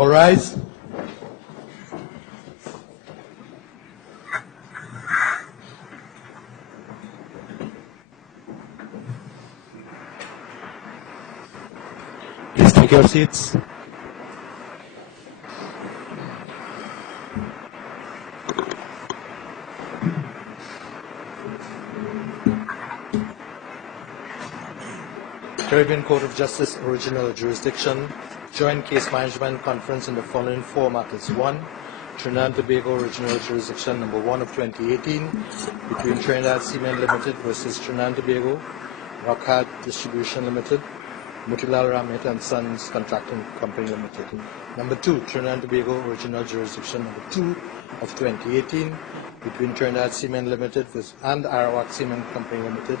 All rise. Please take your seats. Caribbean Court of Justice Original Jurisdiction Joint Case Management Conference in the following four matters. 1. Trinidad and Tobago Original Jurisdiction number 1 of 2018 between Trinidad Seamen Limited versus Trinidad and Tobago, Rockhard Distribution Limited, Mutilal Ramit and Sons Contracting Company Limited. Number 2. Trinidad and Tobago Original Jurisdiction number 2 of 2018 between Trinidad Seamen Limited and Arawak Seamen Company Limited.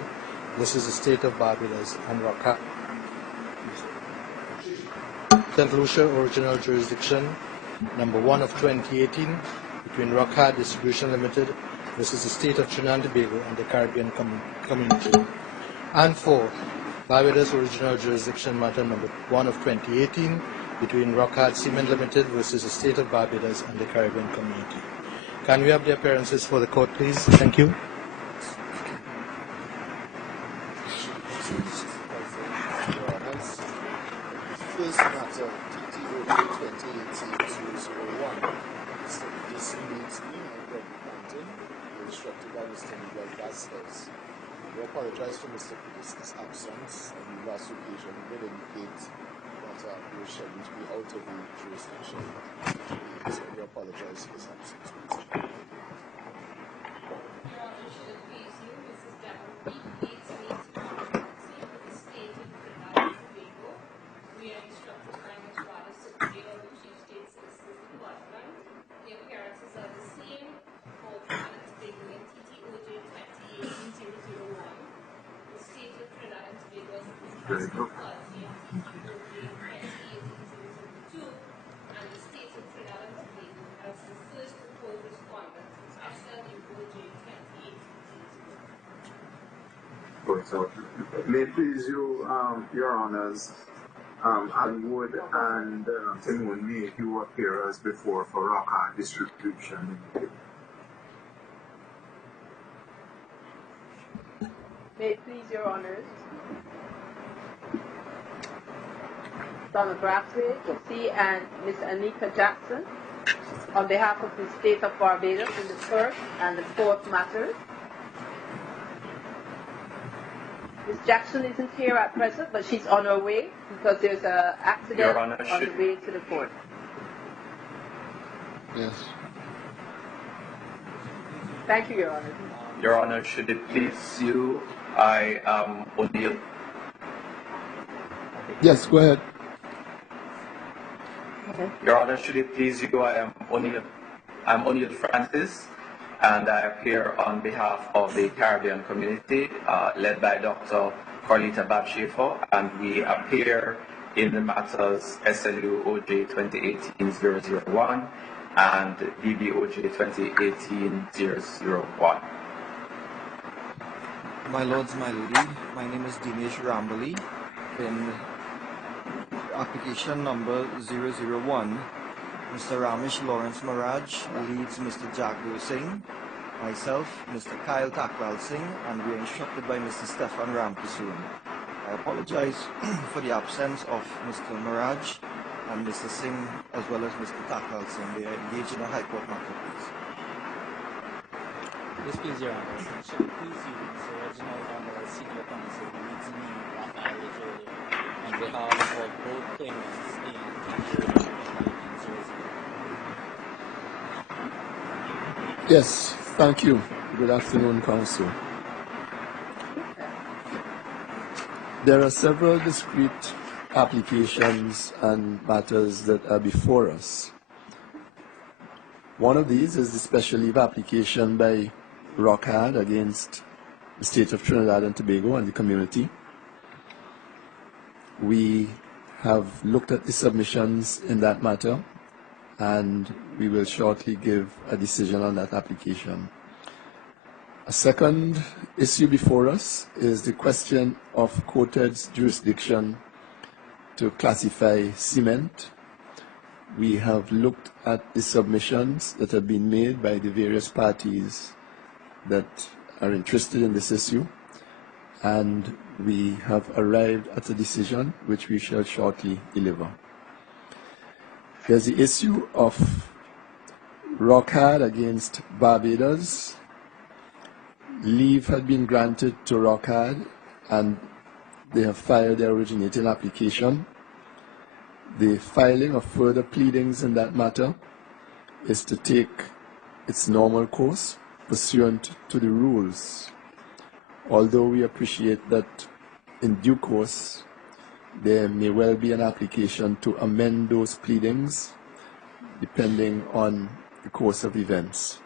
This is the state of Barbados and Rockhard. St. Lucia Original Jurisdiction number 1 of 2018 between Rockhard Distribution Limited. This is the state of Trinidad and Tobago and the Caribbean community. And 4. Barbados Original Jurisdiction matter number 1 of 2018 between Rockhard Seamen Limited versus the state of Barbados and the Caribbean community. Can we have the appearances for the court, please? Thank you. First matter, TTOJ2018-201. Mr. Dismissed Greg Quantum, instructed by Mr. Miguel Vasquez. We apologize for Mr. Pudis's absence on the last occasion. We did indicate that we were scheduled to be out of the jurisdiction. So we apologize for his absence. Very good. May it please you, Your Honors, Hollywood and Timon, may you appear as before for Rockhard Distribution. May it please Your Honors, Donald Brathwaite, C. and Ms. Anika Jackson, on behalf of the state of Barbados in the first and the fourth matters. Ms. Jackson isn't here at present, but she's on her way because there's an accident on the way to the court. Yes. Thank you, Your Honor. Your Honor, should it please you, I am O'Neill. Yes, go ahead. Okay. Your Honor, should it please you, I am O'Neill. I'm O'Neill Francis, and I appear on behalf of the Caribbean community, led by Dr. Carlita Babshafer, and we appear in the matters SLUOJ2018-001 and BBOJ2018-001. My lords, my lady, my name is Dinesh Rambali. In application number 001, Mr. Ramesh Lawrence Maraj leads Mr. Jagdev Singh, myself, Mr. Kyle Takwal Singh, and we are instructed by Mr. Stefan Ramkasoon. I apologize for the absence of Mr. Maraj and Mr. Singh as well as Mr. Takwal Singh. They are engaged in a High Court matter, please. Yes, please, Your Honor. Should it please you, Mr. Reginald Honorable Senior Counsel, leads me, Raphael Jolie, on behalf of both claimants in TTOJ2018-001. Yes, thank you. Good afternoon, Counsel. There are several discrete applications and matters that are before us. One of these is the special leave application by Rockhard against the state of Trinidad and Tobago and the community. We have looked at the submissions in that matter, and we will shortly give a decision on that application. A second issue before us is the question of COTED's jurisdiction to classify cement. We have looked at the submissions that have been made by the various parties that are interested in this issue, and we have arrived at a decision which we shall shortly deliver. There's the issue of ROCAD against Barbados. Leave had been granted to ROCAD, and they have filed their originating application. The filing of further pleadings in that matter is to take its normal course pursuant to the rules, although we appreciate that in due course there may well be an application to amend those pleadings depending on the course of events.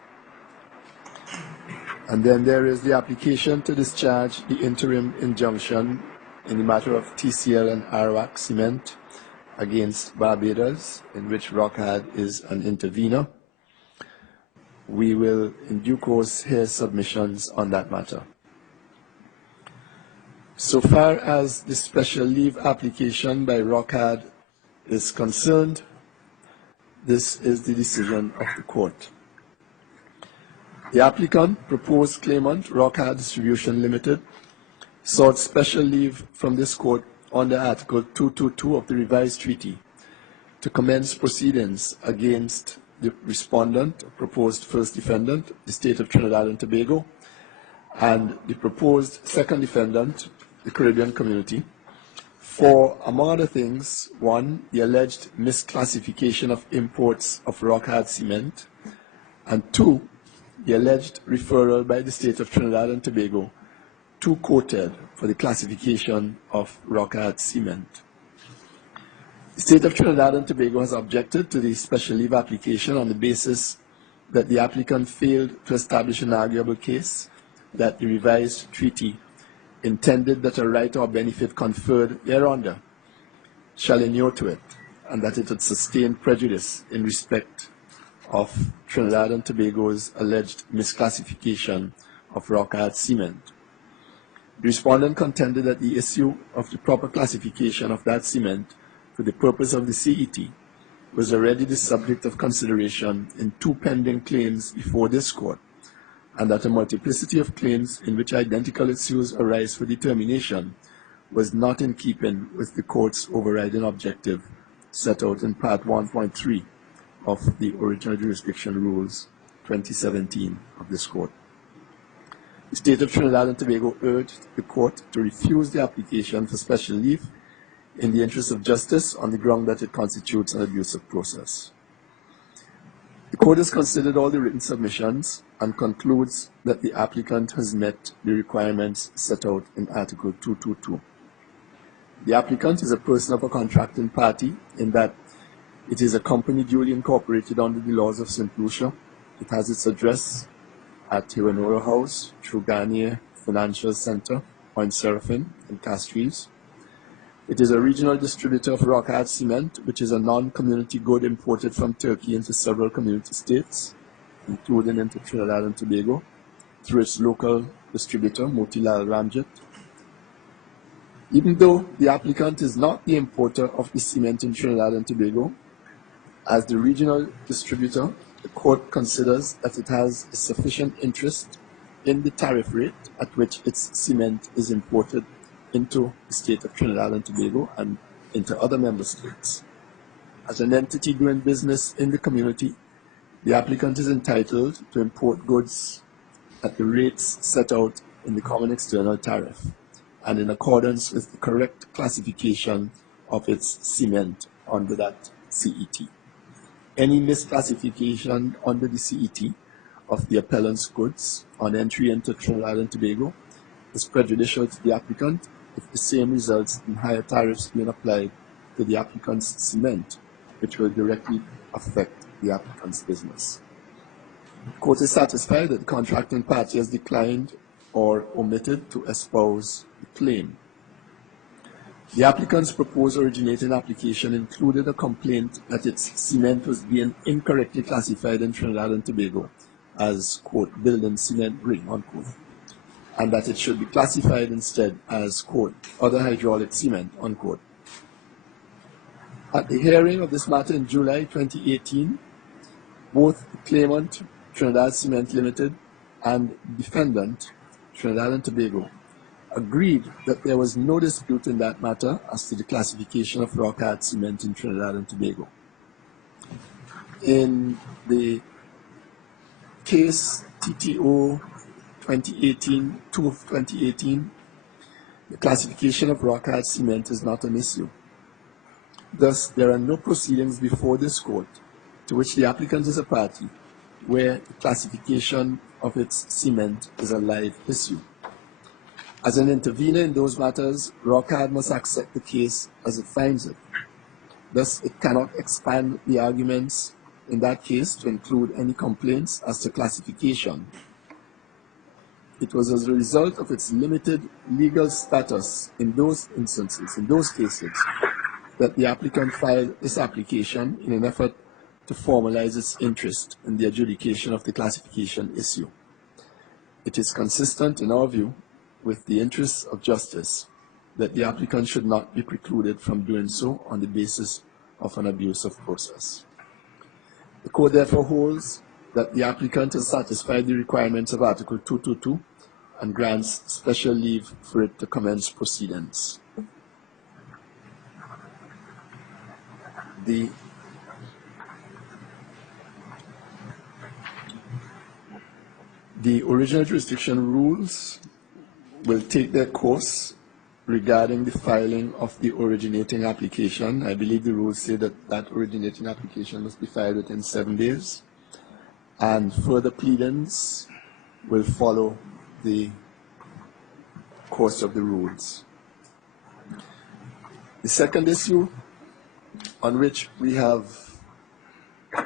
And then there is the application to discharge the interim injunction in the matter of TCL and Arawak Cement against Barbados, in which ROCAD is an intervener. We will in due course hear submissions on that matter. So far as the special leave application by ROCAD is concerned, this is the decision of the court. The applicant, proposed claimant, ROCAD Distribution Limited, sought special leave from this court under Article 222 of the Revised Treaty to commence proceedings against the respondent, proposed first defendant, the State of Trinidad and Tobago, and the proposed second defendant, the Caribbean Community, for, among other things, one, the alleged misclassification of imports of ROCAD cement, and two, the alleged referral by the State of Trinidad and Tobago to COTED for the classification of ROCAD cement. The State of Trinidad and Tobago has objected to the special leave application on the basis that the applicant failed to establish an arguable case that the revised treaty intended that a right or benefit conferred thereunder shall inure to it, and that it had sustained prejudice in respect of Trinidad and Tobago's alleged misclassification of ROCAD cement. The respondent contended that the issue of the proper classification of that cement for the purpose of the CET was already the subject of consideration in two pending claims before this court, and that a multiplicity of claims in which identical issues arise for determination was not in keeping with the court's overriding objective set out in Part 1.3 of the Original Jurisdiction Rules 2017 of this court. The State of Trinidad and Tobago urged the court to refuse the application for special leave in the interest of justice on the ground that it constitutes an abusive process. The court has considered all the written submissions and concludes that the applicant has met the requirements set out in Article 222. The applicant is a person of a contracting party in that it is a company duly incorporated under the laws of St. Lucia. It has its address at Hiwanoro House, Trugania Financial Center, Point Seraphin, in Castries. It is a regional distributor of ROCAD cement, which is a non-community good imported from Turkey into several community states, including into Trinidad and Tobago, through its local distributor, Motilal Ramjet. Even though the applicant is not the importer of the cement in Trinidad and Tobago, as the regional distributor, the court considers that it has a sufficient interest in the tariff rate at which its cement is imported into the state of Trinidad and Tobago and into other member states. As an entity doing business in the community, the applicant is entitled to import goods at the rates set out in the Common External Tariff and in accordance with the correct classification of its cement under that CET. Any misclassification under the CET of the appellant's goods on entry into Trinidad and Tobago is prejudicial to the applicant if the same results in higher tariffs being applied to the applicant's cement, which will directly affect the applicant's business. The court is satisfied that the contracting party has declined or omitted to espouse the claim. The applicant's proposed originating application included a complaint that its cement was being incorrectly classified in Trinidad and Tobago as, quote, building cement grade, unquote, and that it should be classified instead as, quote, other hydraulic cement, unquote. At the hearing of this matter in July 2018, both the claimant, Trinidad Cement Limited, and defendant, Trinidad and Tobago, agreed that there was no dispute in that matter as to the classification of rock art cement in Trinidad and Tobago. In the case TTO2018, 2 of 2018, the classification of rock art cement is not an issue. Thus, there are no proceedings before this court to which the applicant is a party where the classification of its cement is a live issue. As an intervener in those matters, ROCAD must accept the case as it finds it. Thus, it cannot expand the arguments in that case to include any complaints as to classification. It was as a result of its limited legal status in those instances, in those cases, that the applicant filed this application in an effort to formalize its interest in the adjudication of the classification issue. It is consistent, in our view, with the interests of justice that the applicant should not be precluded from doing so on the basis of an abuse of process. The court therefore holds that the applicant has satisfied the requirements of Article 222 and grants special leave for it to commence proceedings. The original jurisdiction rules will take their course regarding the filing of the originating application. I believe the rules say that that originating application must be filed within 7 days, and further pleadings will follow the course of the rules. The second issue on which we have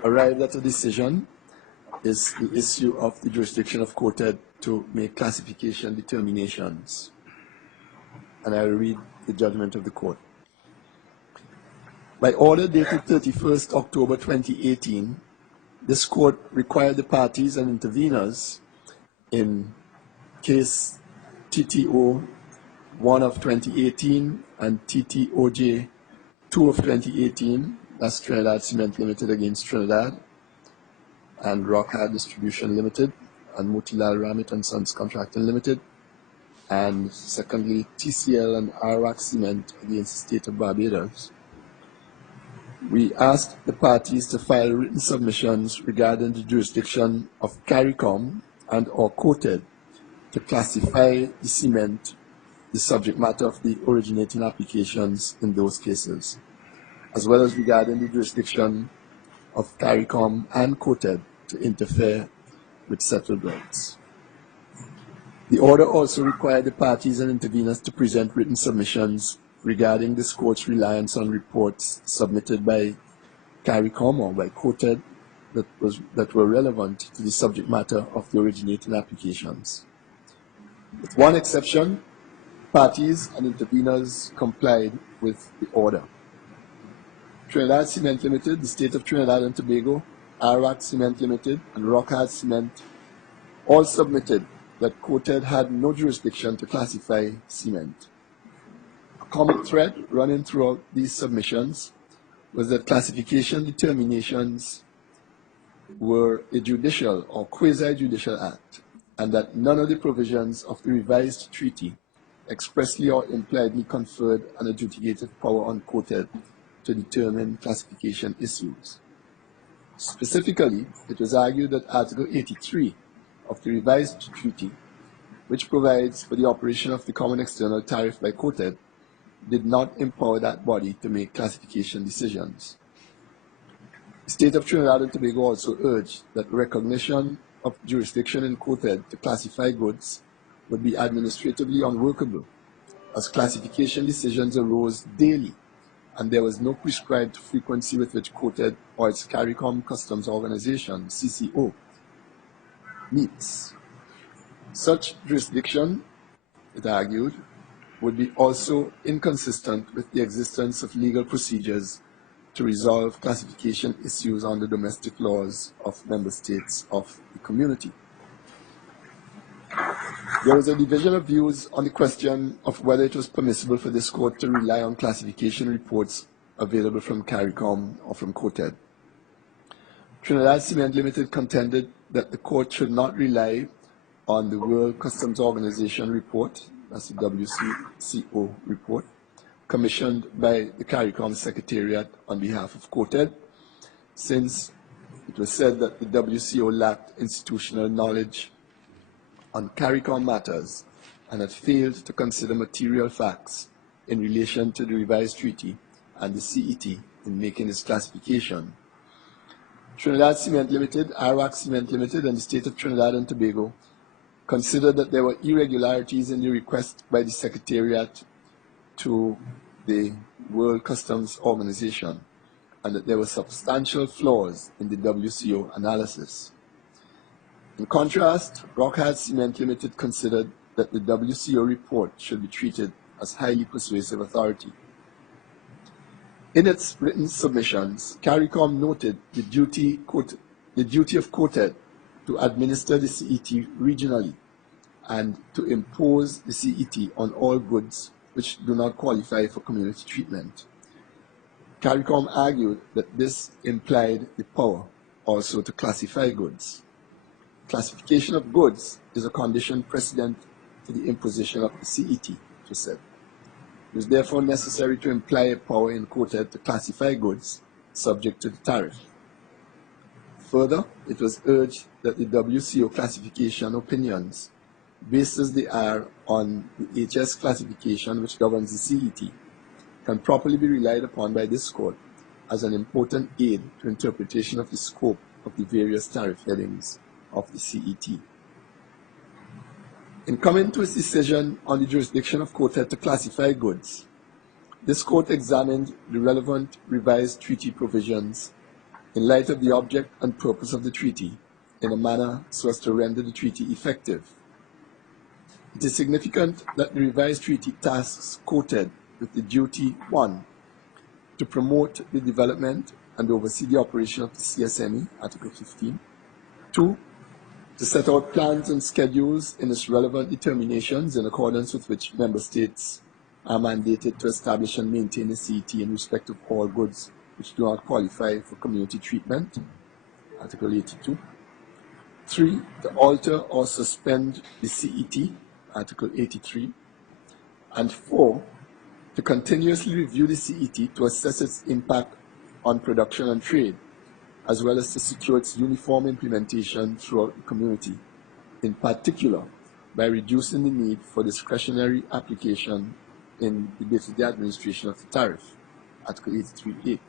arrived at a decision is the issue of the jurisdiction of COTED to make classification determinations. And I will read the judgment of the court. By order dated 31st October 2018, this court required the parties and interveners in case TTO 1 of 2018 and TTOJ 2 of 2018, that's Trinidad Cement Limited against Trinidad, and Rockhard Distribution Limited, and Motilal Ramit and Sons Contracting Limited, and secondly, TCL and Arak Cement against the state of Barbados. We asked the parties to file written submissions regarding the jurisdiction of CARICOM and or COTED to classify the cement, the subject matter of the originating applications in those cases, as well as regarding the jurisdiction of CARICOM and COTED to interfere with settled rights. The order also required the parties and interveners to present written submissions regarding this court's reliance on reports submitted by CARICOM or by COTED that were relevant to the subject matter of the originating applications. With one exception, parties and interveners complied with the order. Trinidad Cement Limited, the state of Trinidad and Tobago, Arak Cement Limited, and Rockhard Cement all submitted that COTED had no jurisdiction to classify cement. A common thread running throughout these submissions was that classification determinations were a judicial or quasi-judicial act, and that none of the provisions of the revised treaty expressly or impliedly conferred an adjudicative power on COTED to determine classification issues. Specifically, it was argued that Article 83 of the revised treaty, which provides for the operation of the common external tariff by COTED, did not empower that body to make classification decisions. The state of Trinidad and Tobago also urged that recognition of jurisdiction in COTED to classify goods would be administratively unworkable, as classification decisions arose daily, and there was no prescribed frequency with which COTED or its CARICOM Customs Organization, CCO, meets. Such jurisdiction, it argued, would be also inconsistent with the existence of legal procedures to resolve classification issues under domestic laws of member states of the community. There was a division of views on the question of whether it was permissible for this court to rely on classification reports available from CARICOM or from COTED. Trinidad Cement Limited contended that the court should not rely on the World Customs Organization report, that's the WCO report, commissioned by the CARICOM Secretariat on behalf of COTED, since it was said that the WCO lacked institutional knowledge on CARICOM matters and had failed to consider material facts in relation to the revised treaty and the CET in making its classification. Trinidad Cement Limited, Arawak Cement Limited, and the State of Trinidad and Tobago considered that there were irregularities in the request by the Secretariat to the World Customs Organization and that there were substantial flaws in the WCO analysis. In contrast, Rockhard Cement Limited considered that the WCO report should be treated as highly persuasive authority. In its written submissions, CARICOM noted the duty of COTED to administer the CET regionally and to impose the CET on all goods which do not qualify for community treatment. CARICOM argued that this implied the power also to classify goods. Classification of goods is a condition precedent to the imposition of the CET, it was said. It was therefore necessary to imply a power in COTED to classify goods subject to the tariff. Further, it was urged that the WCO classification opinions, based as they are on the HS classification which governs the CET, can properly be relied upon by this court as an important aid to interpretation of the scope of the various tariff headings of the CET. In coming to its decision on the jurisdiction of COTED to classify goods, this court examined the relevant revised treaty provisions in light of the object and purpose of the treaty in a manner so as to render the treaty effective. It is significant that the revised treaty tasks COTED with the duty, 1, to promote the development and oversee the operation of the CSME, Article 15, 2, to set out plans and schedules in its relevant determinations in accordance with which member states are mandated to establish and maintain a CET in respect of all goods which do not qualify for community treatment, Article 82. 3, to alter or suspend the CET, Article 83. And 4, to continuously review the CET to assess its impact on production and trade, as well as to secure its uniform implementation throughout the community, in particular by reducing the need for discretionary application in the day-to-day administration of the tariff, Article 83.8.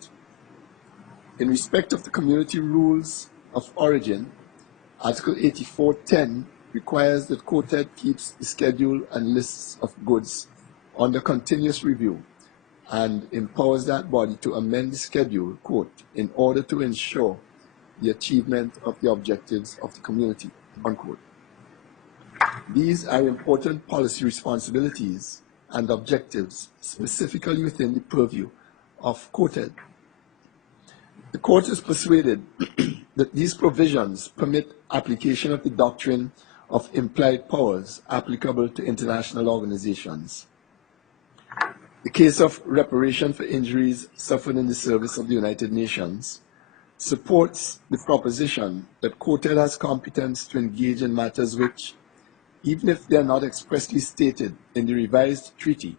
In respect of the community rules of origin, Article 84.10 requires that COTED keeps the schedule and lists of goods under continuous review and empowers that body to amend the schedule, quote, in order to ensure the achievement of the objectives of the community, unquote. These are important policy responsibilities and objectives specifically within the purview of COTED. The court is persuaded that these provisions permit application of the doctrine of implied powers applicable to international organizations. The case of reparation for injuries suffered in the service of the United Nations supports the proposition that COTED has competence to engage in matters which, even if they are not expressly stated in the revised treaty,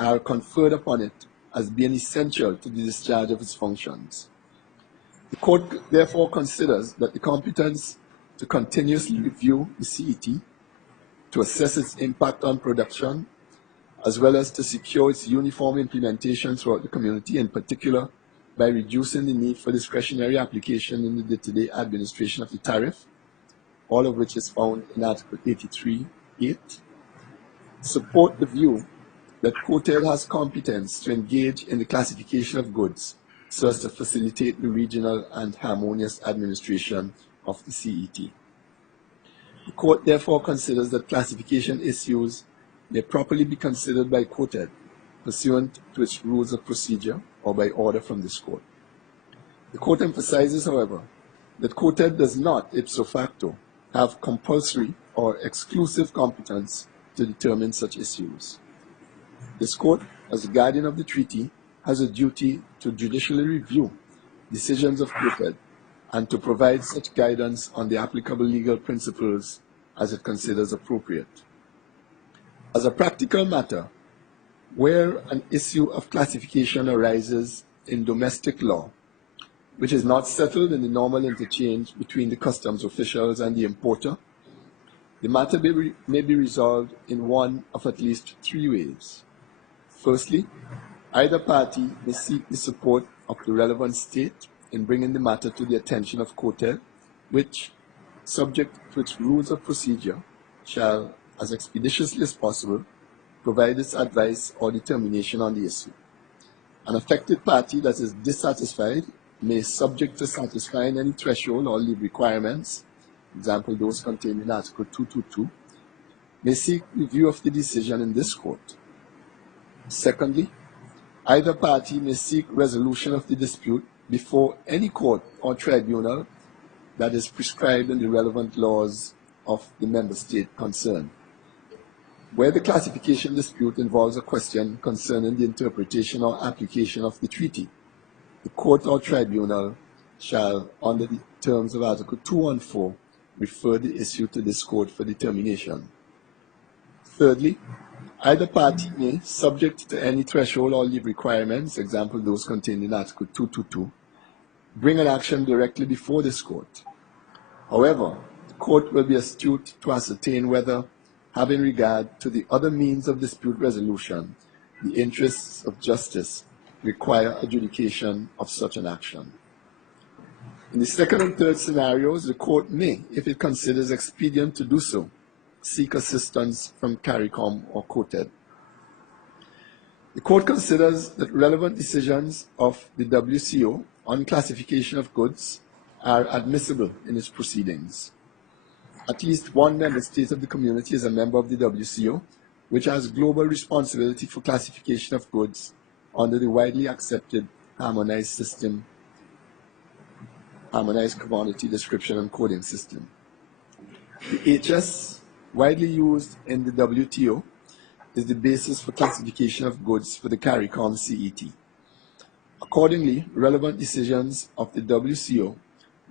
are conferred upon it as being essential to the discharge of its functions. The court therefore considers that the competence to continuously review the CET, to assess its impact on production, as well as to secure its uniform implementation throughout the community, in particular by reducing the need for discretionary application in the day-to-day administration of the tariff, all of which is found in Article 83.8, support the view that COTED has competence to engage in the classification of goods so as to facilitate the regional and harmonious administration of the CET. The court therefore considers that classification issues may properly be considered by COTED pursuant to its rules of procedure or by order from this court. The court emphasizes, however, that COTED does not, ipso facto, have compulsory or exclusive competence to determine such issues. This court, as the guardian of the treaty, has a duty to judicially review decisions of COTED and to provide such guidance on the applicable legal principles as it considers appropriate. As a practical matter, where an issue of classification arises in domestic law, which is not settled in the normal interchange between the customs officials and the importer, the matter may be resolved in one of at least three ways. Firstly, either party may seek the support of the relevant state in bringing the matter to the attention of COTED, which, subject to its rules of procedure, shall, as expeditiously as possible, provide its advice or determination on the issue. An affected party that is dissatisfied may, subject to satisfying any threshold or leave requirements, example those contained in Article 222, may seek review of the decision in this court. Secondly, either party may seek resolution of the dispute before any court or tribunal that is prescribed in the relevant laws of the member state concerned. Where the classification dispute involves a question concerning the interpretation or application of the treaty, the court or tribunal shall, under the terms of Article 214, refer the issue to this court for determination. Thirdly, either party may, subject to any threshold or leave requirements, example those contained in Article 222, bring an action directly before this court. However, the court will be astute to ascertain whether, having regard to the other means of dispute resolution, the interests of justice require adjudication of such an action. In the second and third scenarios, the court may, if it considers expedient to do so, seek assistance from CARICOM or COTED. The court considers that relevant decisions of the WCO on classification of goods are admissible in its proceedings. At least one member state of the community is a member of the WCO, which has global responsibility for classification of goods under the widely accepted harmonized commodity description and coding system. The HS, widely used in the WTO, is the basis for classification of goods for the CARICOM CET. Accordingly, relevant decisions of the WCO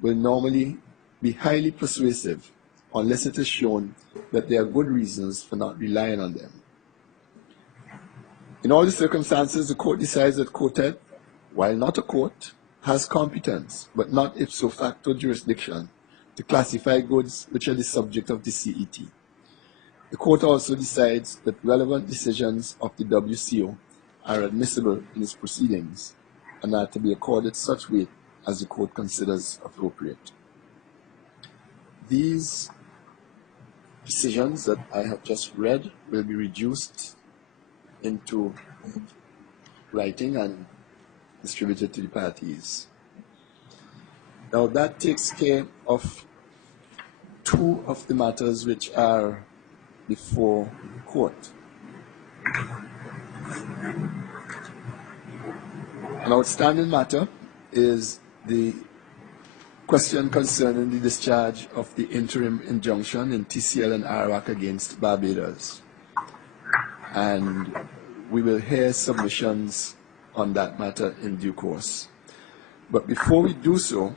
will normally be highly persuasive unless it is shown that there are good reasons for not relying on them. In all the circumstances, the court decides that COTED, while not a court, has competence, but not ipso facto jurisdiction, to classify goods which are the subject of the CET. The court also decides that relevant decisions of the WCO are admissible in its proceedings and are to be accorded such weight as the court considers appropriate. These decisions that I have just read will be reduced into writing and distributed to the parties. Now that takes care of two of the matters which are before the court. An outstanding matter is the question concerning the discharge of the interim injunction in TCL and Arawak against Barbados. And we will hear submissions on that matter in due course. But before we do so,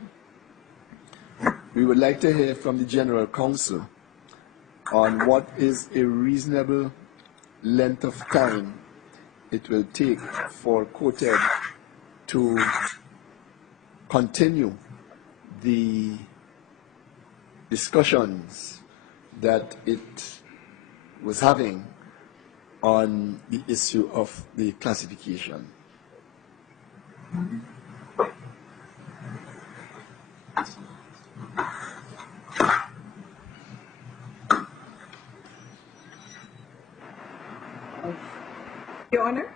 we would like to hear from the General Counsel on what is a reasonable length of time it will take for COTED to continue the discussions that it was having on the issue of the classification. Your Honor?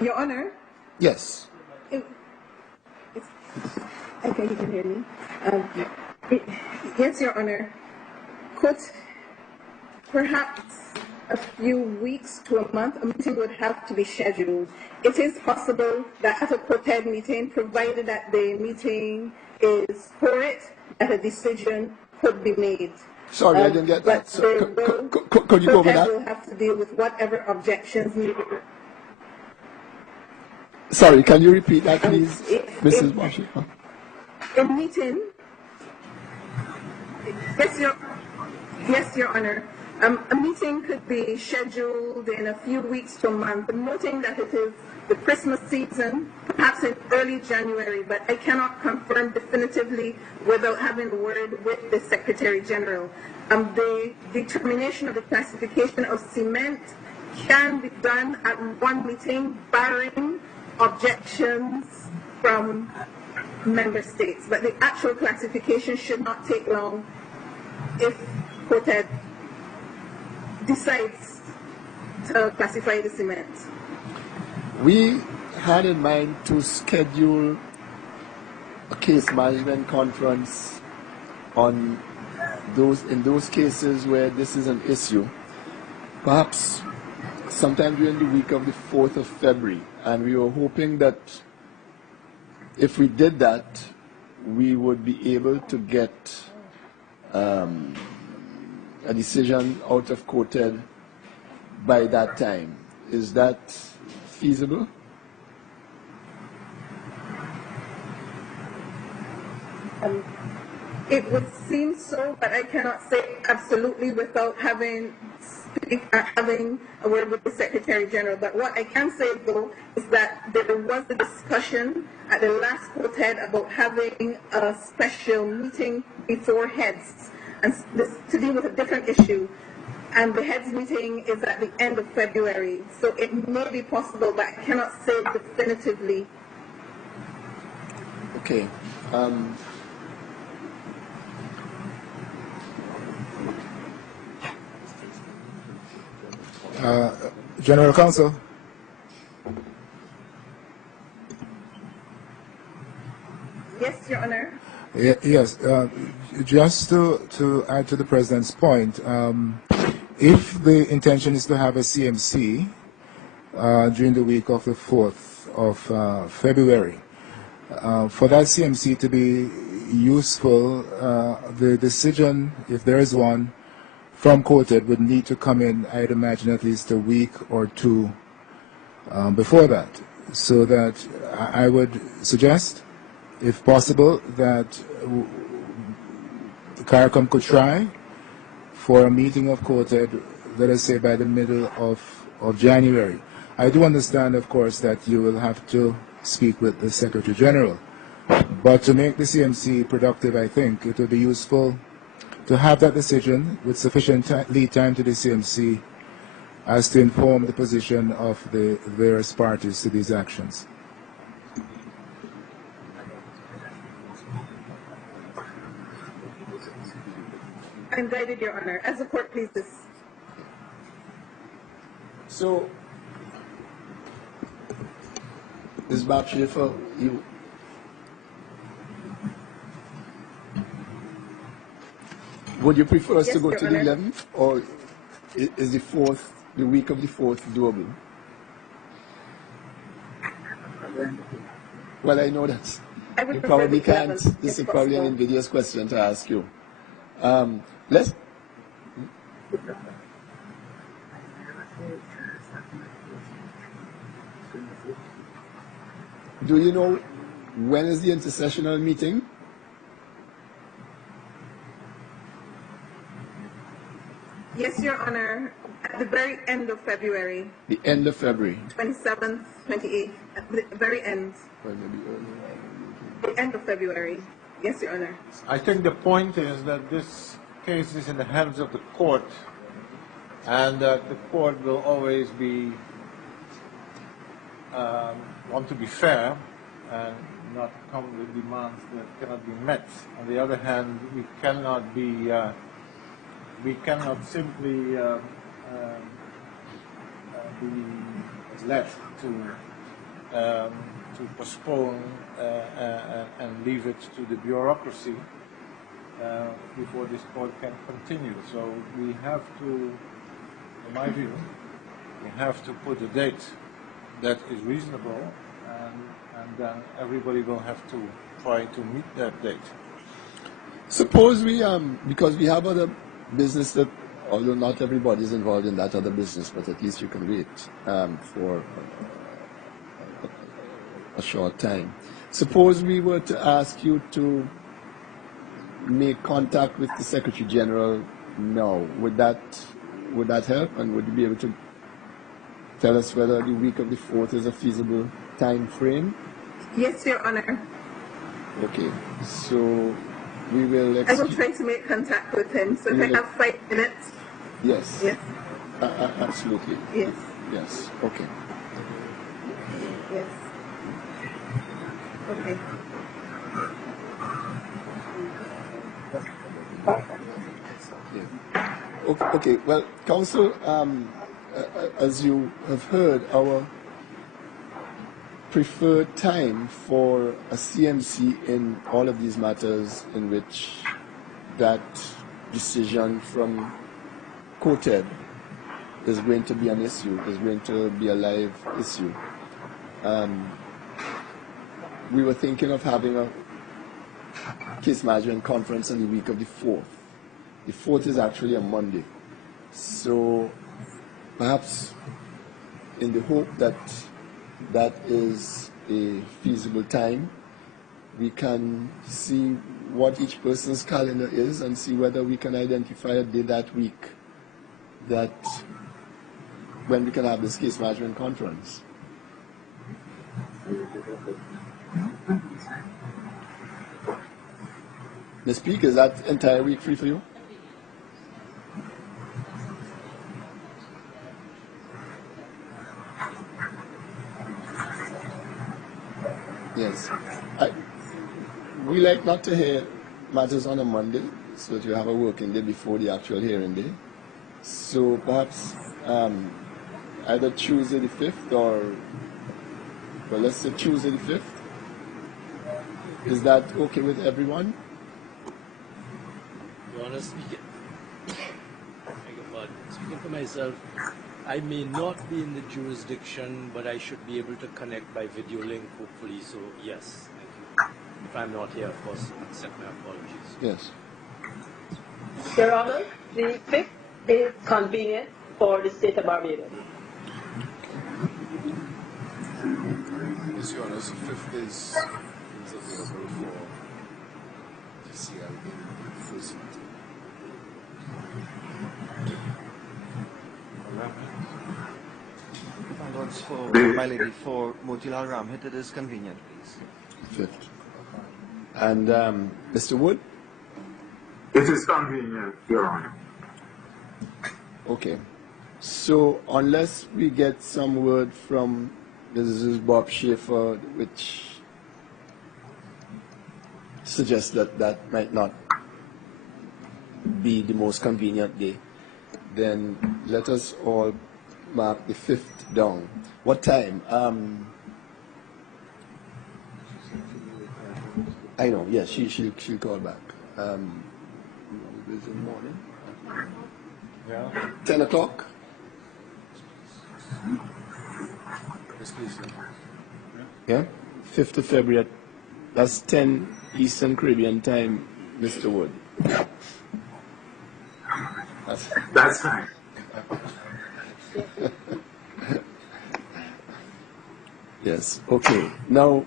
Your Honor? Yes. Okay, you can hear me. Yes, Your Honor. Could perhaps a few weeks to a month, a meeting would have to be scheduled. It is possible that at a COTED meeting, provided that the meeting is for it, that a decision could be made. Sorry, I didn't get that. So, could you go over that? COTED will have to deal with whatever objections needed. Sorry, can you repeat that, please, Mrs. Marshall? A meeting, yes, Your Honor. A meeting could be scheduled in a few weeks to a month, noting that it is the Christmas season, perhaps in early January, but I cannot confirm definitively without having a word with the Secretary General. The determination of the classification of cement can be done at one meeting, barring objections from member states, but the actual classification should not take long if COTED decides to classify the cement. We had in mind to schedule a case management conference in those cases where this is an issue, perhaps sometime during the week of the 4th of February, and we were hoping that if we did that, we would be able to get a decision out of COTED by that time. Is that feasible? It would seem so, but I cannot say absolutely without having a word with the Secretary General. But what I can say, though, is that there was a discussion at the last COTED about having a special meeting before heads and to deal with a different issue. And the heads meeting is at the end of February. So it may be possible, but I cannot say definitively. Okay. General Counsel. Yes, Your Honor. Yes, just to add to the President's point, if the intention is to have a CMC during the week of the 4th of February, for that CMC to be useful, the decision, if there is one, from COTED would need to come in, I'd imagine, at least a week or two before that, so that I would suggest, if possible, that the CARICOM could try for a meeting of COTED, let us say by the middle of January. I do understand, of course, that you will have to speak with the Secretary General, but to make the CMC productive, I think it would be useful to have that decision with sufficient lead time to the CMC as to inform the position of the various parties to these actions. I'm guided, Your Honor, as the court pleases. So, Ms. Babshefa, would you prefer us to go to the 11th, or is the week of the 4th doable? Well, I know that you probably can't. This is probably an invidious question to ask you. Do you know when is the intersessional meeting? Yes, Your Honor, at the very end of February. The end of February. 27th, 28th, at the very end. Well, maybe earlier. The end of February. Yes, Your Honor. I think the point is that this case is in the hands of the court, and that the court will always be want to be fair and not come with demands that cannot be met. On the other hand, we cannot simply be left to postpone and leave it to the bureaucracy before this court can continue. So we have to, in my view, we have to put a date that is reasonable, and then everybody will have to try to meet that date. Suppose we, because we have other business that, although not everybody is involved in that other business, but at least you can wait for a short time. Suppose we were to ask you to make contact with the Secretary General now. Would that help? And would you be able to tell us whether the week of the 4th is a feasible time frame? Yes, Your Honor. Okay, so we will... I will try to make contact with him. So if I have 5 minutes... Yes. Yes. Absolutely. Yes. Yes, okay. Yes. Okay. Yeah. Okay. Well, Council, as you have heard, our preferred time for a CMC in all of these matters in which that decision from COTED is going to be an issue, is going to be a live issue. We were thinking of having a case management conference on the week of the 4th. The 4th is actually a Monday. So perhaps in the hope that that is a feasible time, we can see what each person's calendar is and see whether we can identify a day that week that when we can have this case management conference. Ms. Peak, is that entire week free for you? Yes. We like not to hear matters on a Monday, so that you have a working day before the actual hearing day. So perhaps either Tuesday the 5th or, well, let's say Tuesday the 5th. Is that okay with everyone? Your Honor, speaking for myself, I may not be in the jurisdiction, but I should be able to connect by video link, hopefully. So, yes, thank you. If I'm not here, of course, accept my apologies. Yes. Your Honor, the 5th is convenient for the state of Barbados. Yes, Your Honor, the 5th is available for DCL in the first meeting. My lady, for Motilal Ramhit, it is convenient, please. 5th. And Mr. Wood? It is convenient, Your Honor. Okay. So unless we get some word from Mrs. Bob Schaefer, which suggests that that might not be the most convenient day, then let us all mark the 5th down. What time? I know, yes, she'll call back. Is it morning? Yeah. 10 o'clock? Yes, please. Yeah? 5th of February. That's 10 Eastern Caribbean time, Mr. Wood. That's fine. Yes, okay. Now,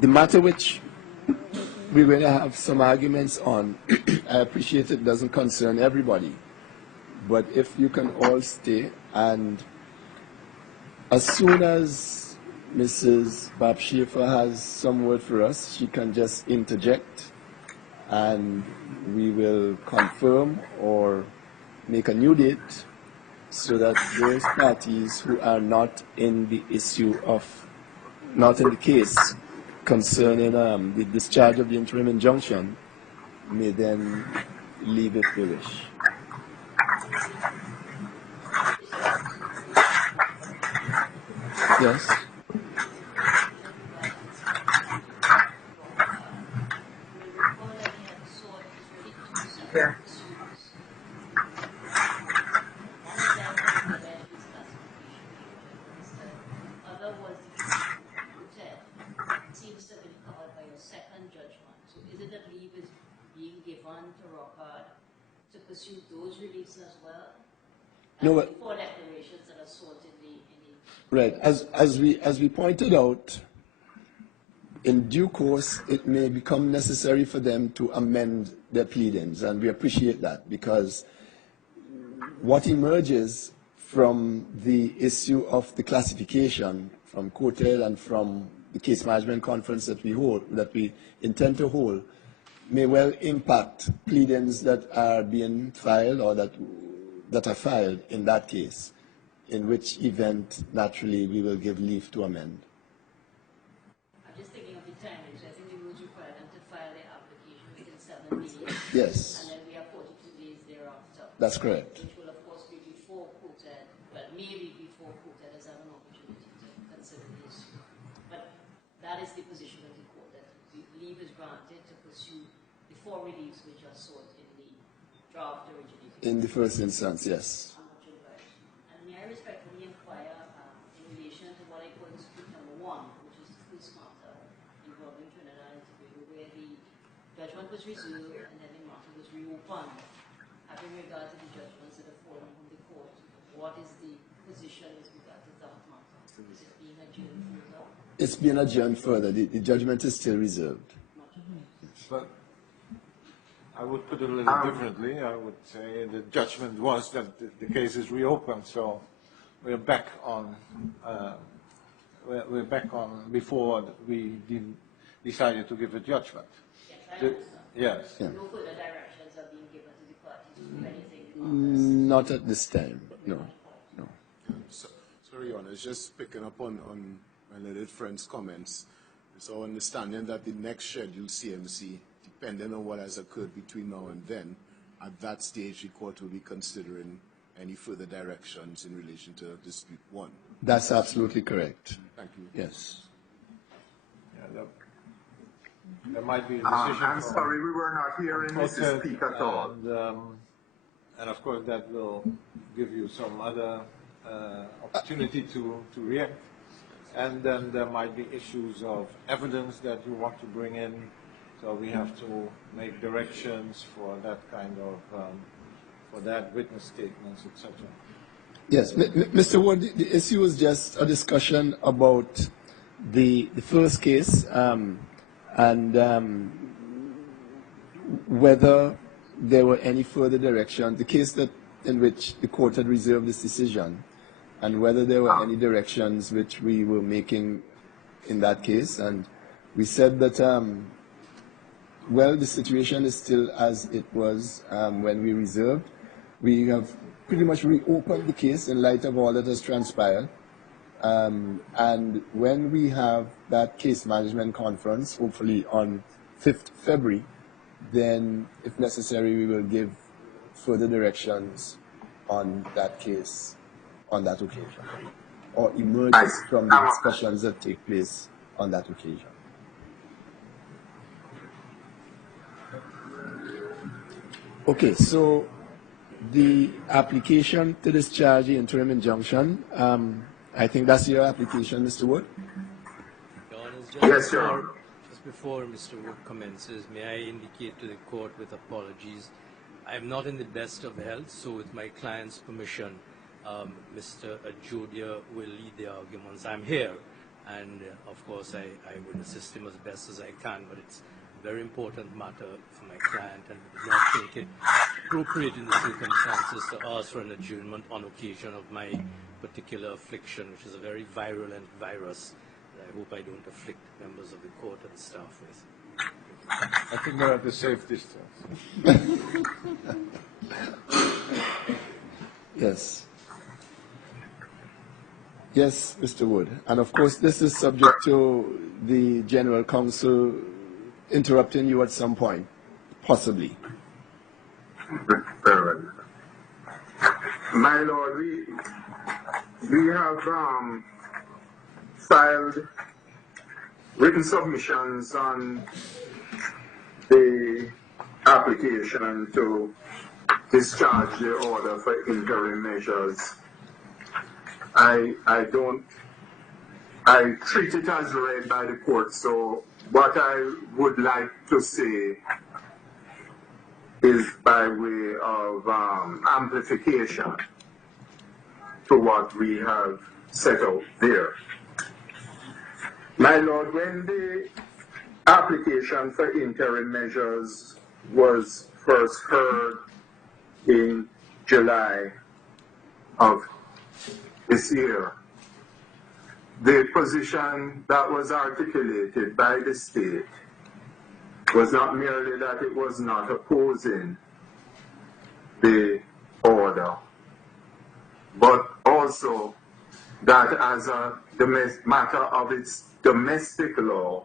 the matter which we're going to have some arguments on, I appreciate it doesn't concern everybody, but if you can all stay, and as soon as Mrs. Bob Schaefer has some word for us, she can just interject, and we will confirm or make a new date so that those parties who are not in the issue of, not in the case concerning the discharge of the interim injunction may then leave if they wish. Yes? Yeah. Seems to have been covered by your second judgment. So is it that leave is being given to Rockard to pursue those reliefs as well? No, As the 4 declarations that are sought in the right. As we pointed out, in due course, it may become necessary for them to amend their pleadings, and we appreciate that, because what emerges from the issue of the classification from COTED and from the case management conference that we intend to hold, may well impact pleadings that are being filed or that are filed in that case, in which event, naturally, we will give leave to amend. I'm just thinking of the timing. So I think the rules require them to file their application within 7 days. Yes. And then we have 42 days thereafter. That's correct. Which will, of course, be before COTED, but maybe before COTED has had an opportunity to consider the issue. But that is the position of the court, that the leave is granted to pursue the 4 reliefs which are sought in the draft originating. In the first instance, yes. And may I respectfully inquire in relation to what I call dispute number 1, which is the first matter involving Trinidad and Tobago, where the judgment was reserved and then the matter was reopened. Having regard to the judgments that have fallen from the court, what is the position with regard to that matter? Is it being adjourned further? It's been adjourned further. The judgment is still reserved. But I would put it a little differently. I would say the judgment was that the case is reopened, so we're back on. We're back on before we decided to give a judgment. Yes, I understand. Yes. Yeah. No further directions are being given to the parties to do anything. Not at this time. No. Sorry, Your Honor, just picking up on my learned friend's comments. It's our understanding that the next scheduled CMC, depending on what has occurred between now and then, at that stage the court will be considering any further directions in relation to dispute 1. That's absolutely correct. Thank you. Yes. Yeah, there might be a decision. I'm sorry, we were not hearing Mrs. Speak at all. And of course, that will give you some other opportunity to react. And then there might be issues of evidence that you want to bring in. So we have to make directions for that kind of, for that witness statements, etc. Yes, Mr. Wood, the issue was just a discussion about the first case and whether there were any further direction, the case in which the court had reserved this decision, and whether there were any directions which we were making in that case. And we said that, well, the situation is still as it was when we reserved. We have pretty much reopened the case in light of all that has transpired. And when we have that case management conference, hopefully on 5th February, then if necessary, we will give further directions on that case on that occasion, or emerge from the discussions that take place on that occasion. Okay, so the application to discharge the interim injunction, I think that's your application, Mr. Wood? Yes, Your Honor. Just before Mr. Wood commences, may I indicate to the court with apologies, I'm not in the best of health, so with my client's permission, Mr. Ajodia will lead the arguments. I'm here, and of course I will assist him as best as I can, but it's a very important matter for my client, and I do not think it appropriate in the circumstances to ask for an adjournment on occasion of my particular affliction, which is a very virulent virus that I hope I don't afflict members of the court and staff with. I think we're at a safe distance. Yes. Yes, Mr. Wood. And of course, this is subject to the General Counsel interrupting you at some point, possibly. Very well. My Lord, we have filed written submissions on the application to discharge the order for interim measures. I treat it as read by the court, so what I would like to say is by way of amplification to what we have set out there. My Lord, when the application for interim measures was first heard in July of this year, the position that was articulated by the state was not merely that it was not opposing the order, but also that as a matter of its domestic law,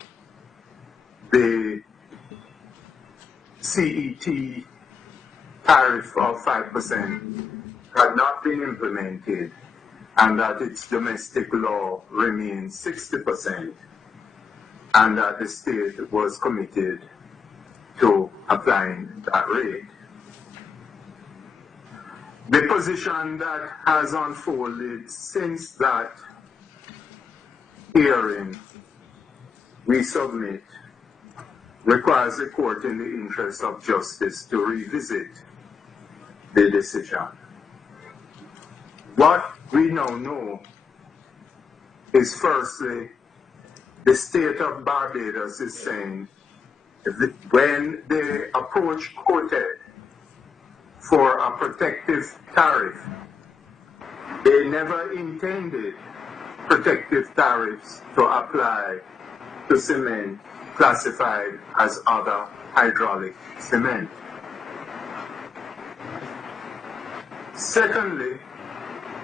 the CET tariff of 5% had not been implemented, and that its domestic law remains 60%, and that the state was committed to applying that rate. The position that has unfolded since that hearing, we submit, requires the court in the interest of justice to revisit the decision. What we now know is, firstly, the state of Barbados is saying that when they approach COTED for a protective tariff, they never intended protective tariffs to apply to cement classified as other hydraulic cement. Secondly,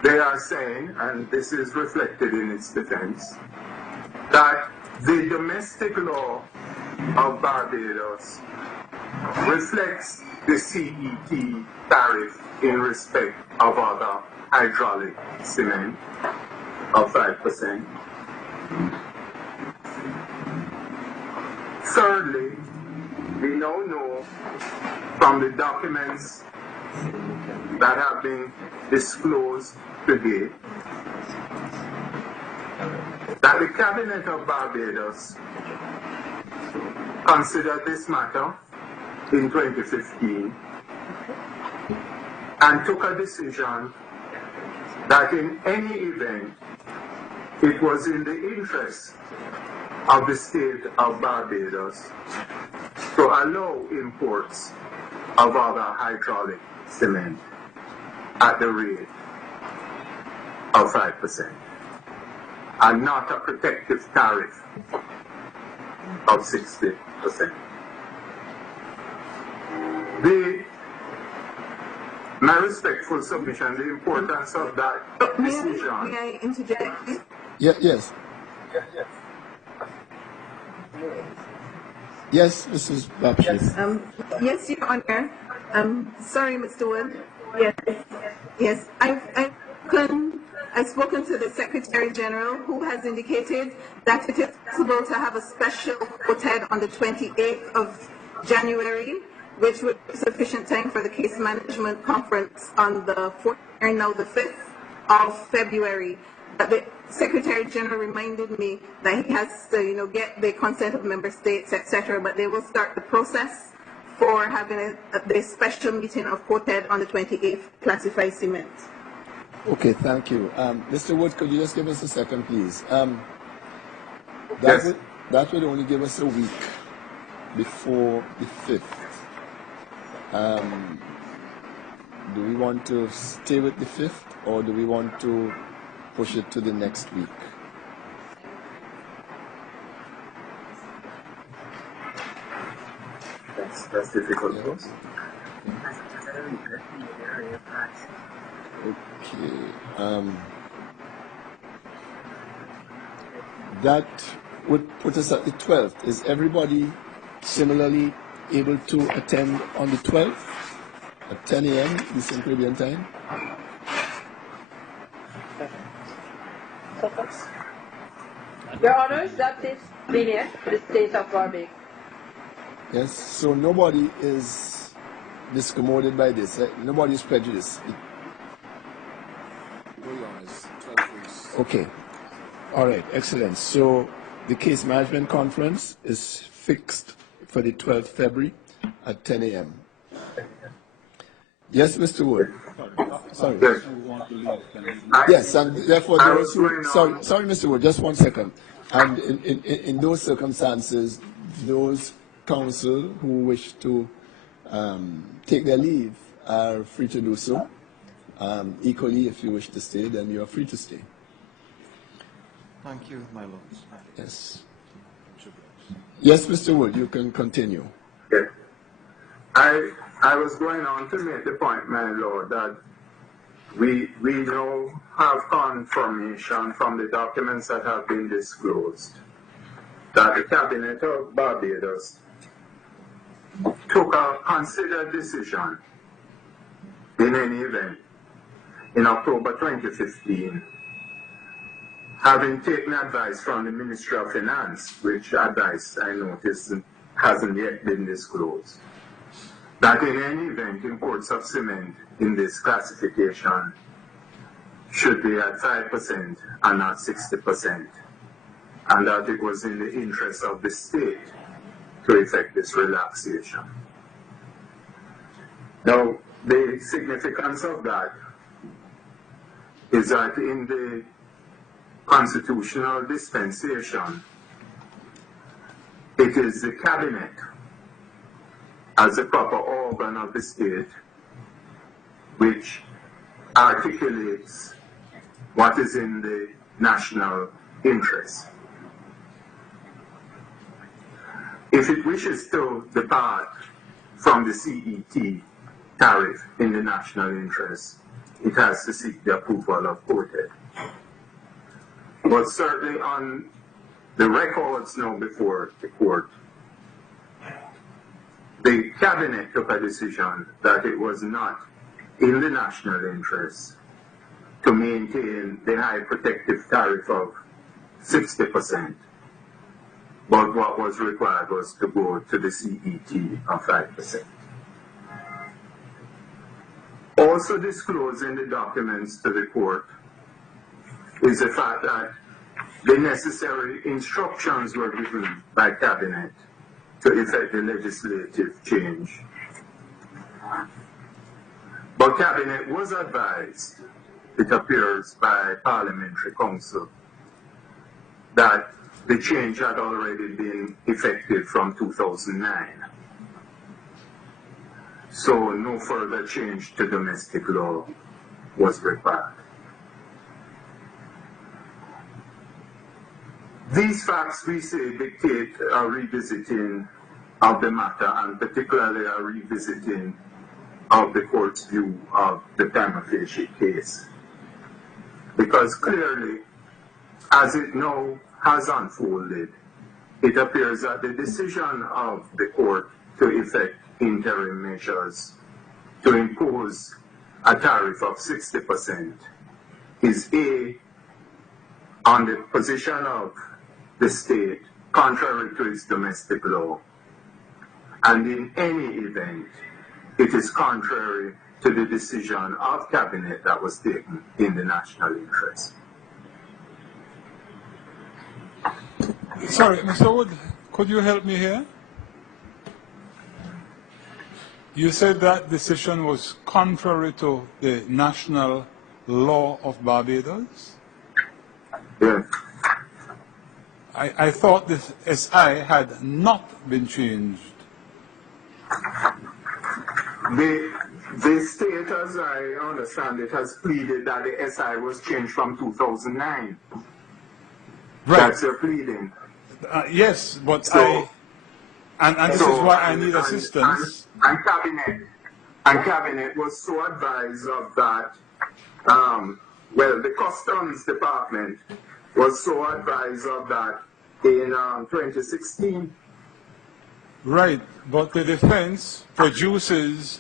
they are saying, and this is reflected in its defense, that the domestic law of Barbados reflects the CET tariff in respect of other hydraulic cement of 5%. Thirdly, we now know from the documents that have been disclosed today that the Cabinet of Barbados considered this matter in 2015 and took a decision that in any event it was in the interest of the state of Barbados to allow imports of other hydraulic cement at the rate of 5% and not a protective tariff of 60%. My respectful submission, the importance of that decision. May I interject? Yes. Yes, Mrs. Baptiste. Yes, Your Honor. Sorry, Mr. Wood. Yes. I've spoken to the Secretary General, who has indicated that it is possible to have a special COTED on the 28th of January, which would be sufficient time for the case management conference on the 4th and now the 5th of February. But the Secretary General reminded me that he has to, get the consent of member states, etc. But they will start the process for having the special meeting of COTED on the 28th, classified cement. Okay, thank you. Mr. Wood, could you just give us a second, please? Yes. That would only give us a week before the 5th. Do we want to stay with the 5th, or do we want to push it to the next week? That's difficult. Yes. Okay. That would put us at the 12th. Is everybody similarly able to attend on the 12th at 10 a.m. Eastern Caribbean time? Your Honors, that is lenient for the state of Barbados. Yes, so nobody is discommoded by this. Nobody is prejudiced. Okay. All right, excellent. So the case management conference is fixed for the 12th February at 10 a.m. Yes, Mr. Wood. Sorry. Yes. Yes, and therefore those who, sorry, Mr. Wood, just 1 second. And in those circumstances, those counsel who wish to take their leave are free to do so. Equally, if you wish to stay, then you are free to stay. Thank you, my lords. Yes. Yes, Mr. Wood, you can continue. Yes. I was going on to make the point, my lord, that we now have confirmation from the documents that have been disclosed that the Cabinet of Barbados took a considered decision in any event in October 2015, having taken advice from the Ministry of Finance, which advice I noticed hasn't yet been disclosed, that in any event imports of cement in this classification should be at 5% and not 60%, and that it was in the interest of the state to effect this relaxation. Now, the significance of that is that in the constitutional dispensation, it is the Cabinet, as a proper organ of the state, which articulates what is in the national interest. If it wishes to depart from the CET tariff in the national interest, it has to seek the approval of COTED. But certainly on the records now before the court, the Cabinet took a decision that it was not in the national interest to maintain the high protective tariff of 60%, but what was required was to go to the CET of 5%. Also disclosed in the documents to the court is the fact that the necessary instructions were given by Cabinet to effect the legislative change. But Cabinet was advised, it appears by Parliamentary Council, that the change had already been effective from 2009. So no further change to domestic law was required. These facts, we say, dictate a revisiting of the matter, and particularly a revisiting of the court's view of the prima facie case. Because clearly, as it now has unfolded, it appears that the decision of the court to effect interim measures to impose a tariff of 60% is A, on the position of the state, contrary to its domestic law, and in any event, it is contrary to the decision of Cabinet that was taken in the national interest. Sorry, Mr. Wood, could you help me here? You said that decision was contrary to the national law of Barbados? Yes. I thought this SI had not been changed. The state, as I understand it, has pleaded that the SI was changed from 2009. Right. That's your pleading. Yes, but so, and this is why I need assistance. And Cabinet was so advised of that. Well, the Customs Department was so advised of that in 2016. Right, but the defense produces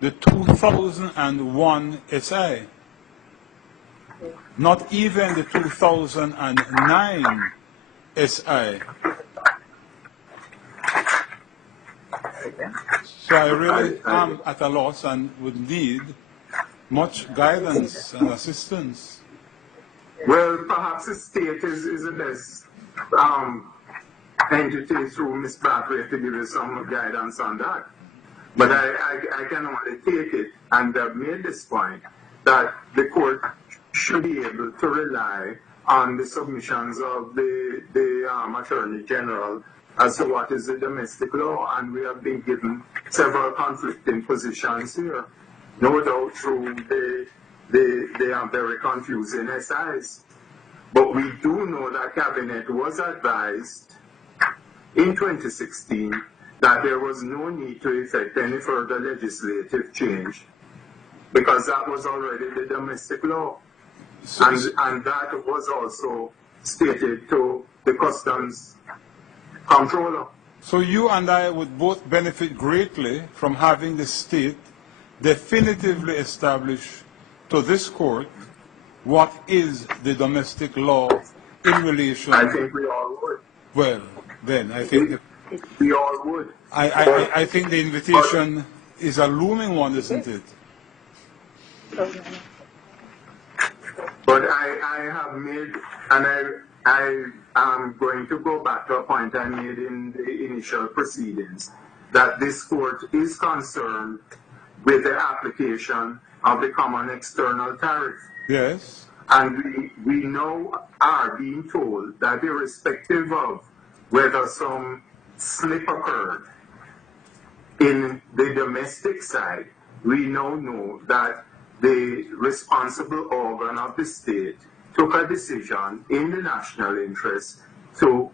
the 2001 SI, not even the 2009 SI. So I really am at a loss and would need much guidance and assistance. Well, perhaps the state is the best entity through Ms. Barclay to give you some guidance on that. But I can only take it, and I've made this point, that the court should be able to rely on the submissions of the Attorney General as to what is the domestic law, and we have been given several conflicting positions here. No doubt through they are very confusing SIs. But we do know that Cabinet was advised in 2016 that there was no need to effect any further legislative change because that was already the domestic law. And that was also stated to the Customs Controller. So you and I would both benefit greatly from having the state definitively establish to this court what is the domestic law in relation. I think we all would. Well, then I think we all would. I think the invitation is a looming one, isn't it? But I have made, and I am going to go back to a point I made in the initial proceedings, that this court is concerned with the application of the common external tariff. Yes. And we now are being told that irrespective of whether some slip occurred in the domestic side, we now know that the responsible organ of the state took a decision in the national interest to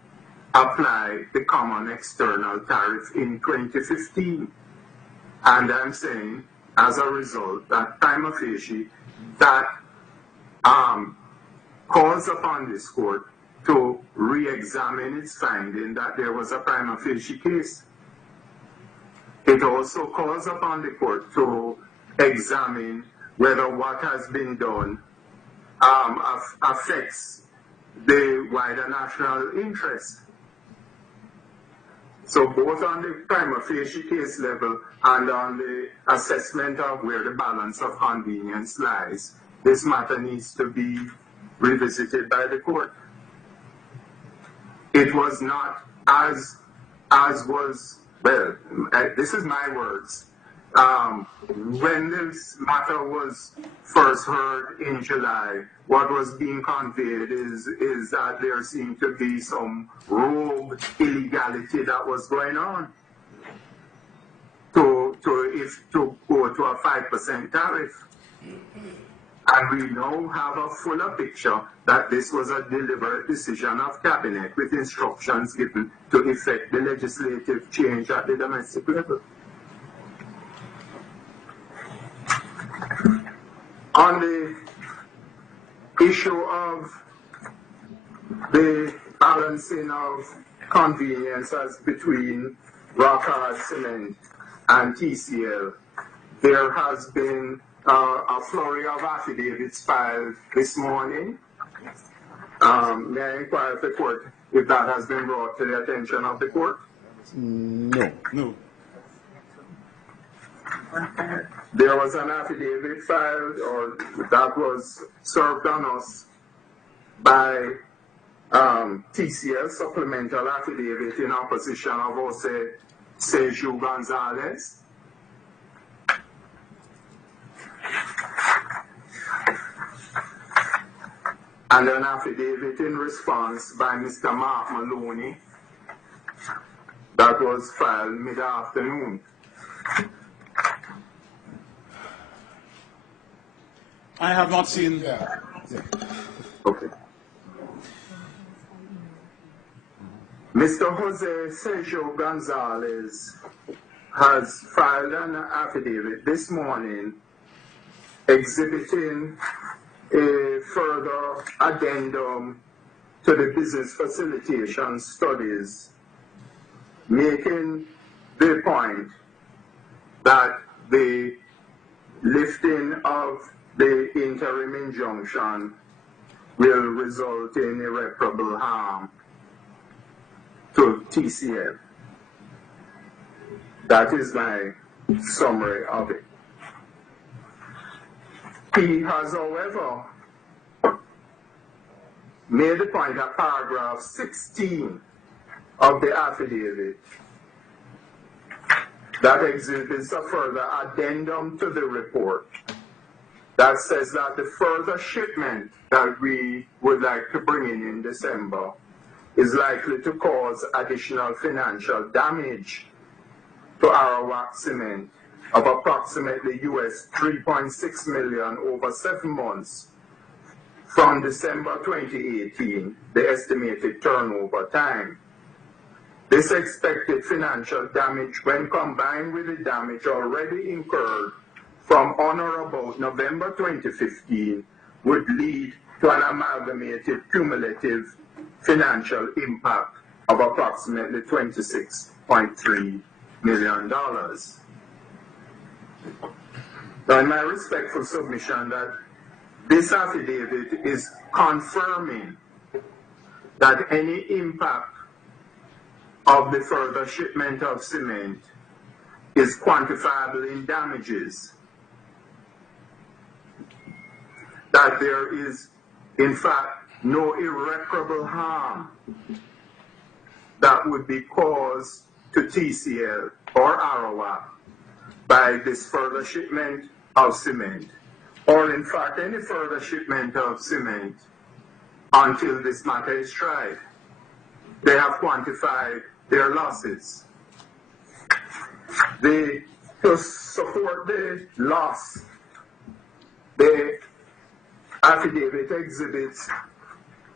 apply the common external tariff in 2015. And I'm saying, as a result, that prima facie, that calls upon this court to re-examine its finding that there was a prima facie case. It also calls upon the court to examine whether what has been done affects the wider national interest. So both on the prima facie case level and on the assessment of where the balance of convenience lies, this matter needs to be revisited by the court. It was not as was, well, this is my words. When this matter was first heard in July, what was being conveyed is that there seemed to be some rogue illegality that was going on to go to a 5% tariff. And we now have a fuller picture that this was a deliberate decision of Cabinet with instructions given to effect the legislative change at the domestic level. On the issue of the balancing of conveniences between Rock-Hard Cement and TCL, there has been a flurry of affidavits filed this morning. May I inquire of the court if that has been brought to the attention of the court? No. No. There was an affidavit filed, or that was served on us by TCL, supplemental affidavit in opposition of Jose Sergio Gonzalez. And an affidavit in response by Mr. Mark Maloney that was filed mid-afternoon. I have not seen. Okay. Mr. Jose Sergio Gonzalez has filed an affidavit this morning exhibiting a further addendum to the business facilitation studies, making the point that the lifting of the interim injunction will result in irreparable harm to TCL. That is my summary of it. He has, however, made the point that paragraph 16 of the affidavit that exhibits a further addendum to the report that says that the further shipment that we would like to bring in December is likely to cause additional financial damage to Arawak Cement of approximately US $3.6 million over 7 months from December 2018, the estimated turnover time. This expected financial damage, when combined with the damage already incurred from on or about November 2015, would lead to an amalgamated cumulative financial impact of approximately $26.3 million. Now, in my respectful submission, that this affidavit is confirming that any impact of the further shipment of cement is quantifiable in damages, that there is, in fact, no irreparable harm that would be caused to TCL or Arawak by this further shipment of cement, or in fact any further shipment of cement until this matter is tried. They have quantified their losses. To support the loss, the affidavit exhibits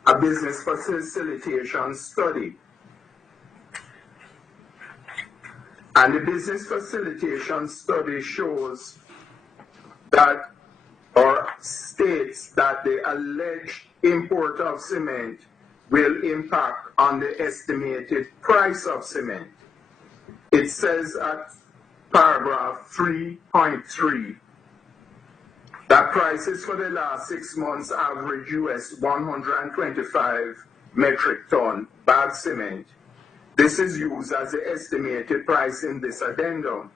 a business facilitation study. And the business facilitation study shows that, or states that the alleged import of cement will impact on the estimated price of cement. It says at paragraph 3.3 that prices for the last 6 months average US 125 metric ton bagged cement. This is used as the estimated price in this addendum.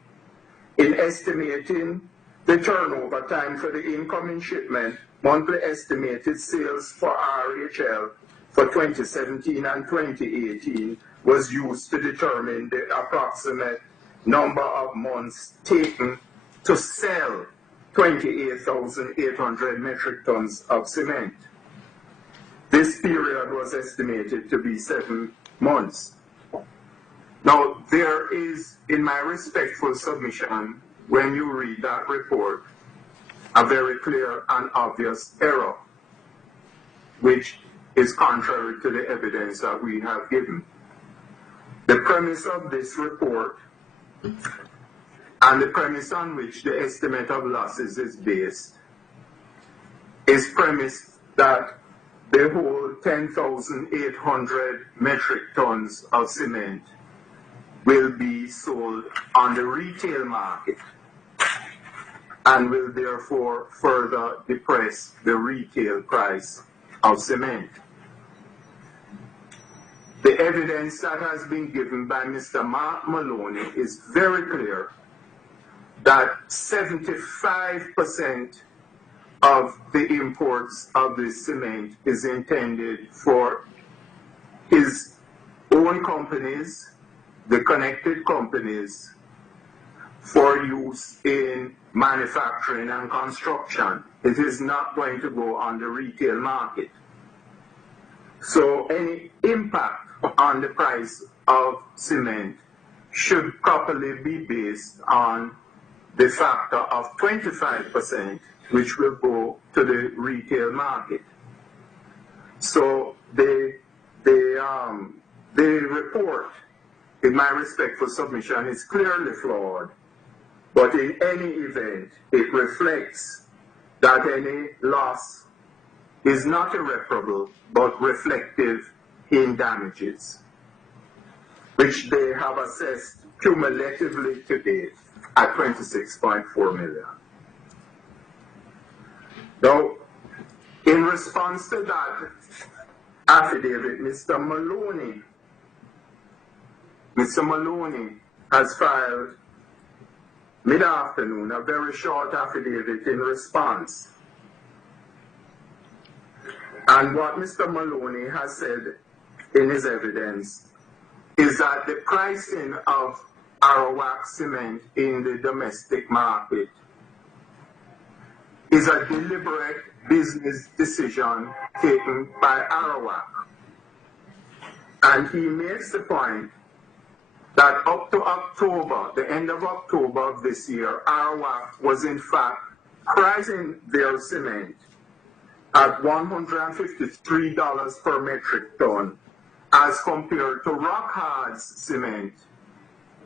In estimating the turnover time for the incoming shipment, monthly estimated sales for RHL for 2017 and 2018 was used to determine the approximate number of months taken to sell 28,800 metric tons of cement. This period was estimated to be 7 months. Now, there is, in my respectful submission, when you read that report, a very clear and obvious error, which is contrary to the evidence that we have given. The premise of this report and the premise on which the estimate of losses is based is premised that the whole 10,800 metric tons of cement will be sold on the retail market and will therefore further depress the retail price of cement. The evidence that has been given by Mr. Mark Maloney is very clear that 75% of the imports of this cement is intended for his own companies, the connected companies, for use in manufacturing and construction. It is not going to go on the retail market. So any impact on the price of cement should properly be based on the factor of 25%, which will go to the retail market. So the report, in my respectful submission, is clearly flawed, but in any event, it reflects that any loss is not irreparable, but reflective in damages, which they have assessed cumulatively to date at $26.4 million. Now, in response to that affidavit, Mr. Maloney has filed mid-afternoon a very short affidavit in response. And what Mr. Maloney has said in his evidence is that the pricing of Arawak cement in the domestic market is a deliberate business decision taken by Arawak. And he makes the point that up to October, the end of October of this year, Arawak was in fact pricing their cement at $153 per metric ton as compared to Rockhard's cement,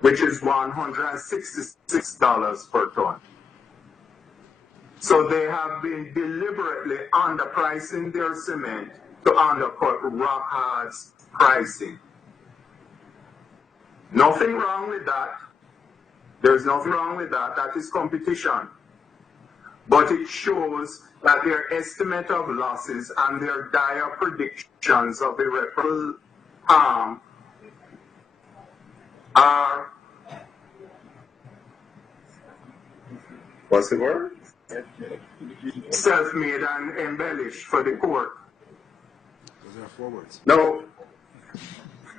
which is $166 per ton. So they have been deliberately underpricing their cement to undercut Rockhard's pricing. Nothing wrong with that. There's nothing wrong with that. That is competition. But it shows that their estimate of losses and their dire predictions of irreparable harm are, what's the word? Self-made and embellished for the court. Those are 4 words. Now,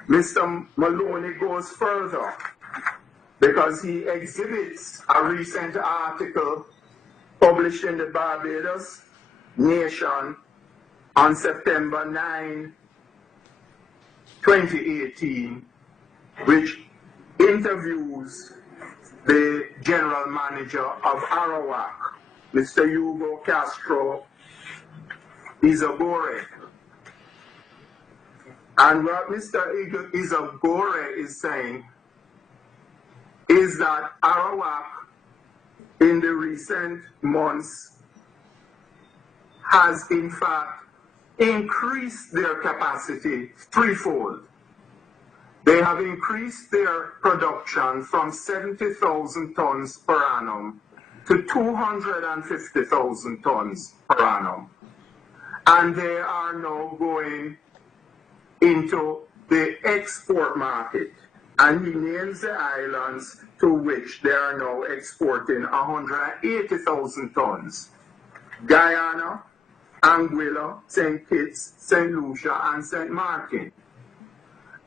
Mr. Maloney goes further because he exhibits a recent article published in the Barbados Nation on September 9, 2018, which interviews the general manager of Arawak, Mr. Hugo Castro Izagore. And what Mr. Izagore is saying is that Arawak in the recent months has in fact increased their capacity threefold. They have increased their production from 70,000 tons per annum to 250,000 tons per annum. And they are now going into the export market. And he names the islands to which they are now exporting 180,000 tons. Guyana, Anguilla, St. Kitts, St. Lucia, and St. Martin.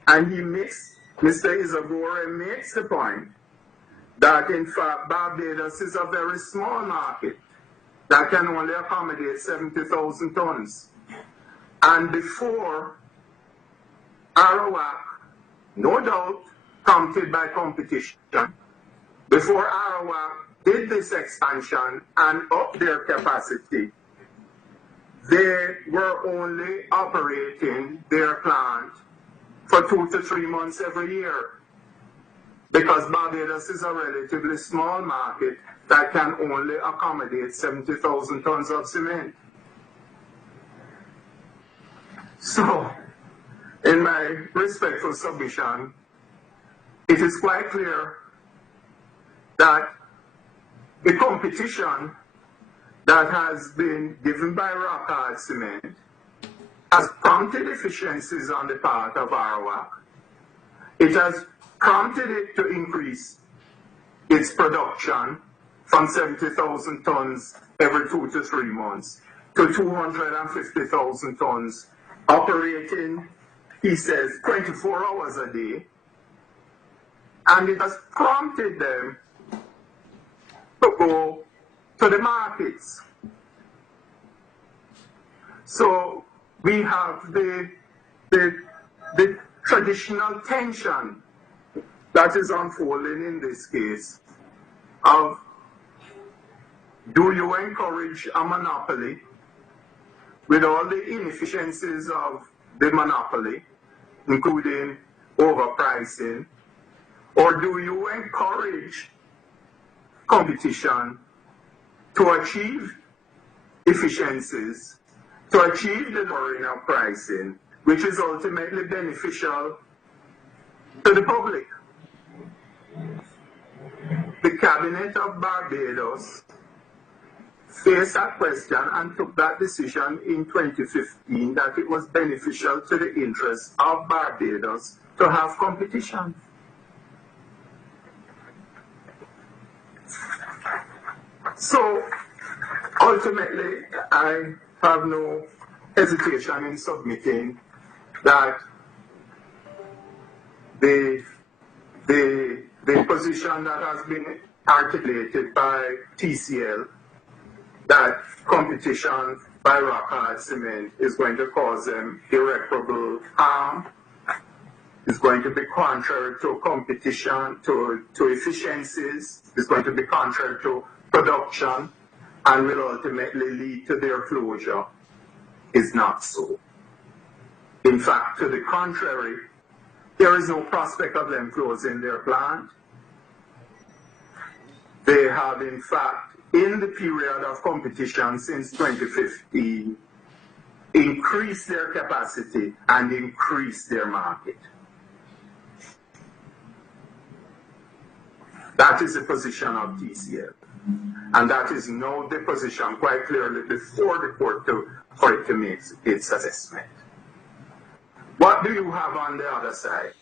And Mr. Izagore makes the point that in fact Barbados is a very small market that can only accommodate 70,000 tons. And before Arawak, no doubt, prompted by competition, before Arawak did this expansion and upped their capacity, they were only operating their plant for 2 to 3 months every year, because Barbados is a relatively small market that can only accommodate 70,000 tons of cement. So, in my respectful submission, it is quite clear that the competition that has been given by Rockhard Cement has prompted efficiencies on the part of Arawak. It has prompted it to increase its production from 70,000 tons every 2 to 3 months to 250,000 tons, operating, he says, 24 hours a day. And it has prompted them to go to the markets. So we have the traditional tension that is unfolding in this case of, do you encourage a monopoly with all the inefficiencies of the monopoly, including overpricing, or do you encourage competition to achieve efficiencies, to achieve the lowering of pricing, which is ultimately beneficial to the public? The Cabinet of Barbados faced that question and took that decision in 2015 that it was beneficial to the interests of Barbados to have competition. So, ultimately, I have no hesitation in submitting that the the position that has been articulated by TCL that competition by rock hard cement is going to cause them irreparable harm, is going to be contrary to competition, to efficiencies, is going to be contrary to production, and will ultimately lead to their closure, is not so. In fact, to the contrary, there is no prospect of them closing their plant. They have, in fact, in the period of competition since 2015, increased their capacity and increased their market. That is the position of TCL. And that is now the position quite clearly before the court for it to make its assessment. What do you have on the other side?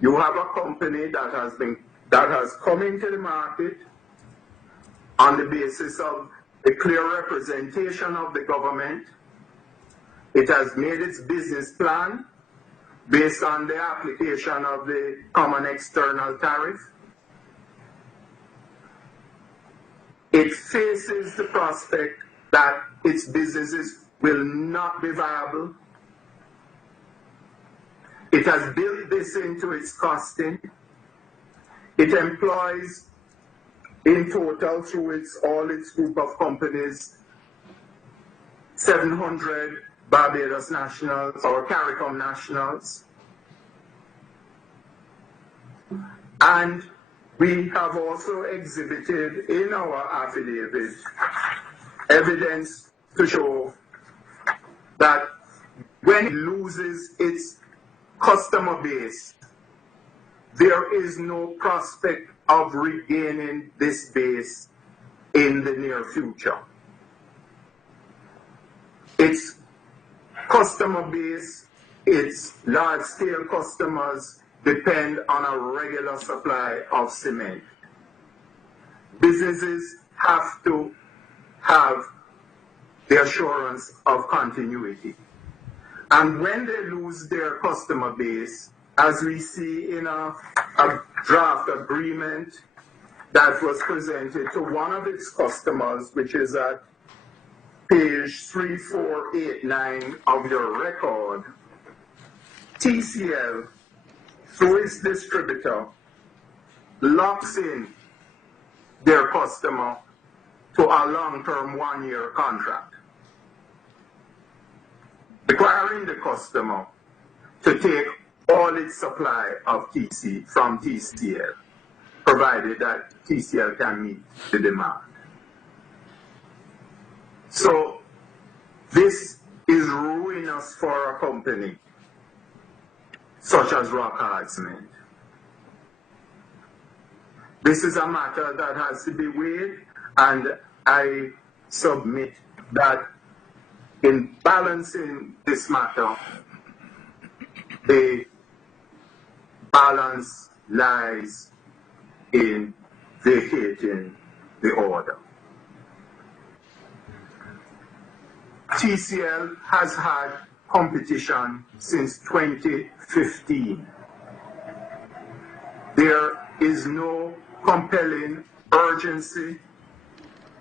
You have a company that has come into the market on the basis of the clear representation of the government. It has made its business plan based on the application of the common external tariff. It faces the prospect that its businesses will not be viable. It has built this into its costing. It employs, in total, through all its group of companies, 700 Barbados nationals or CARICOM nationals. And we have also exhibited in our affidavit evidence to show that when it loses its customer base, there is no prospect of regaining this base in the near future. Its customer base, its large-scale customers, depend on a regular supply of cement. Businesses have to have the assurance of continuity. And when they lose their customer base, as we see in a draft agreement that was presented to one of its customers, which is at page 3489 of your record, TCL, through its distributor, locks in their customer to a long-term one-year contract, requiring the customer to take all its supply of from TCL, provided that TCL can meet the demand. So this is ruinous for a company such as rock hard cement. This is a matter that has to be weighed, and I submit that in balancing this matter, the balance lies in vacating the order. TCL has had competition since 2015. There is no compelling urgency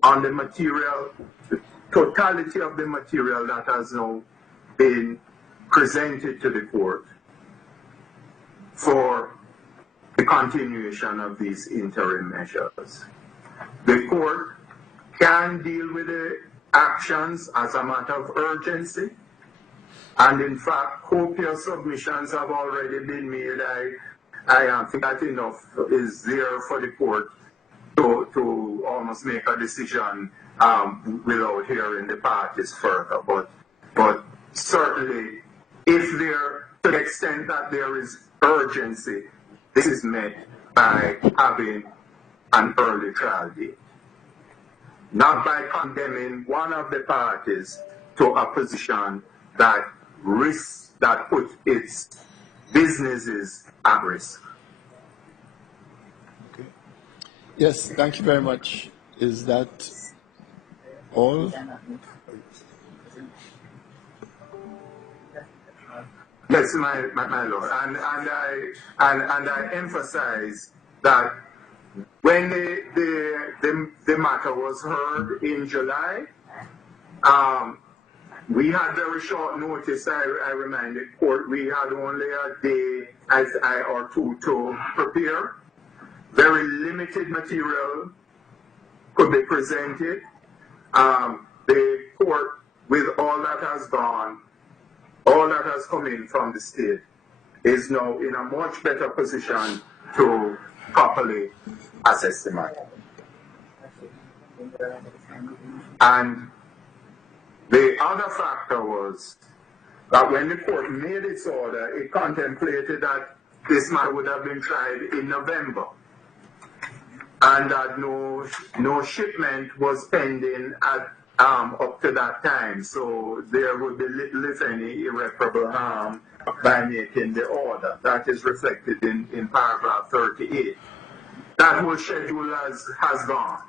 on the material, the totality of the material that has now been presented to the court for the continuation of these interim measures. The court can deal with the actions as a matter of urgency, and in fact, copious submissions have already been made. I think that enough is there for the court to almost make a decision without hearing the parties further. But certainly, if there, to the extent that there is urgency, this is met by having an early trial date, not by condemning one of the parties to a position that risks, that puts its businesses at risk. Okay. Yes, thank you very much. Is that all? Yes, my lord, and I emphasize that when the matter was heard in July, we had very short notice. I remind the court we had only a day or two to prepare. Very limited material could be presented. The court, with all that has gone, all that has come in from the state, is now in a much better position to properly assess the matter. And the other factor was that when the court made its order, it contemplated that this matter would have been tried in November, and that no shipment was pending at up to that time. So there would be little, if any, irreparable harm by making the order. That is reflected in paragraph 38. That whole schedule has gone.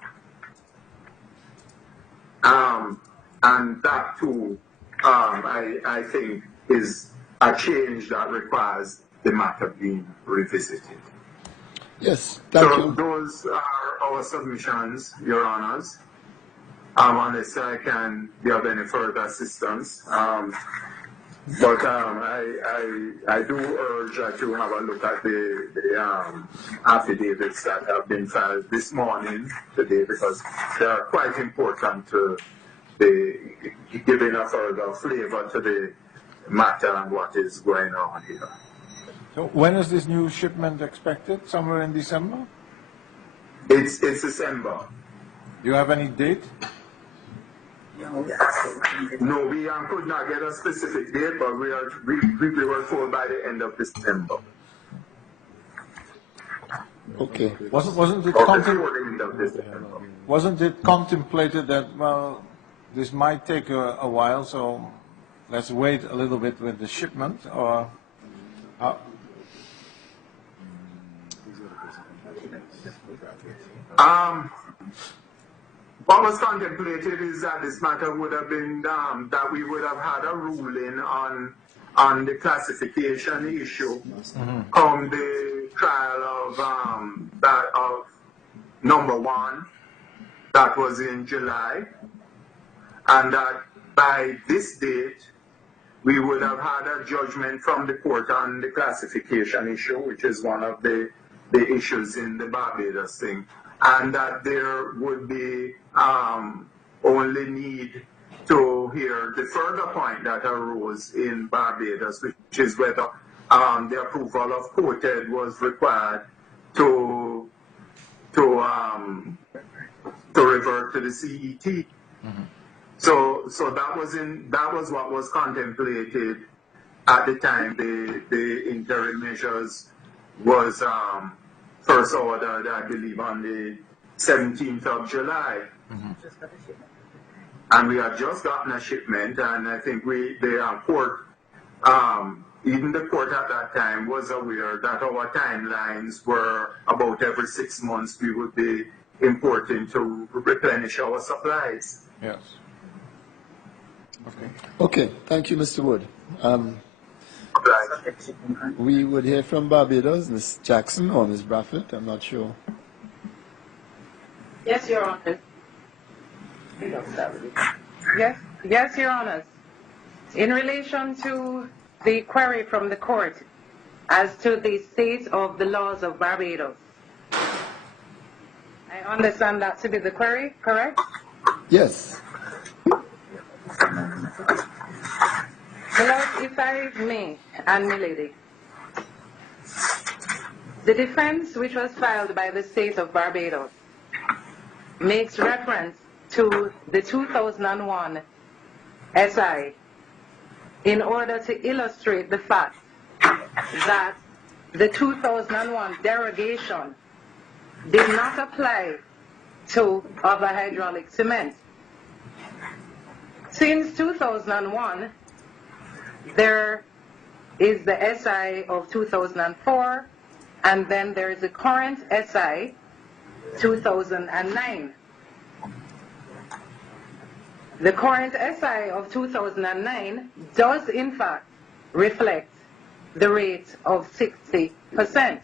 And that too, I think, is a change that requires the matter being revisited. Yes, thank you. Those are our submissions, Your Honors. Unless I can give any further assistance. But I do urge that you have a look at the affidavits that have been filed this morning, today, because they are quite important to giving a further flavor to the matter and what is going on here. So when is this new shipment expected? Somewhere in December? It's December. Do you have any date? No, we could not get a specific date, but we were told by the end of December. Okay. Wasn't it contemplated that, well, this might take a while, so let's wait a little bit with the shipment, or what was contemplated is that this matter would have been that we would have had a ruling on the classification issue come the trial of number 1 that was in July, and that by this date we would have had a judgment from the court on the classification issue, which is one of the issues in the Barbados thing, and that there would be only need to hear the further point that arose in Barbados, which is whether the approval of COTED was required to revert to the CET. So that was what was contemplated at the time the interim measures was first ordered, I believe, on the 17th of July. And we had just gotten a shipment, and I think the court, even the court at that time, was aware that our timelines were about every 6 months we would be importing to replenish our supplies. Yes. Okay. Okay, thank you, Mr. Wood. We would hear from Barbados, Ms. Jackson or Ms. Bradford, I'm not sure. Yes, Your Honor. Yes, Your Honor. In relation to the query from the court as to the state of the laws of Barbados, I understand that to be the query, correct? Yes. Beloved, if I may, and milady, the defense which was filed by the state of Barbados makes reference to the 2001 SI in order to illustrate the fact that the 2001 derogation did not apply to other hydraulic cement. Since 2001, there is the SI of 2004, and then there is the current SI 2009. The current SI of 2009 does in fact reflect the rate of 60%.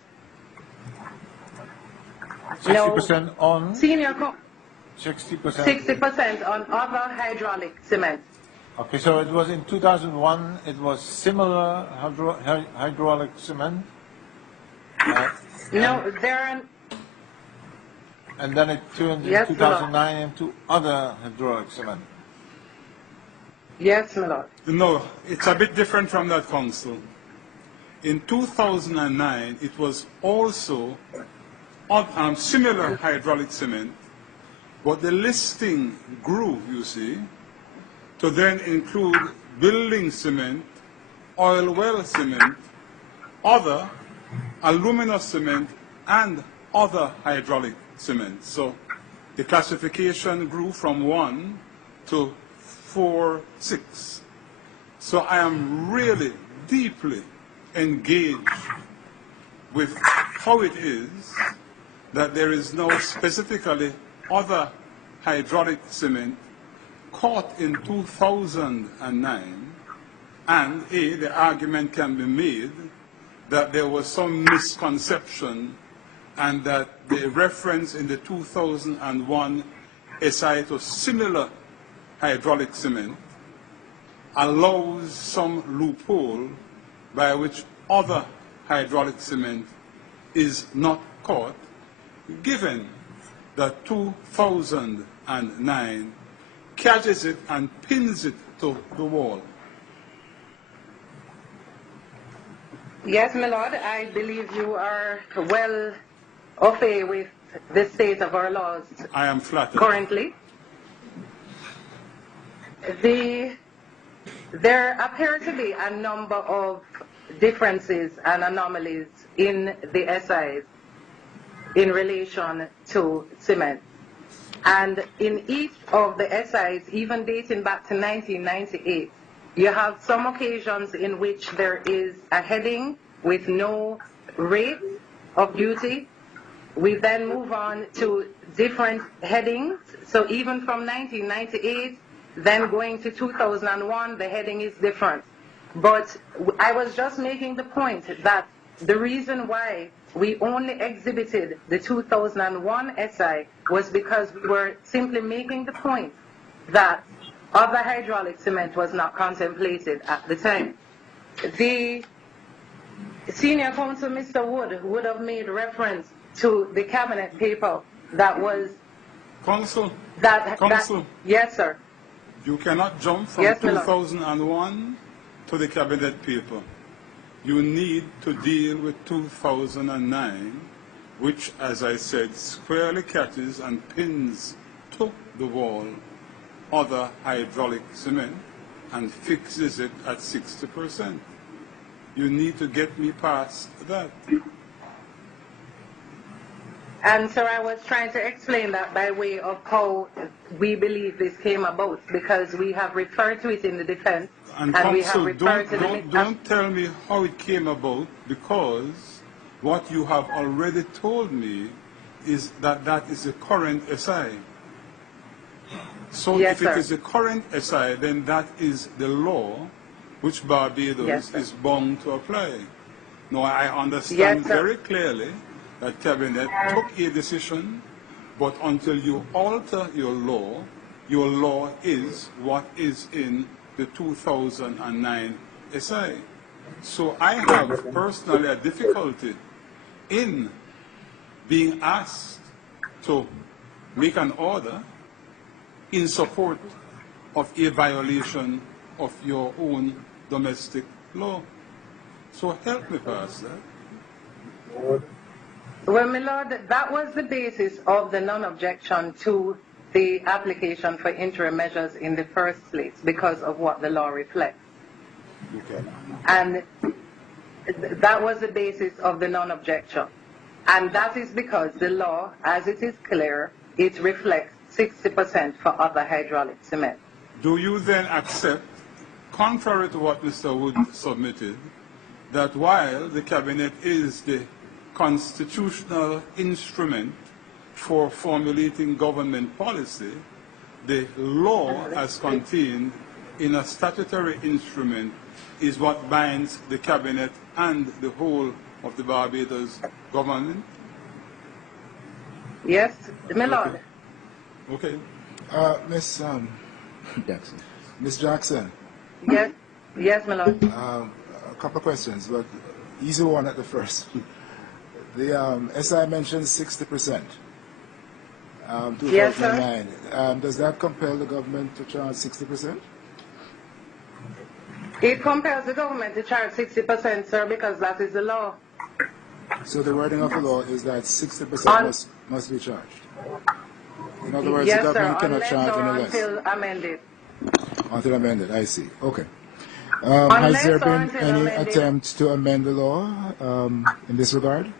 60% on? Senior 60%? 60% on other hydraulic cement. Okay, so it was in 2001, it was similar hydraulic cement? No, there are... And then it turned in 2009 into other hydraulic cement? Yes, my lord. No, it's a bit different from that, Council. In 2009, it was also similar hydraulic cement, but the listing grew, you see, to then include building cement, oil well cement, other aluminous cement, and other hydraulic cement. So the classification grew from 1 to 4, 6. So I am really deeply engaged with how it is that there is now specifically other hydraulic cement caught in 2009, and the argument can be made that there was some misconception and that the reference in the 2001 SI to similar hydraulic cement allows some loophole by which other hydraulic cement is not caught, given that 2009 catches it and pins it to the wall. Yes, my lord, I believe you are well aware with the state of our laws. I am flattered. Currently. There appear to be a number of differences and anomalies in the SIs in relation to cement. And in each of the SIs, even dating back to 1998, you have some occasions in which there is a heading with no rate of duty. We then move on to different headings. So even from 1998, then going to 2001, the heading is different. But I was just making the point that the reason why we only exhibited the 2001 SI was because we were simply making the point that other hydraulic cement was not contemplated at the time. The senior counsel, Mr. would have made reference to the cabinet paper that was... Counsel? Counsel? Yes, sir. You cannot jump from 2001 to the cabinet paper. You need to deal with 2009, which, as I said, squarely catches and pins to the wall other hydraulic cement and fixes it at 60%. You need to get me past that. And sir, I was trying to explain that by way of how we believe this came about, because we have referred to it in the defense, and we have referred to the... Don't tell me how it came about, because what you have already told me is that that is a current SI. So yes, if it is a current SI, then that is the law which Barbados is bound to apply. Now, I understand very clearly that Cabinet took a decision, but until you alter your law is what is in the 2009 SI. So I have personally a difficulty in being asked to make an order in support of a violation of your own domestic law. So help me pass that. Well, my lord, that was the basis of the non-objection to the application for interim measures in the first place, because of what the law reflects. Okay. And that was the basis of the non-objection. And that is because the law, as it is clear, it reflects 60% for other hydraulic cement. Do you then accept, contrary to what Mr. Wood submitted, that while the Cabinet is the constitutional instrument for formulating government policy, the law as contained in a statutory instrument is what binds the Cabinet and the whole of the Barbados government? Yes, my lord. Okay. Miss Jackson. Miss Jackson. Yes, yes, my lord. A couple of questions, but easy one at the first. The SI mentioned 60%. 2009. Yes, sir. Does that compel the government to charge 60%? It compels the government to charge 60%, sir, because that is the law. So the wording of the law is that 60% must be charged. In other words, yes, the government sir, cannot charge any less. until amended. Until amended, I see. Okay. Has Unless there or been until any amended. attempt to amend the law in this regard?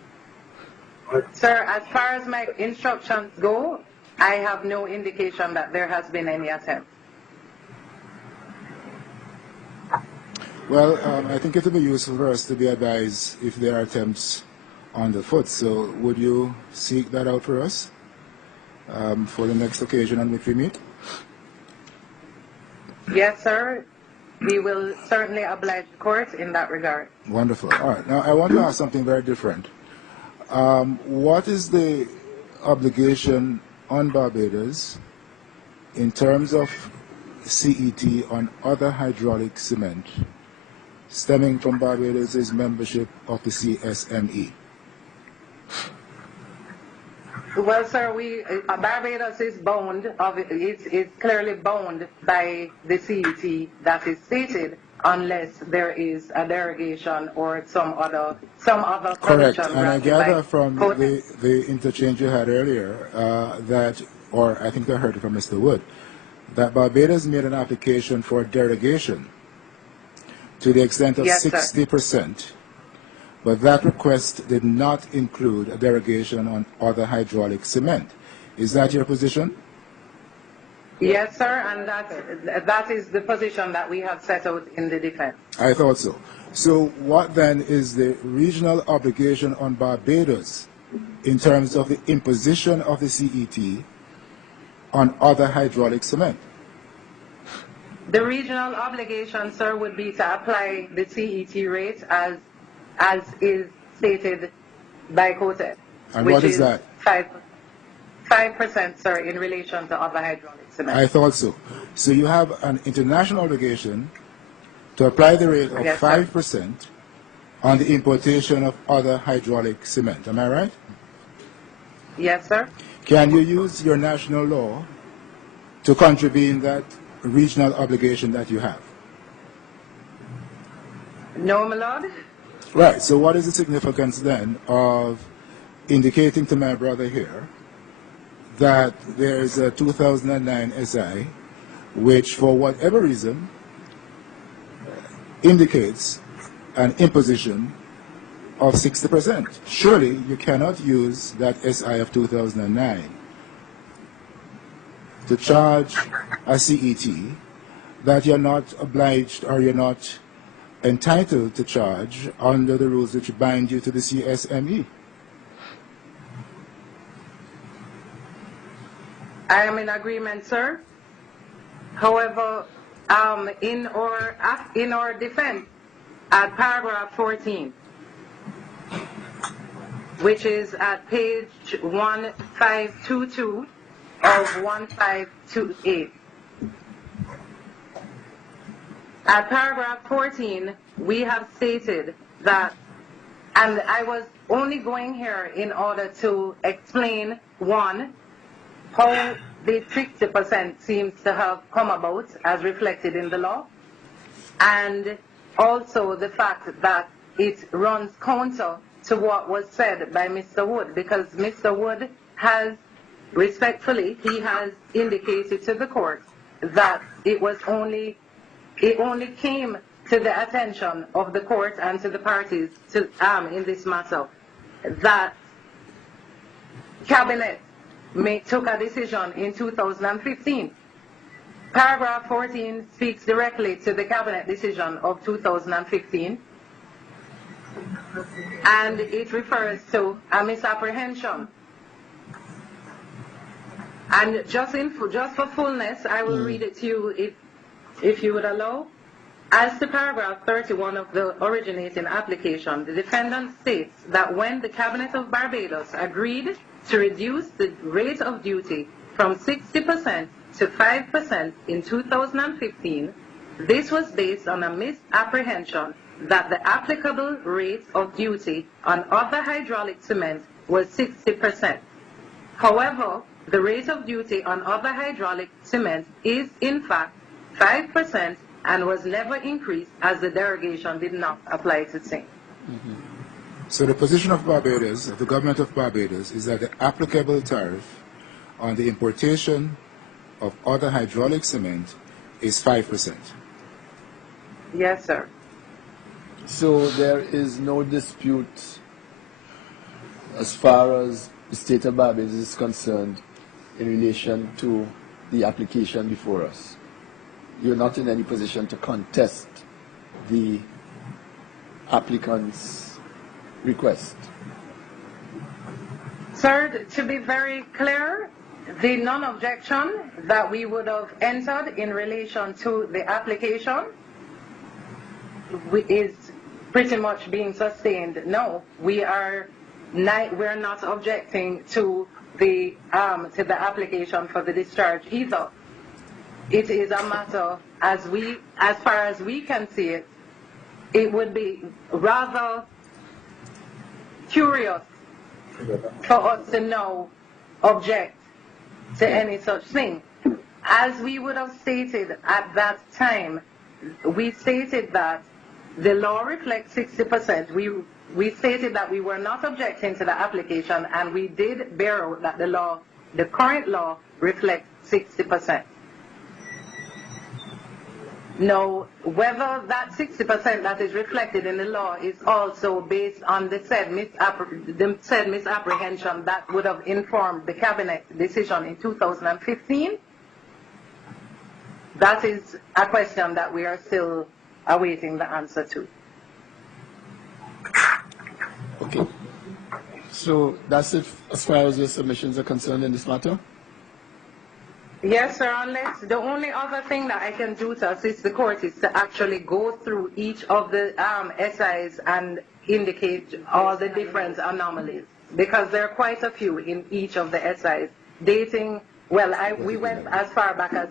Sir, as far as my instructions go, I have no indication that there has been any attempt. Well, I think it would be useful for us to be advised if there are attempts on the foot. So would you seek that out for us for the next occasion on which we meet? Yes, sir. We will certainly oblige the court in that regard. Wonderful. All right. Now, I want to ask something very different. What is the obligation on Barbados in terms of CET on other hydraulic cement stemming from Barbados' membership of the CSME? Well, sir, Barbados is bound, it's clearly bound by the CET that is stated, unless there is a derogation or some other Correct. provision. And I gather from the interchange you had earlier that, or I think I heard it from Mr. Wood, that Barbados made an application for derogation to the extent of 60%, but that request did not include a derogation on other hydraulic cement. Is that your position? Yes, sir, and that is the position that we have set out in the defense. I thought so. So what then is the regional obligation on Barbados in terms of the imposition of the CET on other hydraulic cement? The regional obligation, sir, would be to apply the CET rate as is stated by COTED. And what is that? 5%, sir, in relation to other hydraulic cement. I thought so. So you have an international obligation to apply the rate of 5% on the importation of other hydraulic cement. Am I right? Yes, sir. Can you use your national law to contravene that regional obligation that you have? No, my lord. Right. So what is the significance then of indicating to my brother here that there is a 2009 SI which, for whatever reason, indicates an imposition of 60%? Surely you cannot use that SI of 2009 to charge a CET that you're not obliged or you're not entitled to charge under the rules which bind you to the CSME. I am in agreement, sir. However, in our defense, at paragraph 14, which is at page 1522 of 1528. At paragraph 14, we have stated that, and I was only going here in order to explain, one, how the 60% seems to have come about as reflected in the law, and also the fact that it runs counter to what was said by Mr. Wood, because Mr. Wood has, respectfully, he has indicated to the court that it only came to the attention of the court and to the parties to, in this matter that Cabinet took a decision in 2015. Paragraph 14 speaks directly to the Cabinet decision of 2015, and it refers to a misapprehension. And just for fullness, I will read it to you if you would allow. As to paragraph 31 of the originating application, the defendant states that when the Cabinet of Barbados agreed to reduce the rate of duty from 60% to 5% in 2015, this was based on a misapprehension that the applicable rate of duty on other hydraulic cement was 60%. However, the rate of duty on other hydraulic cement is in fact 5% and was never increased as the derogation did not apply to zinc. So the position of Barbados, of the government of Barbados, is that the applicable tariff on the importation of other hydraulic cement is 5%. Yes, sir. So there is no dispute as far as the state of Barbados is concerned in relation to the application before us. You're not in any position to contest the applicant's request. Sir, to be very clear, the non-objection that we would have entered in relation to the application is pretty much being sustained. No, we're not objecting to the application for the discharge either. It is a matter, as far as we can see it, it would be rather curious for us to now object to any such thing. As we would have stated at that time, we stated that the law reflects 60%. We stated that we were not objecting to the application, and we did bear out that the current law reflects 60%. Now, whether that 60% that is reflected in the law is also based on the said misapprehension that would have informed the cabinet decision in 2015, that is a question that we are still awaiting the answer to. Okay. So that's it as far as your submissions are concerned in this matter? Yes, sir, unless the only other thing that I can do to assist the court is to actually go through each of the SIs and indicate all the different anomalies, because there are quite a few in each of the SIs, dating, we went as far back as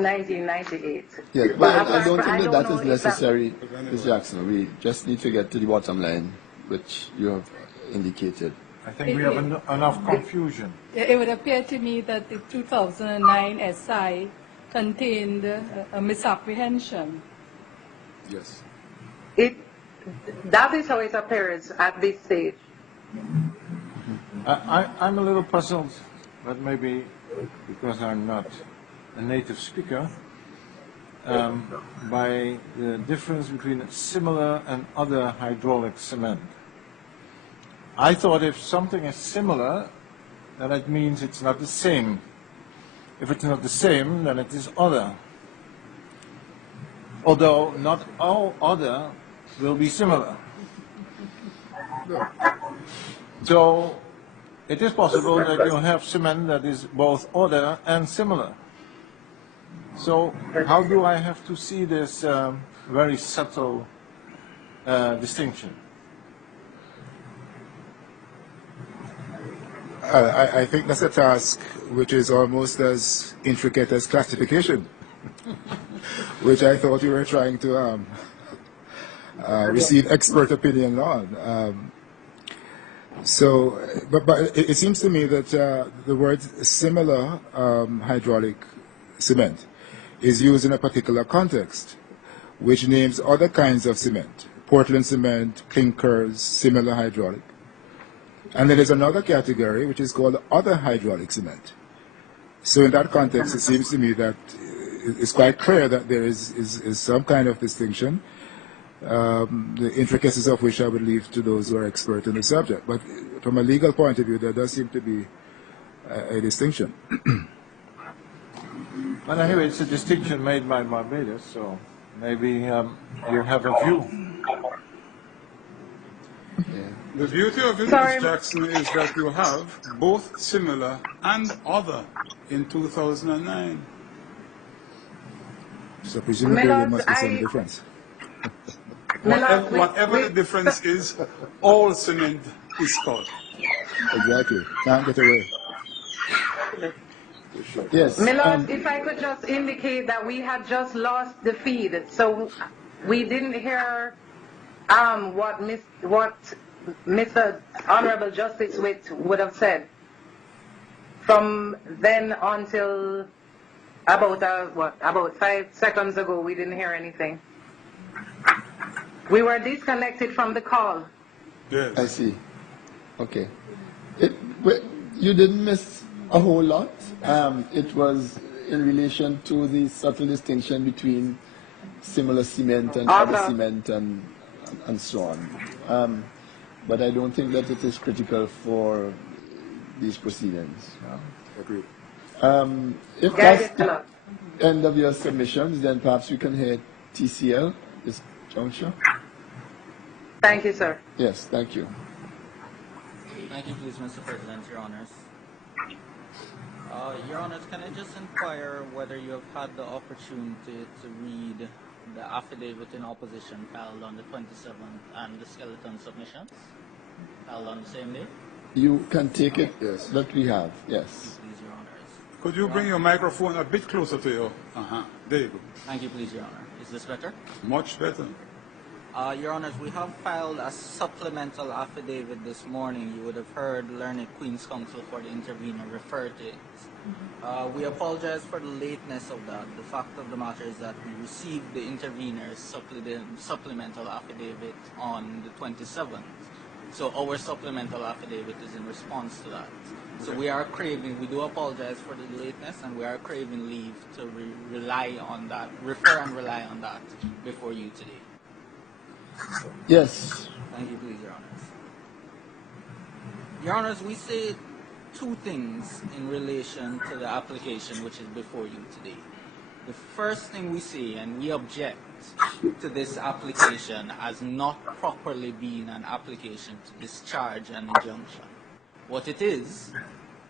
1998. Yeah, but I don't think that is necessary, Ms. Jackson. We just need to get to the bottom line, which you have indicated. I think we have enough confusion. It would appear to me that the 2009 SI contained a misapprehension. Yes. That is how it appears at this stage. I'm a little puzzled, but maybe because I'm not a native speaker, by the difference between similar and other hydraulic cement. I thought if something is similar, then it means it's not the same. If it's not the same, then it is other. Although not all other will be similar. So it is possible that you have cement that is both other and similar. So how do I have to see this very subtle distinction? I think that's a task which is almost as intricate as classification, which I thought you were trying to receive expert opinion on. But it seems to me that the word similar hydraulic cement is used in a particular context, which names other kinds of cement, Portland cement, clinkers, similar hydraulic. And then there's another category which is called other hydraulic cement. So in that context, it seems to me that it's quite clear that there is some kind of distinction, the intricacies of which I would leave to those who are expert in the subject. But from a legal point of view, there does seem to be a distinction. But anyway, it's a distinction made by Barbados, so maybe you have a view. The beauty of it, Ms. Jackson, is that you have both similar and other in 2009. So presumably there must be some difference. Whatever the difference is, all cement is called. Exactly. Can't get away. Yes. My Lord, if I could just indicate that we had just lost the feed, so we didn't hear what Mr. Honorable Justice Witt would have said. From then until about 5 seconds ago, we didn't hear anything. We were disconnected from the call. Yes. I see. Okay. You didn't miss a whole lot. It was in relation to the subtle distinction between similar cement and other cement and so on. But I don't think that it is critical for these proceedings. Agreed. If that's the end of your submissions, then perhaps we can hear TCL this juncture. Thank you, sir. Yes, thank you. Thank you, please, Mr. President, Your Honors. Your Honors, can I just inquire whether you have had the opportunity to read the affidavit in opposition filed on the 27th and the skeleton submissions filed on the same day? You can take it that we have, yes. Please, Your Honors. Could you bring your microphone a bit closer to you? There you go. Thank you, please, Your Honor. Is this better? Much better. Your Honors, we have filed a supplemental affidavit this morning. You would have heard Learned Queen's Counsel for the intervener refer to it. We apologize for the lateness of that. The fact of the matter is that we received the intervener's supplemental affidavit on the 27th. So our supplemental affidavit is in response to that. So we do apologize for the lateness, and we are craving leave to rely on that, refer and rely on that before you today. Yes. Thank you, please, Your Honors. Your Honors, we say two things in relation to the application which is before you today. The first thing we say, and we object to this application as not properly being an application to discharge an injunction. What it is,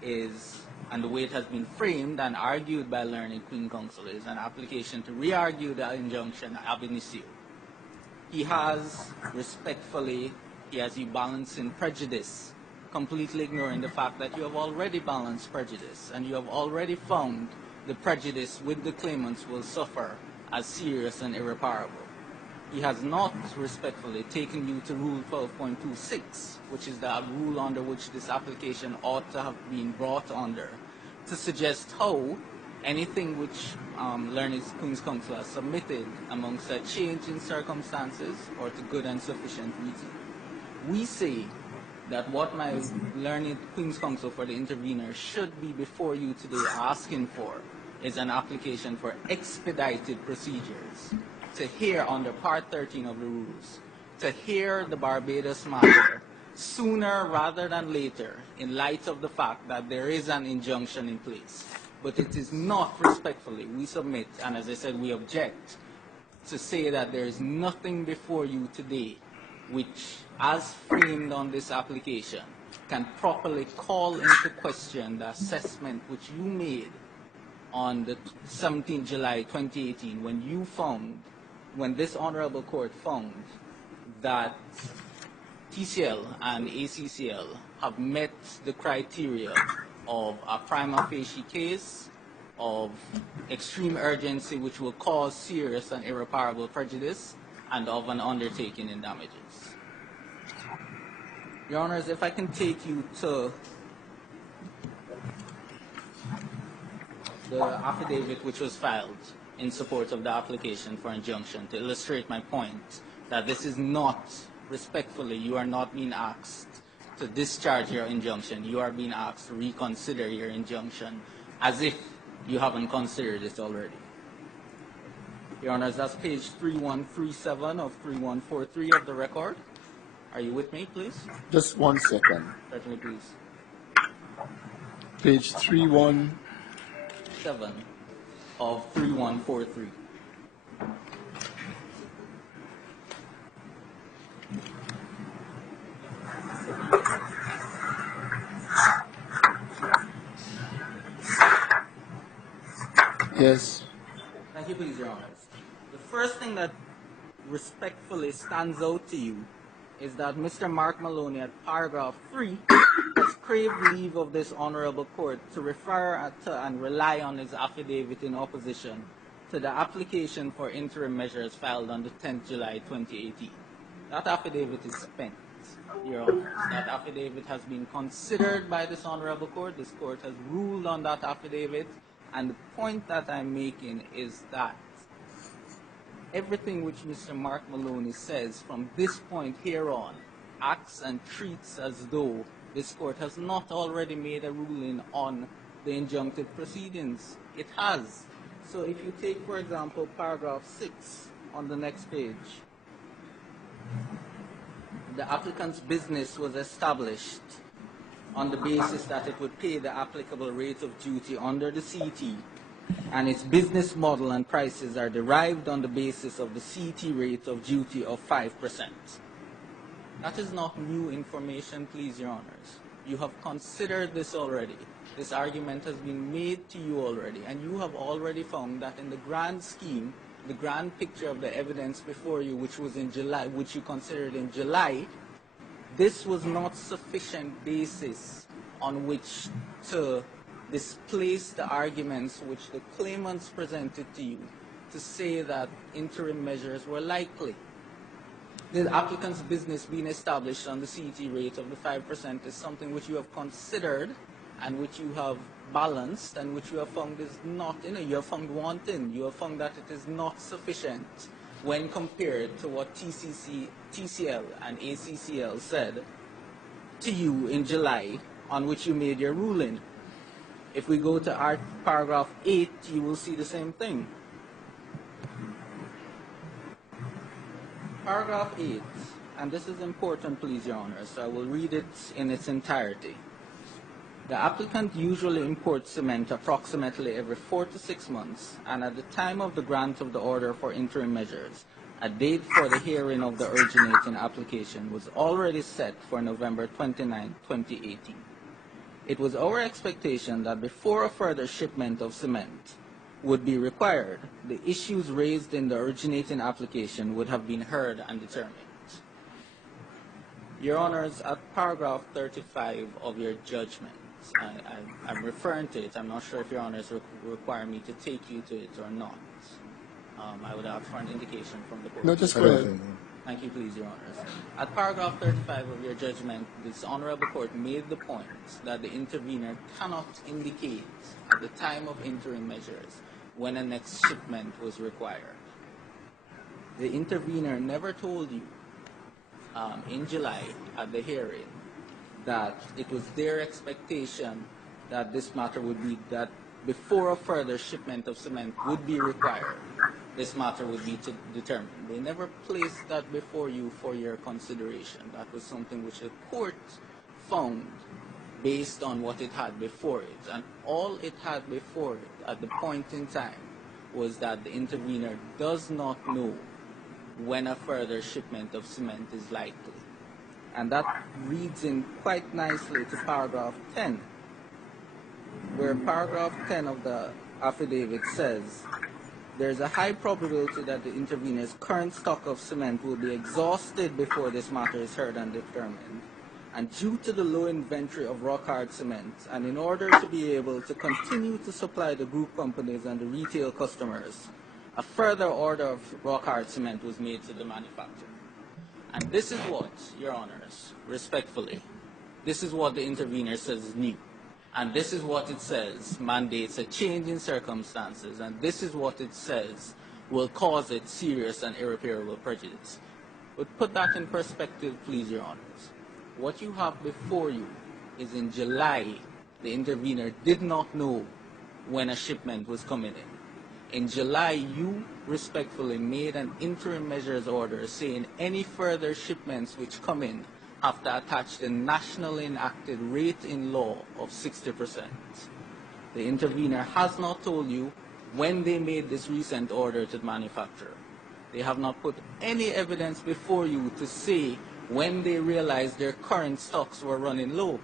and the way it has been framed and argued by Learned Queen Counsel, is an application to re-argue the injunction ab initio. He has you balancing prejudice, completely ignoring the fact that you have already balanced prejudice, and you have already found the prejudice with the claimants will suffer as serious and irreparable. He has not respectfully taken you to Rule 12.26, which is the rule under which this application ought to have been brought under, to suggest how anything which Learned Queen's Counsel has submitted amongst a change in circumstances or to good and sufficient reason. We say that what my Learned Queen's Counsel for the intervener should be before you today asking for is an application for expedited procedures to hear under Part 13 of the rules, to hear the Barbados matter sooner rather than later in light of the fact that there is an injunction in place. But it is not, respectfully, we submit, and as I said, we object, to say that there is nothing before you today which, as framed on this application, can properly call into question the assessment which you made on the 17th July 2018 when this honorable court found that TCL and ACCL have met the criteria of a prima facie case of extreme urgency which will cause serious and irreparable prejudice and of an undertaking in damages. Your Honors, if I can take you to the affidavit which was filed in support of the application for injunction to illustrate my point that this is not, respectfully, you are not being asked to discharge your injunction. You are being asked to reconsider your injunction as if you haven't considered it already. Your Honors, that's page 3137 of 3143 of the record. Are you with me, please? Just 1 second. Certainly, please. Page 317 of 3143. Yes. Thank you, please, Your Honors. The first thing that respectfully stands out to you is that Mr. Mark Maloney at paragraph 3 has crave leave of this honorable court to refer to and rely on his affidavit in opposition to the application for interim measures filed on the 10th July 2018. That affidavit is spent, Your Honors. That affidavit has been considered by this honorable court. This court has ruled on that affidavit. And the point that I'm making is that everything which Mr. Mark Maloney says from this point here on acts and treats as though this court has not already made a ruling on the injunctive proceedings. It has. So if you take, for example, paragraph 6 on the next page, the applicant's business was established on the basis that it would pay the applicable rate of duty under the CT, and its business model and prices are derived on the basis of the CT rate of duty of 5%. That is not new information, please, Your Honors. You have considered this already. This argument has been made to you already, and you have already found that in the grand scheme, the grand picture of the evidence before you, which was in July, which you considered in July, this was not sufficient basis on which to displace the arguments which the claimants presented to you to say that interim measures were likely. The applicant's business being established on the CET rate of the 5% is something which you have considered and which you have balanced and which you have found is not, you have found wanting. You have found that it is not sufficient when compared to what TCL and ACCL said to you in July, on which you made your ruling. If we go to paragraph 8, you will see the same thing. Paragraph 8, and this is important, please, Your Honor, so I will read it in its entirety. The applicant usually imports cement approximately every 4 to 6 months, and at the time of the grant of the order for interim measures, a date for the hearing of the originating application was already set for November 29, 2018. It was our expectation that before a further shipment of cement would be required, the issues raised in the originating application would have been heard and determined. Your Honors, at paragraph 35 of your judgment, I'm referring to it. I'm not sure if Your Honors require me to take you to it or not. I would ask for an indication from the court. No, just go ahead. Thank you, please, Your Honors. At paragraph 35 of your judgment, this honorable court made the point that the intervener cannot indicate at the time of interim measures when a next shipment was required. The intervener never told you in July at the hearing that it was their expectation that this matter would be, that before a further shipment of cement would be required, this matter would be determined. They never placed that before you for your consideration. That was something which the court found based on what it had before it. And all it had before it at the point in time was that the intervener does not know when a further shipment of cement is likely. And that reads in quite nicely to paragraph 10, where paragraph 10 of the affidavit says, there's a high probability that the intervener's current stock of cement will be exhausted before this matter is heard and determined. And due to the low inventory of rock-hard cement, and in order to be able to continue to supply the group companies and the retail customers, a further order of rock-hard cement was made to the manufacturer. And this is what, Your Honors, respectfully, this is what the intervener says is new. And this is what it says mandates a change in circumstances, and this is what it says will cause it serious and irreparable prejudice. But put that in perspective, please, Your Honors. What you have before you is in July, the intervener did not know when a shipment was coming in. In July, you respectfully made an interim measures order saying any further shipments which come in have to attach the nationally enacted rate in law of 60%. The intervener has not told you when they made this recent order to the manufacturer. They have not put any evidence before you to say when they realized their current stocks were running low.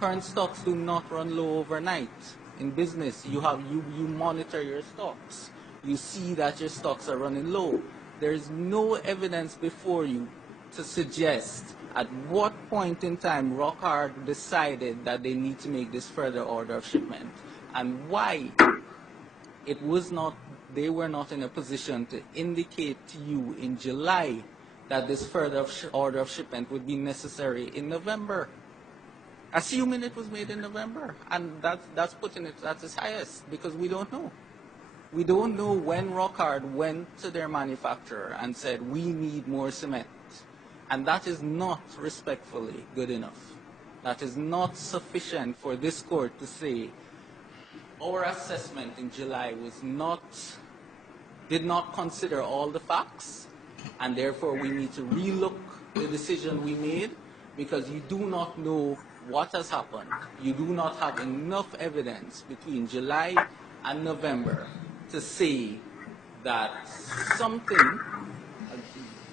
Current stocks do not run low overnight. In business, you monitor your stocks. You see that your stocks are running low. There is no evidence before you to suggest at what point in time, Rockhard decided that they need to make this further order of shipment, and why it was not, they were not in a position to indicate to you in July that this further order of shipment would be necessary in November, assuming it was made in November. And that's putting it at its highest, because we don't know. We don't know when Rockhard went to their manufacturer and said, we need more cement. And that is not respectfully good enough. That is not sufficient for this court to say, our assessment in July did not consider all the facts, and therefore we need to relook the decision we made, because you do not know what has happened. You do not have enough evidence between July and November to say that something,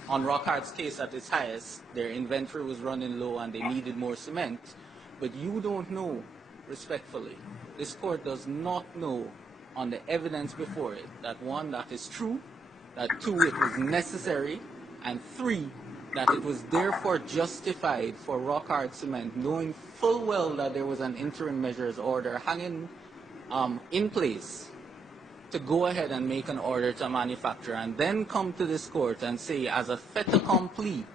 on Rockhard's case at its highest, their inventory was running low and they needed more cement, but you don't know, respectfully. This court does not know on the evidence before it that, one, that is true, that two, it was necessary, and three, that it was therefore justified for Rockhard Cement, knowing full well that there was an interim measures order hanging in place, to go ahead and make an order to a manufacturer and then come to this court and say, as a fait accompli,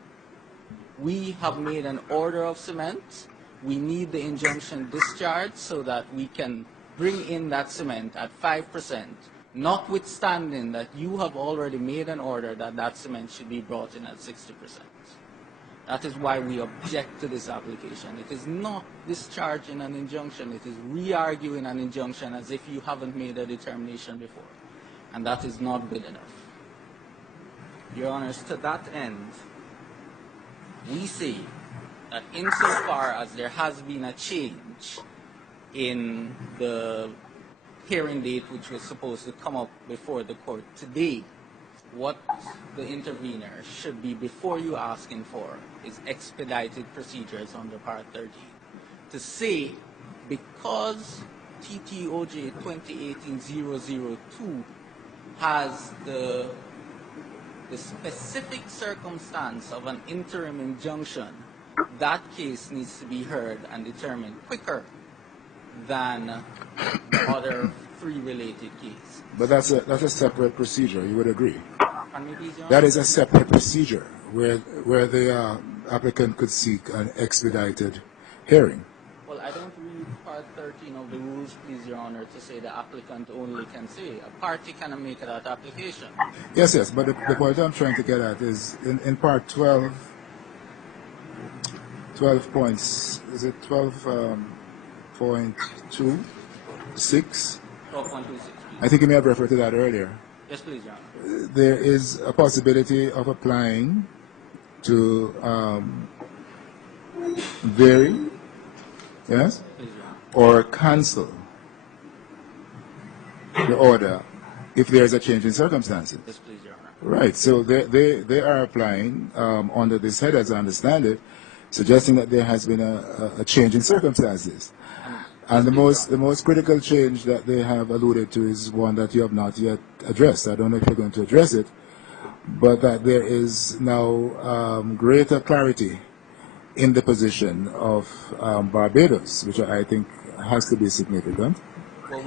we have made an order of cement, we need the injunction discharged so that we can bring in that cement at 5%, notwithstanding that you have already made an order that that cement should be brought in at 60%. That is why we object to this application. It is not discharging an injunction, it is re-arguing an injunction as if you haven't made a determination before. And that is not good enough. Your Honors, to that end, we say that insofar as there has been a change in the hearing date which was supposed to come up before the court today, what the intervener should be before you asking for is expedited procedures under Part 13. To say, because TTOJ2018-002 has the specific circumstance of an interim injunction, that case needs to be heard and determined quicker than the other three related cases. But that's a separate procedure, you would agree? Please, that is a separate procedure where the applicant could seek an expedited hearing. Well, I don't read Part 13 of the rules, please, Your Honor, to say the applicant only can say. A party cannot make that application. Yes, but the point I'm trying to get at is in Part 12 points, is it 12.26? 12.26. I think you may have referred to that earlier. Yes, please, Your Honor. There is a possibility of applying to vary, yes, or cancel the order if there is a change in circumstances. Yes, please, Your Honor. Right, so they are applying under this head, as I understand it, suggesting that there has been a change in circumstances. And the most critical change that they have alluded to is one that you have not yet addressed. I don't know if you're going to address it, but that there is now greater clarity in the position of Barbados, which I think has to be significant. Well,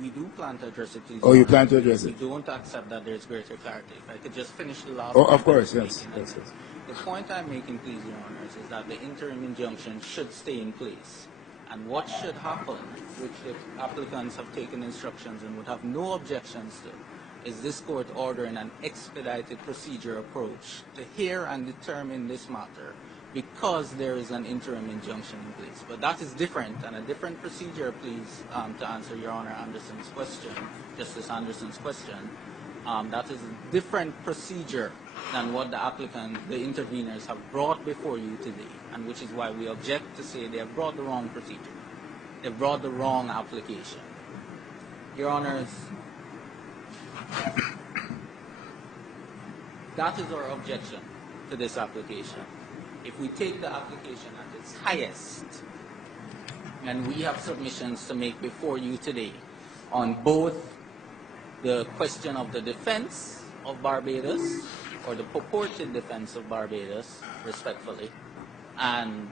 we do plan to address it, please. Oh, you plan to address it? We don't accept that there's greater clarity. If I could just finish the last Oh, point of course, I'm yes. making. The point I'm making, please, Your Honors, is that the interim injunction should stay in place. And what should happen, which the applicants have taken instructions and would have no objections to, is this court ordering an expedited procedure approach to hear and determine this matter because there is an interim injunction in place. But that is different, and a different procedure, please, to answer Your Honor Anderson's question, Justice Anderson's question. That is a different procedure than what the interveners have brought before you today, and which is why we object to say they have brought the wrong procedure. They have brought the wrong application. Your Honors, that is our objection to this application. If we take the application at its highest, and we have submissions to make before you today on both the question of the defense of Barbados, or the purported defense of Barbados, respectfully, and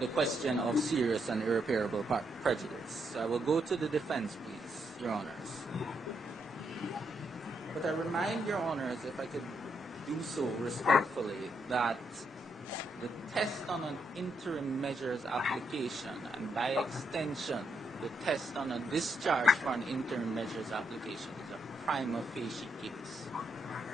the question of serious and irreparable prejudice. So I will go to the defense, please, Your Honors. But I remind Your Honors, if I could do so respectfully, that the test on an interim measures application, and by extension, the test on a discharge for an interim measures application is a prima facie case.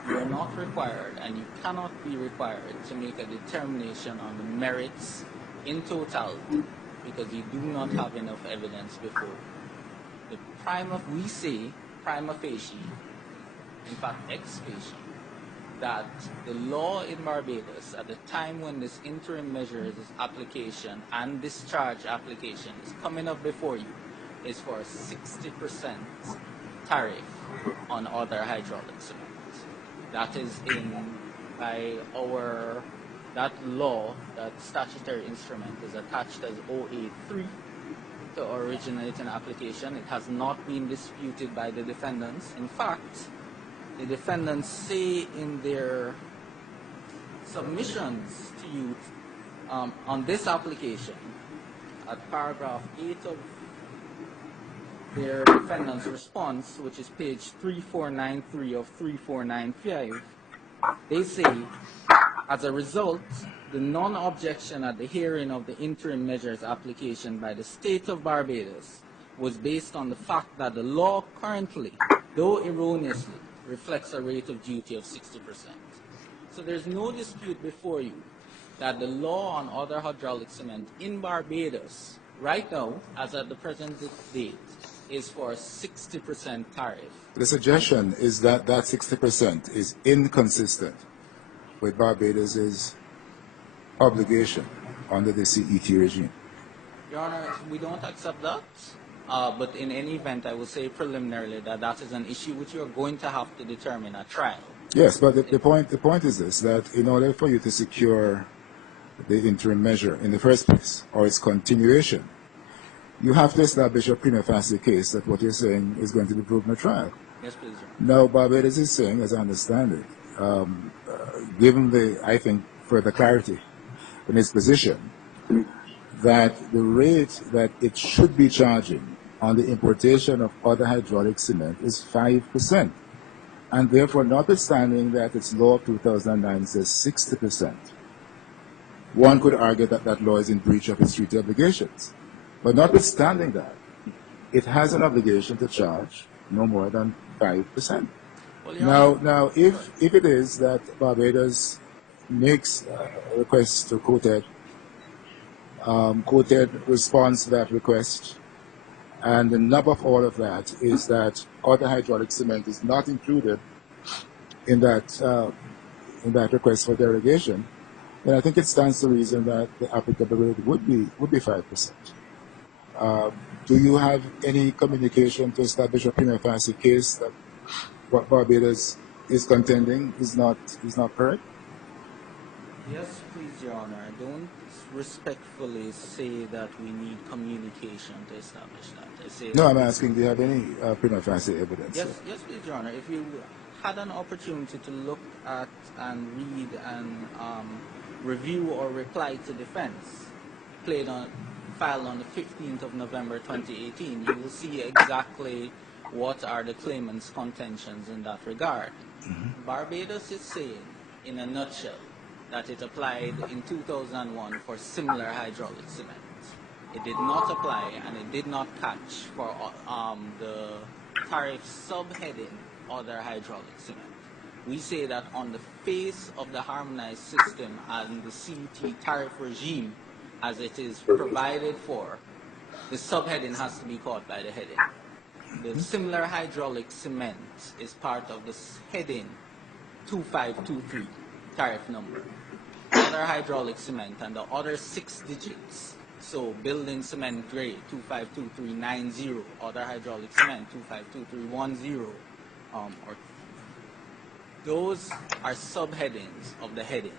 You are not required, and you cannot be required, to make a determination on the merits in totality, because you do not have enough evidence before you. We say prima facie, in fact ex facie, that the law in Barbados at the time when this interim measures application and discharge application is coming up before you is for a 60% tariff on other hydraulic cement. That is that law, that statutory instrument is attached as OA3 to originating application. It has not been disputed by the defendants. In fact, the defendants say in their submissions to you on this application, at paragraph 8 of their defendant's response, which is page 3493 of 3495, they say, as a result, the non-objection at the hearing of the interim measures application by the state of Barbados was based on the fact that the law currently, though erroneously, reflects a rate of duty of 60%. So there's no dispute before you that the law on other hydraulic cement in Barbados, right now, as at the present date, is for a 60% tariff. The suggestion is that that 60% is inconsistent with Barbados's obligation under the CET regime. Your Honor, we don't accept that. But in any event, I will say preliminarily that that is an issue which you are going to have to determine at trial. Yes, but the point is this, that in order for you to secure the interim measure in the first place, or its continuation, you have to establish a prima facie case that what you're saying is going to be proven at trial. Yes, please, Your Now, Honor. Barbados is saying, as I understand it, given the, I think, further clarity in its position, that the rate that it should be charging on the importation of other hydraulic cement is 5%. And therefore, notwithstanding that its law of 2009 says 60%, one could argue that that law is in breach of its treaty obligations. But notwithstanding that, it has an obligation to charge no more than 5%. Well, now, if it is that Barbados makes a request to COTED, COTED responds to that request, and the nub of all of that is that other hydraulic cement is not included in that request for derogation, then I think it stands to reason that the applicable rate would be 5%. Do you have any communication to establish a prima facie case that what Barbados is contending is not correct? Yes, please, Your Honor. I don't respectfully say that we need communication to establish that. I say no, I'm asking, do you have any prima facie evidence? Yes, please, Your Honor. If you had an opportunity to look at and read and review or reply to defense filed on the 15th of November 2018, you will see exactly what are the claimant's contentions in that regard. Mm-hmm. Barbados is saying, in a nutshell, that it applied in 2001 for similar hydraulic cement. It did not apply and it did not catch for the tariff subheading other hydraulic cement. We say that on the face of the harmonized system and the CET tariff regime as it is provided for, the subheading has to be caught by the heading. The similar hydraulic cement is part of this heading 2523 tariff number. Other hydraulic cement and the other 6 digits, so building cement grade 252390, other hydraulic cement 252310, or those are subheadings of the heading.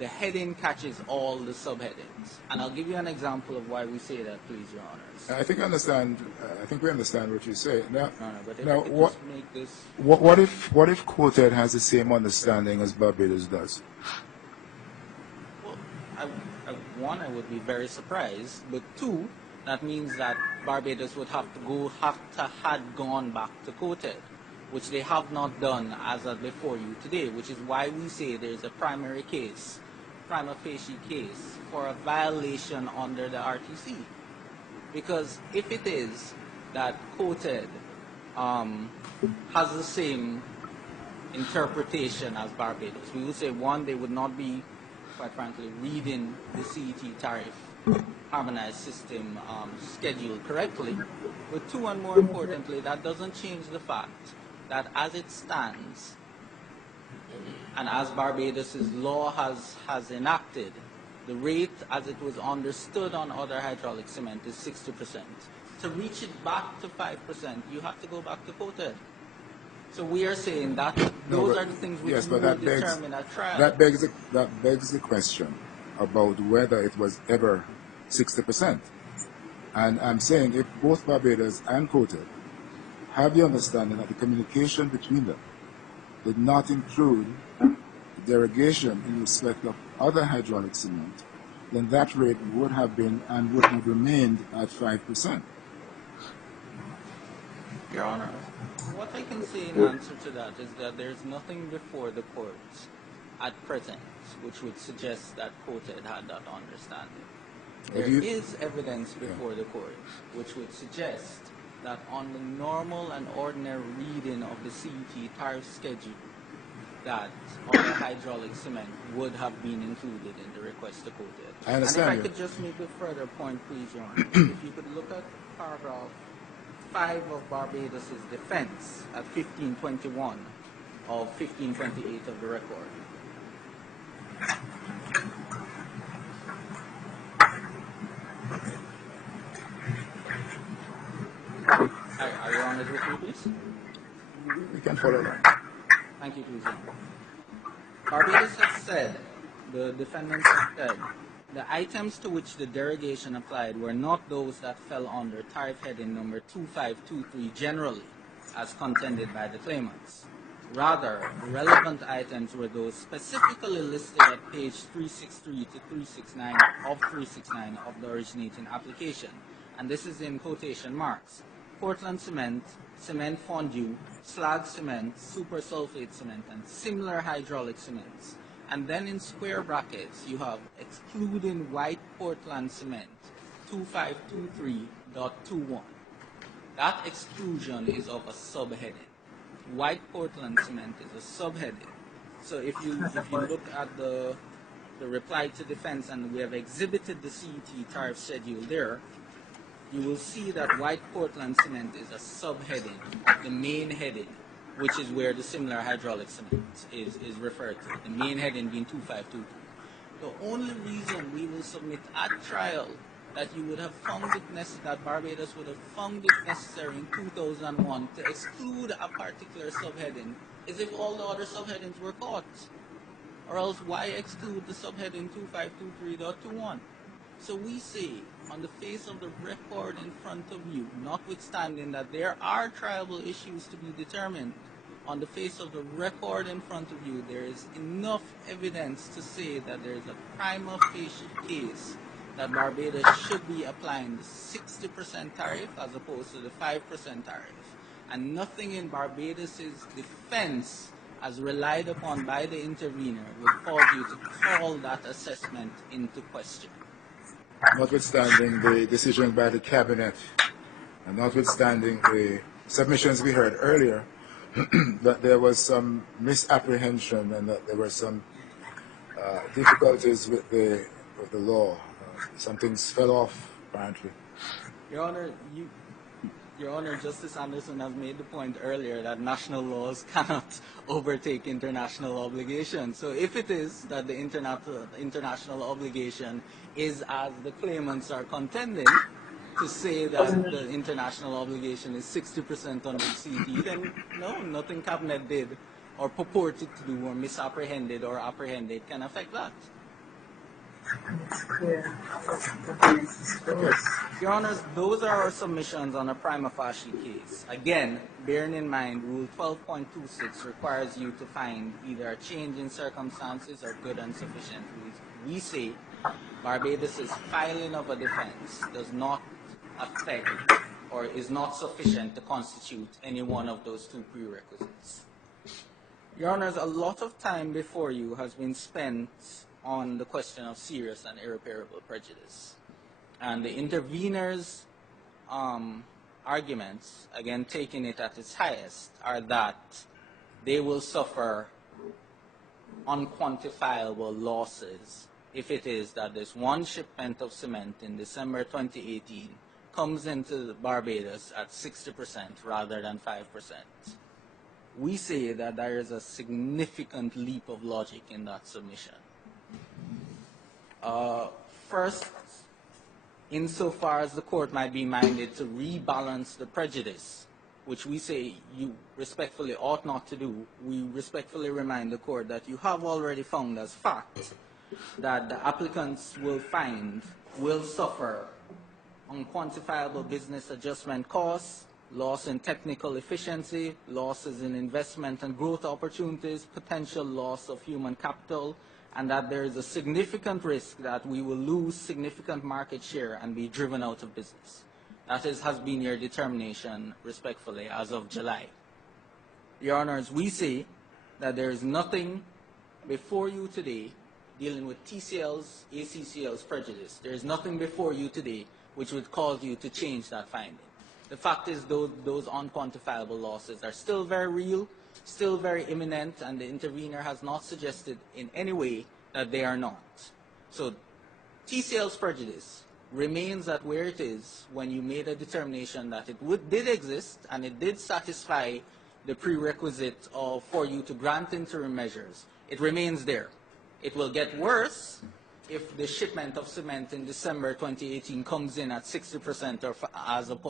The heading catches all the subheadings, and I'll give you an example of why we say that, please, Your Honors. I think we understand what you say. Now, but if now I could just make this... what if COTED has the same understanding as Barbados does? Well, one, I would be very surprised. But two, that means that Barbados would have to had gone back to COTED, which they have not done as of before you today, which is why we say there is a prima facie case for a violation under the RTC. Because if it is that COTED has the same interpretation as Barbados, we would say, one, they would not be, quite frankly, reading the CET tariff harmonized system schedule correctly. But two, and more importantly, that doesn't change the fact that as it stands, and as Barbados' law has enacted, the rate as it was understood on other hydraulic cement is 60%. To reach it back to 5%, you have to go back to COTED. So we are saying that those are the things which we will determine at trial. That begs the question about whether it was ever 60%. And I'm saying if both Barbados and COTED have the understanding that the communication between them did not include derogation in respect of other hydraulic cement, then that rate would have been and would have remained at 5%. Your Honor, what I can say in answer to that is that there's nothing before the courts at present which would suggest that COTED had that understanding. There is evidence before the courts which would suggest that on the normal and ordinary reading of the CET tariff schedule, that other hydraulic cement would have been included in the request to COTED. I understand. And if I could just make a further point, please, Your Honor. If you could look at paragraph 5 of Barbados' defense at 1521 of 1528 of the record. Are you honest with me, please? We can follow that. Thank you, please. Barbados has said, the defendants have said, the items to which the derogation applied were not those that fell under tariff heading number 2523 generally, as contended by the claimants. Rather, the relevant items were those specifically listed at page 363 to 369 of the originating application, and this is in quotation marks: Portland cement, cement fondue, slag cement, super sulfate cement, and similar hydraulic cements. And then in square brackets, you have excluding white Portland cement, 2523.21. That exclusion is of a subheading. White Portland cement is a subheading. So if you look at the reply to defense, and we have exhibited the CET tariff schedule there, you will see that white Portland cement is a subheading of the main heading, which is where the similar hydraulic cement is referred to, the main heading being 2523. The only reason we will submit at trial that you would have found it that Barbados would have found it necessary in 2001 to exclude a particular subheading is if all the other subheadings were caught. Or else why exclude the subheading 2523.21? So we say, on the face of the record in front of you, notwithstanding that there are triable issues to be determined, on the face of the record in front of you, there is enough evidence to say that there is a prima facie case that Barbados should be applying the 60% tariff as opposed to the 5% tariff. And nothing in Barbados' defense, as relied upon by the intervener, would cause you to call that assessment into question. Notwithstanding the decision by the Cabinet, and notwithstanding the submissions we heard earlier, that there was some misapprehension and that there were some difficulties with the law. Some things fell off, apparently. Your Honor, Justice Anderson has made the point earlier that national laws cannot overtake international obligations. So if it is that the international obligation is, as the claimants are contending, to say that the international obligation is 60% under the CET, then no, nothing Cabinet did or purported to do or misapprehended or apprehended can affect that. Your Honors, those are our submissions on a prima facie case. Again, bearing in mind Rule 12.26 requires you to find either a change in circumstances or good and sufficient reason. We say Barbados' filing of a defense does not affect or is not sufficient to constitute any one of those two prerequisites. Your Honors, a lot of time before you has been spent on the question of serious and irreparable prejudice. And the interveners' arguments, again taking it at its highest, are that they will suffer unquantifiable losses if it is that this one shipment of cement in December 2018 comes into Barbados at 60% rather than 5%. We say that there is a significant leap of logic in that submission. First, insofar as the court might be minded to rebalance the prejudice, which we say you respectfully ought not to do, we respectfully remind the court that you have already found as fact that the applicants will suffer unquantifiable business adjustment costs, loss in technical efficiency, losses in investment and growth opportunities, potential loss of human capital, and that there is a significant risk that we will lose significant market share and be driven out of business. That has been your determination, respectfully, as of July. Your Honors, we say that there is nothing before you today dealing with TCL's, ACCL's prejudice. There is nothing before you today which would cause you to change that finding. The fact is those unquantifiable losses are still very real, still very imminent, and the intervener has not suggested in any way that they are not. So TCL's prejudice remains at where it is when you made a determination that it did exist and it did satisfy the prerequisite for you to grant interim measures. It remains there. It will get worse if the shipment of cement in December 2018 comes in at 60% or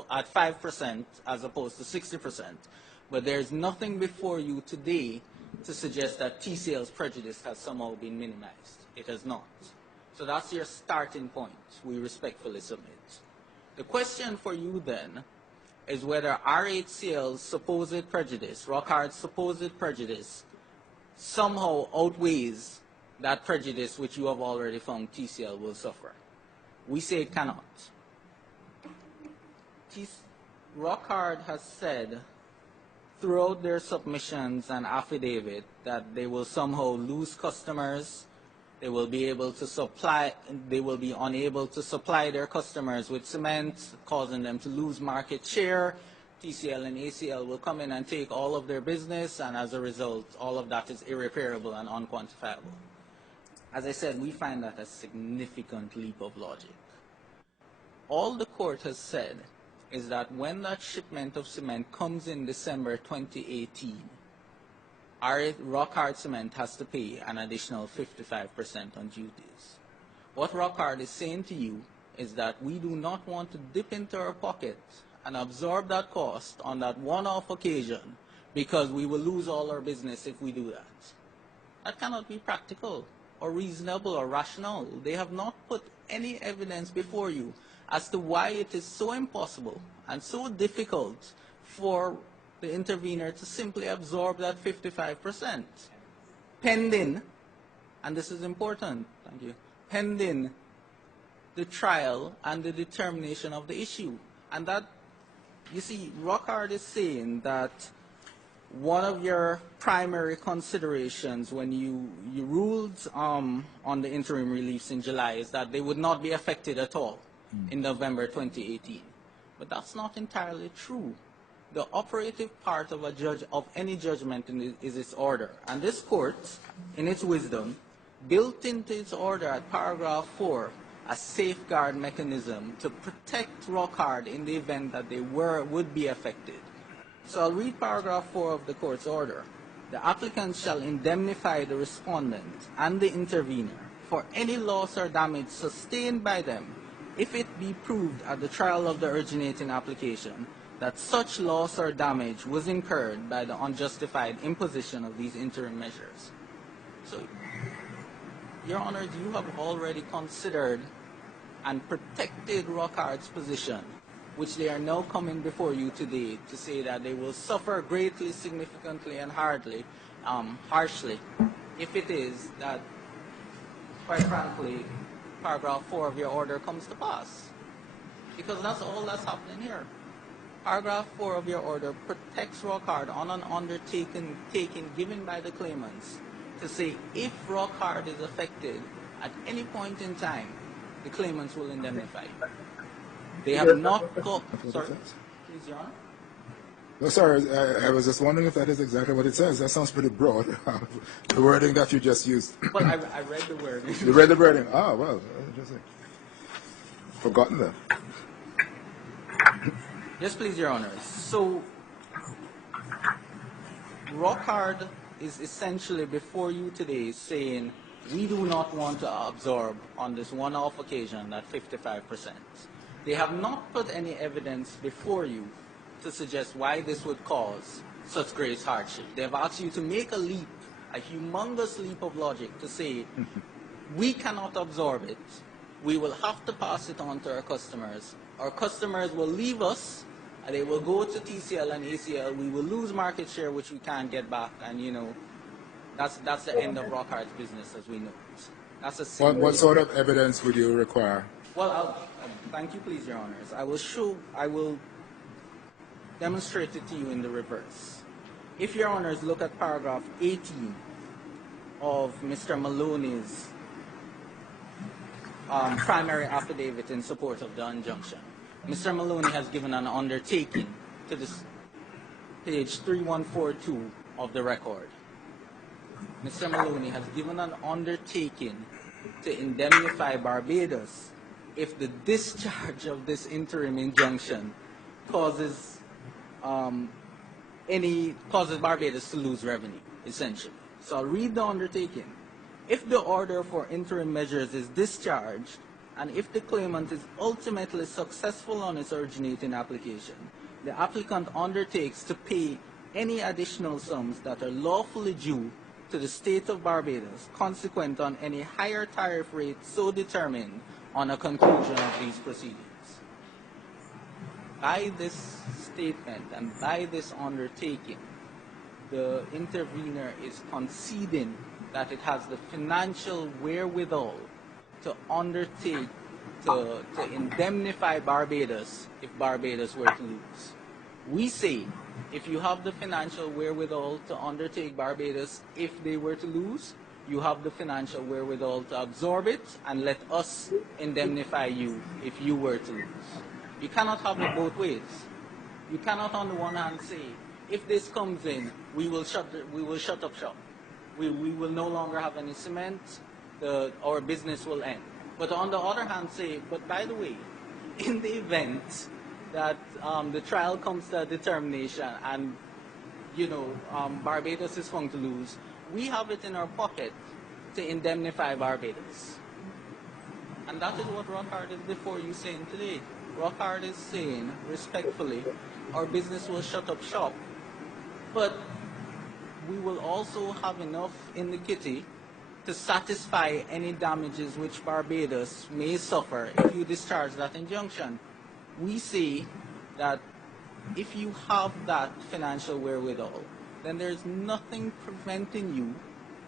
at 5% as opposed to 60%. But there's nothing before you today to suggest that TCL's prejudice has somehow been minimized. It has not. So that's your starting point. We respectfully submit. The question for you then is whether RHCL's supposed prejudice, Rockhard's supposed prejudice, somehow outweighs that prejudice which you have already found TCL will suffer. We say it cannot. Rockhard has said throughout their submissions and affidavit that they will somehow lose customers, they will be unable to supply their customers with cement, causing them to lose market share. TCL and ACL will come in and take all of their business, and as a result, all of that is irreparable and unquantifiable. As I said, we find that a significant leap of logic. All the court has said is that when that shipment of cement comes in December 2018, Rockhard Cement has to pay an additional 55% on duties. What Rockhard is saying to you is that we do not want to dip into our pocket and absorb that cost on that one-off occasion because we will lose all our business if we do that. That cannot be practical or reasonable or rational. They have not put any evidence before you as to why it is so impossible and so difficult for the intervener to simply absorb that 55%, pending, and this is important, thank you, pending the trial and the determination of the issue. And that, you see, Rockhard is saying that one of your primary considerations when you ruled on the interim reliefs in July is that they would not be affected at all in November 2018. But that's not entirely true. The operative part of any judgment is its order. And this court, in its wisdom, built into its order at paragraph 4 a safeguard mechanism to protect Rockhard in the event that they would be affected. So I'll read paragraph 4 of the court's order. The applicant shall indemnify the respondent and the intervener for any loss or damage sustained by them if it be proved at the trial of the originating application that such loss or damage was incurred by the unjustified imposition of these interim measures. So, Your Honors, you have already considered and protected Rockhard's position, which they are now coming before you today to say that they will suffer greatly, significantly, and harshly if it is that, quite frankly, paragraph 4 of your order comes to pass. Because that's all that's happening here. Paragraph 4 of your order protects Rockhard on an undertaking given by the claimants to say if Rockhard is affected at any point in time, the claimants will indemnify. They have not got... Sorry, please, Your Honor. No, sorry, I was just wondering if that is exactly what it says. That sounds pretty broad, the wording that you just used. Well, I read the wording. You read the wording? Ah, well, interesting. Forgotten that. Yes, please, Your Honor. So, Rockhard is essentially before you today saying we do not want to absorb on this one-off occasion that 55%. They have not put any evidence before you to suggest why this would cause such great hardship. They have asked you to make a leap, a humongous leap of logic to say we cannot absorb it. We will have to pass it on to our customers. Our customers will leave us, and they will go to TCL and ACL. We will lose market share, which we can't get back, and that's the end of Rockhard's business as we know it. That's a what sort of evidence would you require? Well, thank you, please, Your Honors. I will demonstrate it to you in the reverse. If Your Honors look at paragraph 18 of Mr. Maloney's primary affidavit in support of the injunction, Mr. Maloney has given an undertaking to this page 3142 of the record. Mr. Maloney has given an undertaking to indemnify Barbados if the discharge of this interim injunction causes Barbados to lose revenue, essentially. So I'll read the undertaking. If the order for interim measures is discharged, and if the claimant is ultimately successful on its originating application, the applicant undertakes to pay any additional sums that are lawfully due to the state of Barbados consequent on any higher tariff rate so determined on a conclusion of these proceedings. By this statement and by this undertaking, the intervener is conceding that it has the financial wherewithal to undertake to indemnify Barbados if Barbados were to lose. We say if you have the financial wherewithal to undertake Barbados if they were to lose, you have the financial wherewithal to absorb it and let us indemnify you if you were to lose. You cannot have it both ways. You cannot on the one hand say, if this comes in, we will shut up shop. We will no longer have any cement, our business will end. But on the other hand say, but by the way, in the event that the trial comes to a determination and Barbados is going to lose, we have it in our pocket to indemnify Barbados. And that is what Rockhard is before you saying today. Rockhard is saying, respectfully, our business will shut up shop, but we will also have enough in the kitty to satisfy any damages which Barbados may suffer if you discharge that injunction. We say that if you have that financial wherewithal, then there's nothing preventing you,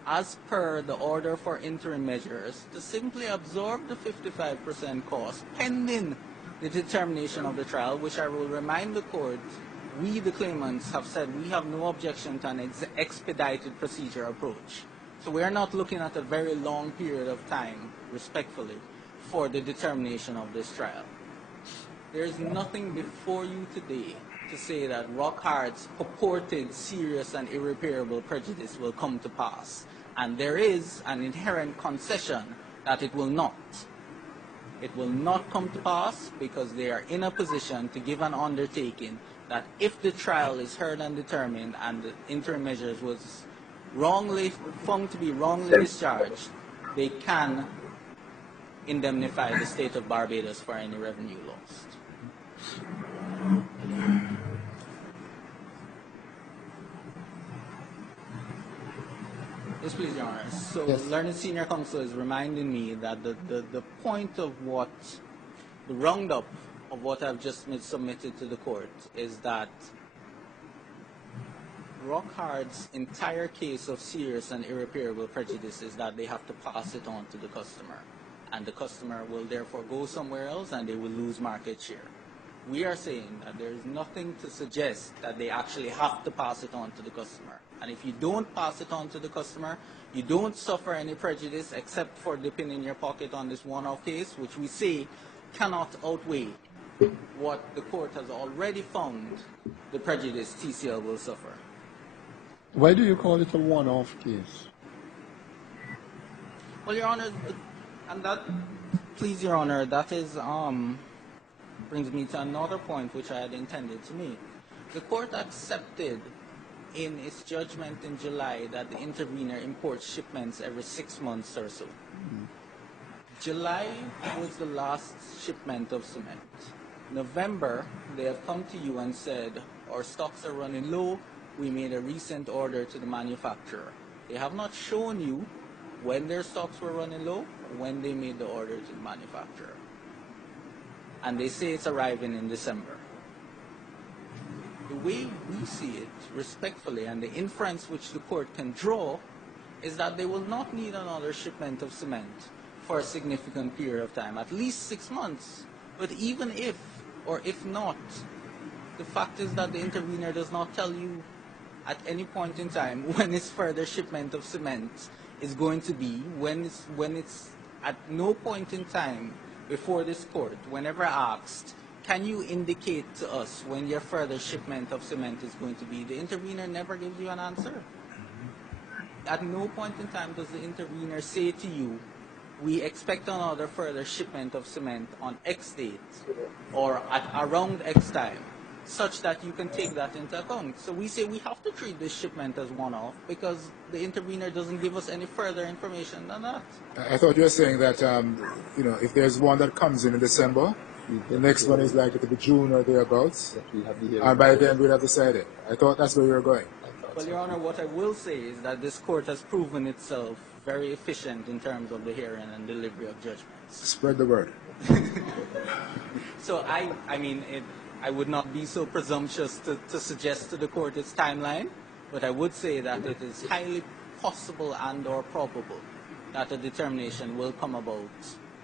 as per the order for interim measures, to simply absorb the 55% cost pending the determination of the trial, which I will remind the court, we, the claimants, have said we have no objection to an expedited procedure approach. So we are not looking at a very long period of time, respectfully, for the determination of this trial. There is nothing before you today to say that Rockhard's purported serious and irreparable prejudice will come to pass. And there is an inherent concession that it will not. It will not come to pass because they are in a position to give an undertaking that if the trial is heard and determined and the interim measures was found to be wrongly discharged, they can indemnify the state of Barbados for any revenue lost. Yes, please, Your Honor. So, yes. Learned Senior Counsel is reminding me that the point of what, the roundup of what I've just submitted to the court is that Rockhard's entire case of serious and irreparable prejudice is that they have to pass it on to the customer. and the customer will therefore go somewhere else and they will lose market share. We are saying that there is nothing to suggest that they actually have to pass it on to the customer. And if you don't pass it on to the customer, you don't suffer any prejudice except for dipping in your pocket on this one-off case, which we say cannot outweigh what the court has already found the prejudice TCL will suffer. Why do you call it a one-off case? Well, Your Honor, and that, please, Your Honor, that is, brings me to another point which I had intended to make. The court accepted in its judgment in July that the intervener imports shipments every 6 months or so. July was the last shipment of cement. November, they have come to you and said, our stocks are running low, we made a recent order to the manufacturer. They have not shown you when their stocks were running low or when they made the order to the manufacturer. And they say it's arriving in December. The way we see it, respectfully, and the inference which the court can draw, is that they will not need another shipment of cement for a significant period of time, at least 6 months. But even if, or if not, the fact is that the intervener does not tell you at any point in time when its further shipment of cement is going to be, when it's at no point in time before this court, whenever asked, can you indicate to us when your further shipment of cement is going to be? The intervener never gives you an answer. At no point in time does the intervener say to you, we expect another further shipment of cement on X date or at around X time, such that you can take that into account. So we say we have to treat this shipment as one-off because the intervener doesn't give us any further information than that. I thought you were saying that, if there's one that comes in December, the next one is likely to be June or thereabouts, and by then we'll have decided. I thought that's where you were going. Well, Your Honor, what I will say is that this court has proven itself very efficient in terms of the hearing and delivery of judgments. Spread the word. So I would not be so presumptuous to suggest to the court its timeline, but I would say that it is highly possible and or probable that a determination will come about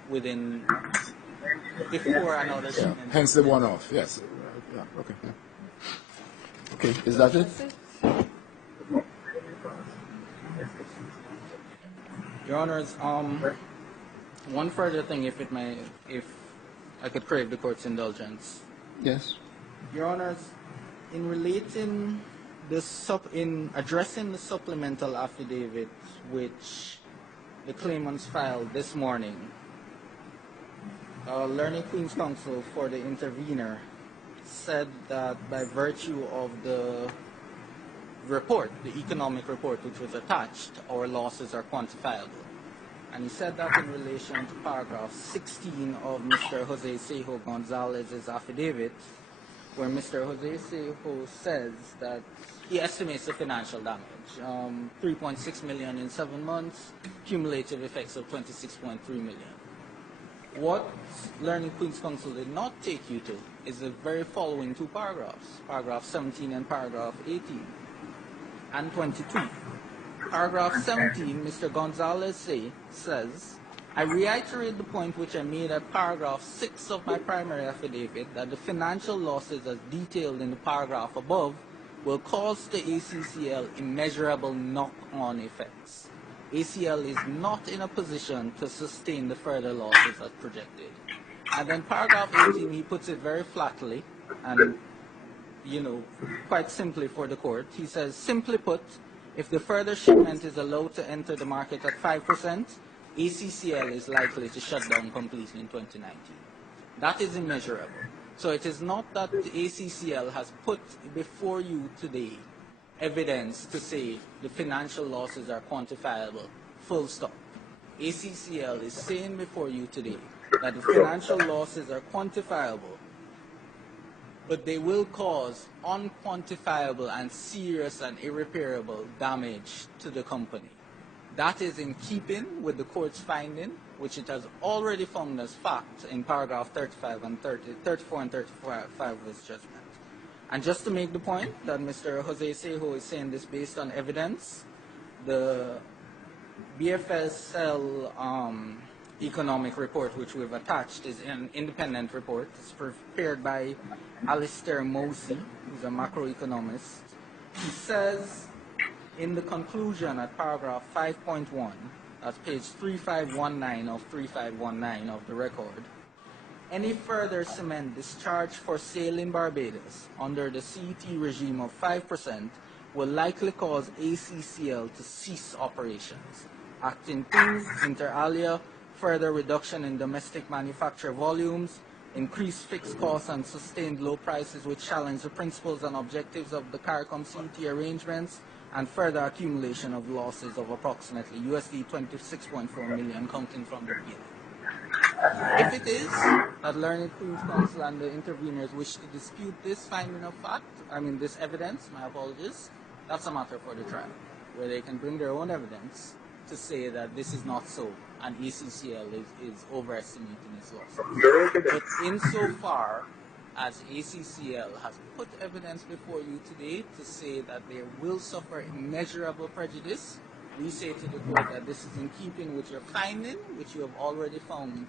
within, before another shipment. Hence the one-off, yes. Yeah, okay. Yeah. Okay, is that it? Your Honors, one further thing, if I could crave the court's indulgence. Yes. Your Honors, in relating in addressing the supplemental affidavit which the claimants filed this morning, Learning Queen's Counsel for the intervener said that by virtue of the report, the economic report which was attached, our losses are quantifiable. And he said that in relation to paragraph 16 of Mr. Jose Cejo Gonzalez's affidavit, where Mr. Jose Cejo says that he estimates the financial damage, 3.6 million in 7 months, cumulative effects of 26.3 million. What Learning Queen's Counsel did not take you to is the very following two paragraphs, paragraph 17 and paragraph 18 and 22. Paragraph 17, Mr. Gonzalez says, I reiterate the point which I made at paragraph 6 of my primary affidavit that the financial losses as detailed in the paragraph above will cause the ACCL immeasurable knock-on effects. ACL is not in a position to sustain the further losses as projected. And then paragraph 18, he puts it very flatly and, quite simply for the court. He says, simply put, if the further shipment is allowed to enter the market at 5%, ACCL is likely to shut down completely in 2019. That is immeasurable. So it is not that the ACCL has put before you today evidence to say the financial losses are quantifiable, full stop. ACCL is saying before you today that the financial losses are quantifiable, but they will cause unquantifiable and serious and irreparable damage to the company. That is in keeping with the court's finding, which it has already found as fact in paragraph 34 and 35 of its judgment. And just to make the point that Mr. Jose Cejo is saying this based on evidence, the BFSL economic report, which we've attached, is an independent report. It's prepared by Alistair Mosey, who's a macroeconomist. He says in the conclusion at paragraph 5.1, that's page 3519 of 3519 of the record, any further cement discharge for sale in Barbados under the CET regime of 5% will likely cause ACCL to cease operations. Acting 2, inter alia, further reduction in domestic manufacture volumes, increased fixed costs and sustained low prices which challenge the principles and objectives of the CARICOM CET arrangements, and further accumulation of losses of approximately USD 26.4 million counting from the beginning. If it is that Learned Queen's Counsel and the interveners wish to dispute this finding of fact, this evidence, my apologies, that's a matter for the trial, where they can bring their own evidence to say that this is not so, and ACCL is overestimating its losses. But insofar as ACCL has put evidence before you today to say that they will suffer immeasurable prejudice, we say to the court that this is in keeping with your finding, which you have already found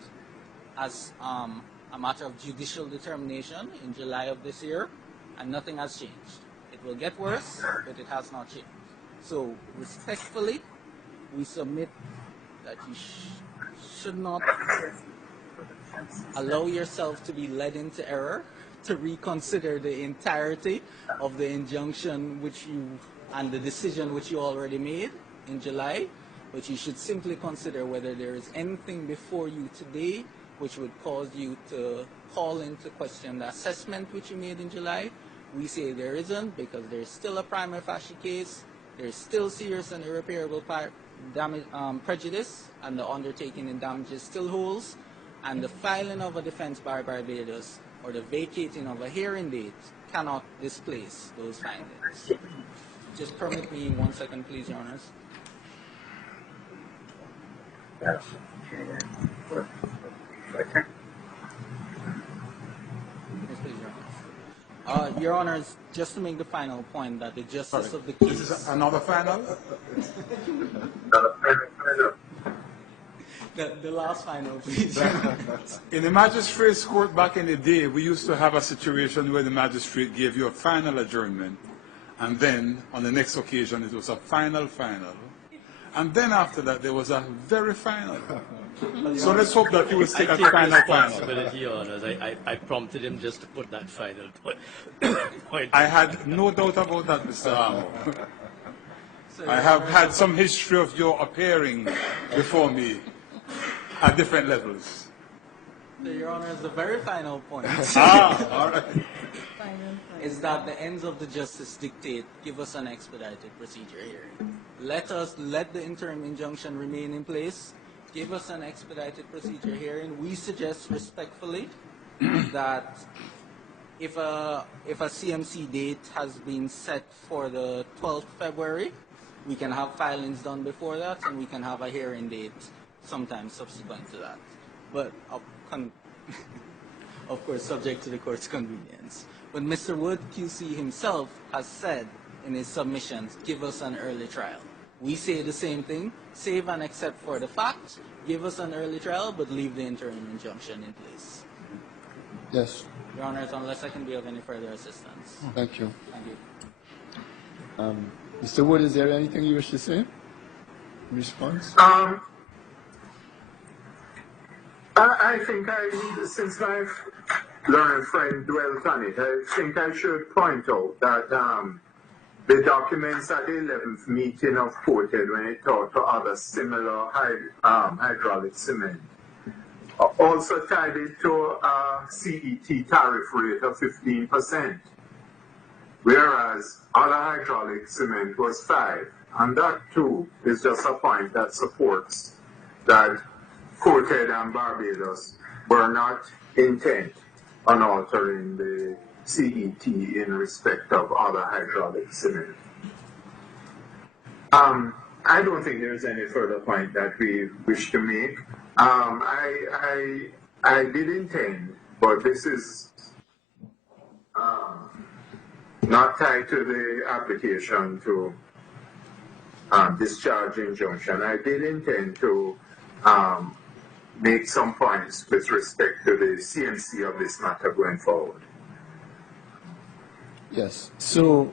as a matter of judicial determination in July of this year, and nothing has changed. It will get worse, but it has not changed. So, respectfully, we submit that you should not allow yourself to be led into error, to reconsider the entirety of the injunction and the decision which you already made in July, but you should simply consider whether there is anything before you today which would cause you to call into question the assessment which you made in July. We say there isn't, because there's still a prima facie case, there's still serious and irreparable prejudice, and the undertaking in damages still holds, and the filing of a defense by Barbados or the vacating of a hearing date cannot displace those findings. Just permit me 1 second, please, Your Honors. Yes, please, Your Honors. Your Honors, just to make the final point that the justice of the case... This is another final? The last final, please. In the magistrate's court back in the day, we used to have a situation where the magistrate gave you a final adjournment, and then on the next occasion it was a final, and then after that there was a very final. So let's hope that you will stick at final. Responsibility, Your Honors. I prompted him just to put that final point. I had no doubt about that, Mr. Amo. I have had some history of your appearing before me at different levels. So, Your Honors, the very final point all right. is that the ends of the justice dictate give us an expedited procedure hearing. Let the interim injunction remain in place. Give us an expedited procedure hearing. We suggest respectfully that if a CMC date has been set for the 12th February, we can have filings done before that, and we can have a hearing date sometime subsequent to that. But, of course, subject to the court's convenience. But Mr. Wood, QC himself, has said in his submissions, give us an early trial. We say the same thing, save and except for the facts, give us an early trial, but leave the interim injunction in place. Yes. Your Honors, unless I can be of any further assistance. Thank you. Thank you. Mr. Wood, is there anything you wish to say in response? I think since my learned friend dwelt on it, I think I should point out that the documents at the 11th meeting of COTED, when it talked to other similar hydraulic cement, also tied it to a CET tariff rate of 15%, whereas other hydraulic cement was 5%. And that, too, is just a point that supports that COTED and Barbados were not intent on altering the CET in respect of other hydraulic cement. I don't think there's any further point that we wish to make. I did intend, but this is not tied to the application to discharge injunction. I did intend to make some points with respect to the CMC of this matter going forward. Yes. So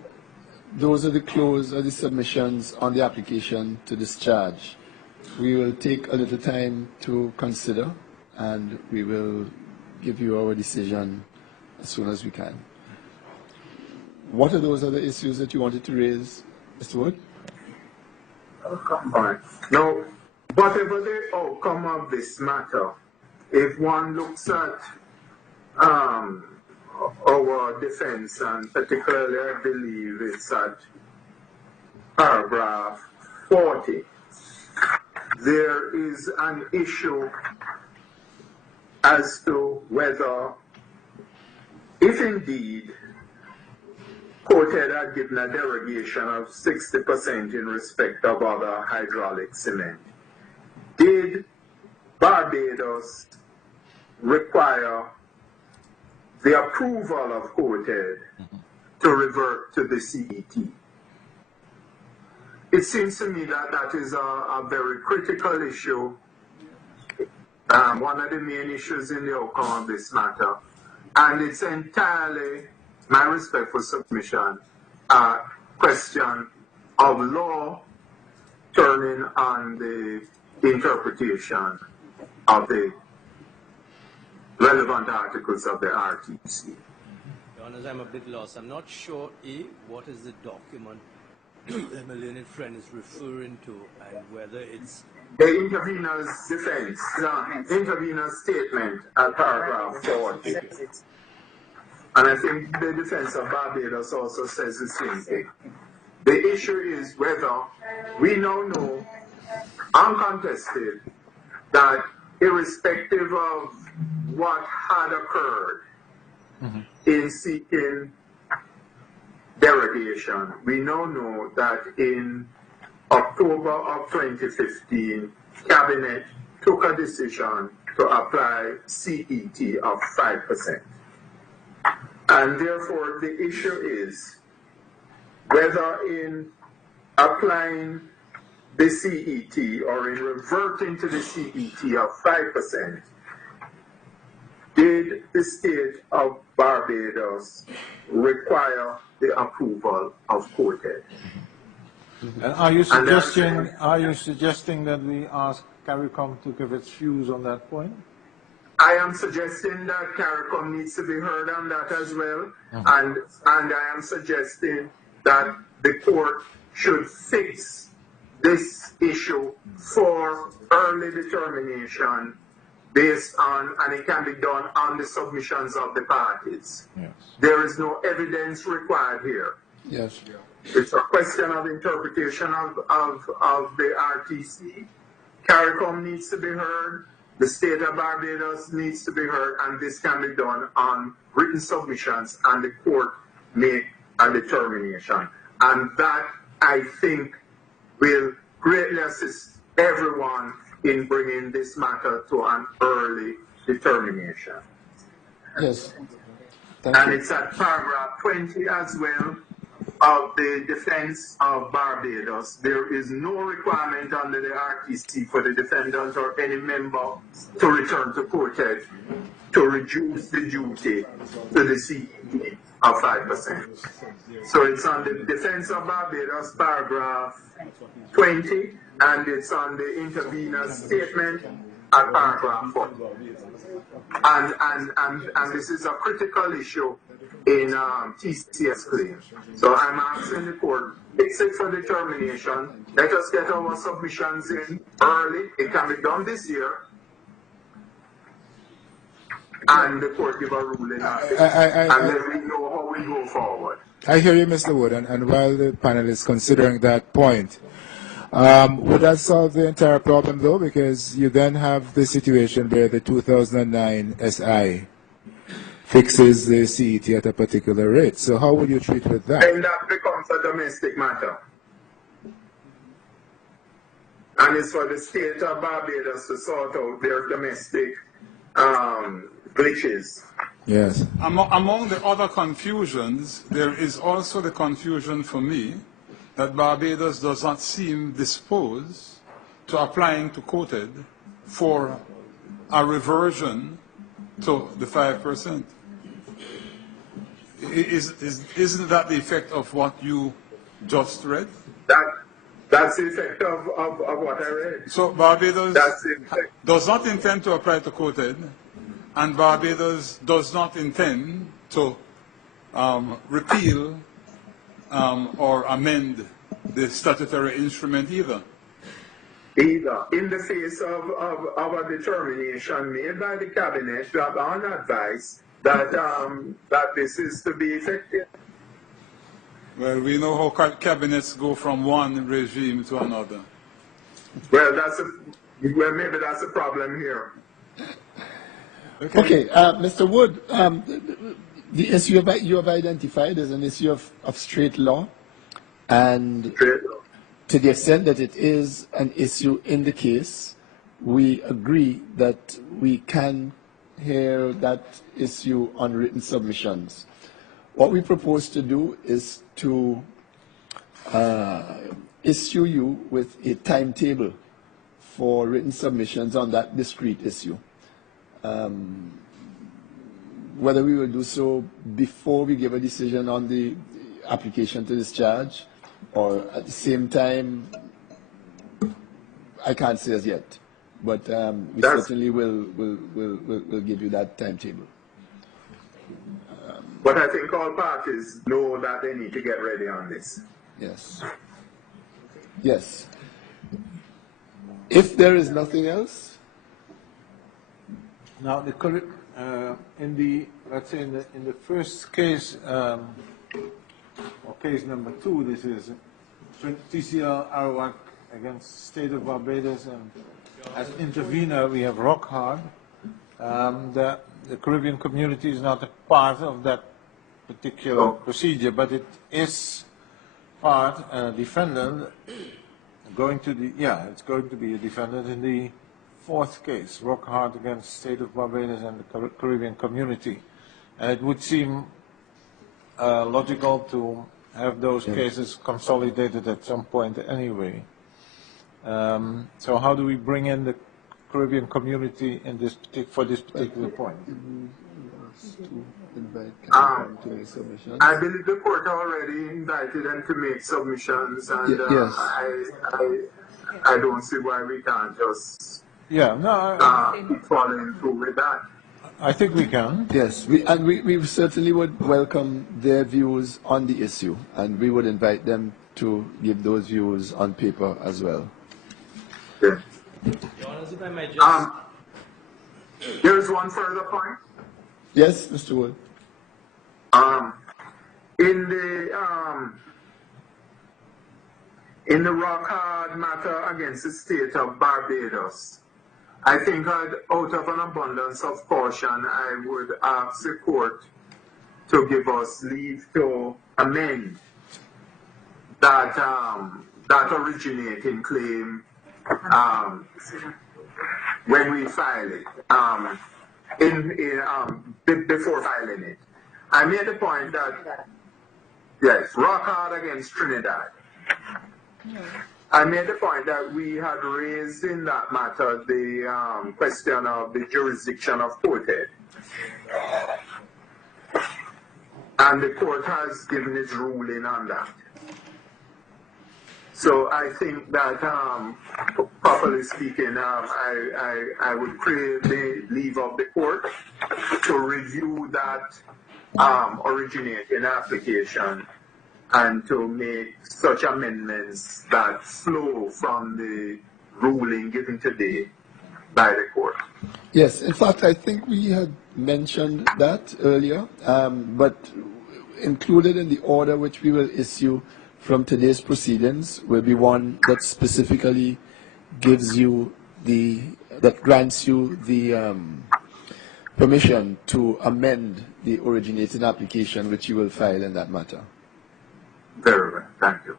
those are the close of the submissions on the application to discharge. We will take a little time to consider, and we will give you our decision as soon as we can. What are those other issues that you wanted to raise, Mr. Wood? All right. Now, whatever the outcome of this matter, if one looks at our defense, and particularly I believe it's at paragraph 40, there is an issue as to whether, if indeed COTED had given a derogation of 60% in respect of other hydraulic cement, did Barbados require the approval of COTED to revert to the CET? It seems to me that that is a very critical issue, one of the main issues in the outcome of this matter, and it's entirely, my respectful submission, a question of law turning on the interpretation of the relevant articles of the RTC. Your Honors, I'm a bit lost. I'm not sure, A, what is the document that my learned friend is referring to, and whether it's the intervener's defense, the intervener's statement at paragraph 40. And I think the defense of Barbados also says the same thing. The issue is whether we now know, uncontested, that irrespective of what had occurred in seeking derogation, we now know that in October of 2015, Cabinet took a decision to apply CET of 5%. And therefore, the issue is whether in applying the CET or in reverting to the CET of 5%, did the state of Barbados require the approval of COTED? And are you suggesting that we ask CARICOM to give its views on that point? I am suggesting that CARICOM needs to be heard on that as well, and I am suggesting that the court should fix this issue for early determination based on, and it can be done on the submissions of the parties. Yes. There is no evidence required here. Yes. It's a question of interpretation of the RTC. CARICOM needs to be heard. The state of Barbados needs to be heard, and this can be done on written submissions, and the court make a determination. And that, I think, will greatly assist everyone in bringing this matter to an early determination. Yes. And it's at paragraph 20 as well of the defense of Barbados. There is no requirement under the RTC for the defendant or any member to return to COTED to reduce the duty to the CET of 5%. So it's on the defense of Barbados, paragraph 20, and it's on the intervener's statement at paragraph 40. And this is a critical issue in TCS claim. So I'm asking the court, fix it for determination. Let us get our submissions in early. It can be done this year. And the court give a ruling on it. And then we know how we go forward. I hear you, Mr. Wood, and while the panel is considering that point, would that solve the entire problem, though? Because you then have the situation where the 2009 SI fixes the CET at a particular rate. So how would you treat with that? Then that becomes a domestic matter. And it's for the state of Barbados to sort out their domestic glitches. Yes. Among the other confusions, there is also the confusion for me that Barbados does not seem disposed to applying to COTED for a reversion to the 5%. Isn't that the effect of what you just read? That's the effect of what I read. So Barbados does not intend to apply to COTED, and Barbados does not intend to repeal or amend the statutory instrument either. In the face of a determination made by the cabinet on advice that that this is to be effective. Well, we know how cabinets go from one regime to another. Well, maybe that's a problem here. Okay, Mr. Wood, the issue you have identified is an issue of straight law, and to the extent that it is an issue in the case, we agree that we can hear that issue on written submissions. What we propose to do is to issue you with a timetable for written submissions on that discrete issue. Whether we will do so before we give a decision on the application to discharge or at the same time, I can't say as yet, but we certainly will give you that timetable. But I think all parties know that they need to get ready on this. Yes. Yes. If there is nothing else. Now, let's say in the first case, or case number 2, this is TCL Arawak against State of Barbados, and as intervener we have Rockhard. The Caribbean community is not a part of that particular procedure, but it is part, defendant, it's going to be a defendant in the fourth case, Rockhard against State of Barbados and the Caribbean community. And it would seem logical to have those cases consolidated at some point anyway. So how do we bring in the Caribbean community in this for this particular point? I believe the court already invited them to make submissions, and yes. I don't see why we can't just following through with that. I think we can. Yes, we certainly would welcome their views on the issue, and we would invite them to give those views on paper as well. Yeah. Your Honors, if I might just... There's one further point. Yes, Mr. Wood. In the Rockhard matter against the State of Barbados, I think out of an abundance of caution, I would ask the court to give us leave to amend that originating claim when we file it, before filing it. I made the point that, yes, Rockhard against Trinidad. I made the point that we had raised in that matter the question of the jurisdiction of COTED. And the court has given its ruling on that. So I think that, properly speaking, I would crave the leave of the court to review that originating application and to make such amendments that flow from the ruling given today by the court. Yes, in fact, I think we had mentioned that earlier, but included in the order which we will issue from today's proceedings will be one that specifically gives you that grants you the permission to amend the originating application which you will file in that matter. Very well, thank you.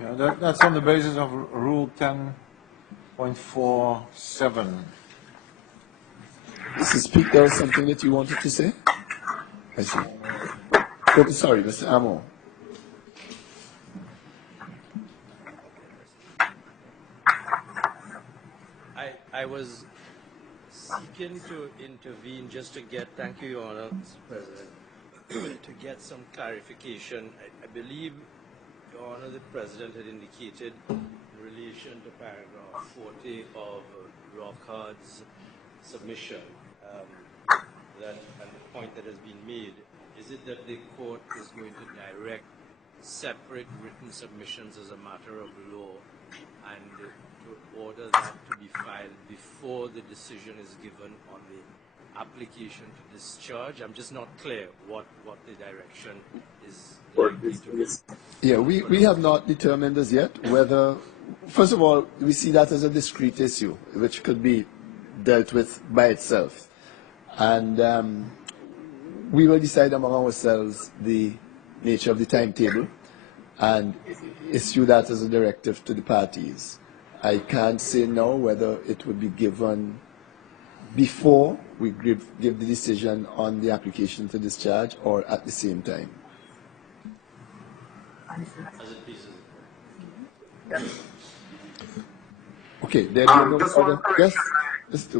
Yeah, that's on the basis of Rule 10.47. Mr. Speaker, there was something that you wanted to say? I see. Oh, sorry, Mr. Amo. I was seeking to intervene just to get, thank you, Your Honor, Mr. President, to get some clarification. I believe, Your Honor, the President had indicated in relation to paragraph 40 of Rockhart's submission that, and the point that has been made, is it that the court is going to direct separate written submissions as a matter of law and to order that to be filed before the decision is given on the application to discharge? I'm just not clear what the direction is likely to be. Yeah, we have not determined as yet whether, first of all, we see that as a discrete issue, which could be dealt with by itself. And we will decide among ourselves the nature of the timetable and issue that as a directive to the parties. I can't say now whether it would be given before we give the decision on the application to discharge or at the same time. As it pleases. Okay, there just one correction. Yes, Mr.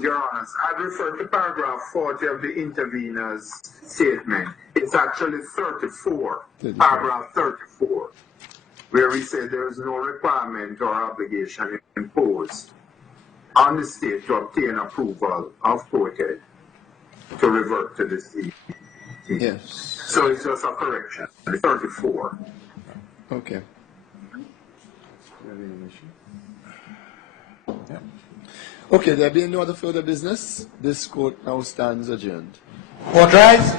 Your Honor, I refer to paragraph 40 of the intervener's statement. It's actually 34, paragraph 34, where we say there is no requirement or obligation imposed on the state to obtain approval of COTED to revert to the state. Yes. So it's just a correction, 34. Okay. Okay, there being no other further business, this court now stands adjourned. Court rise.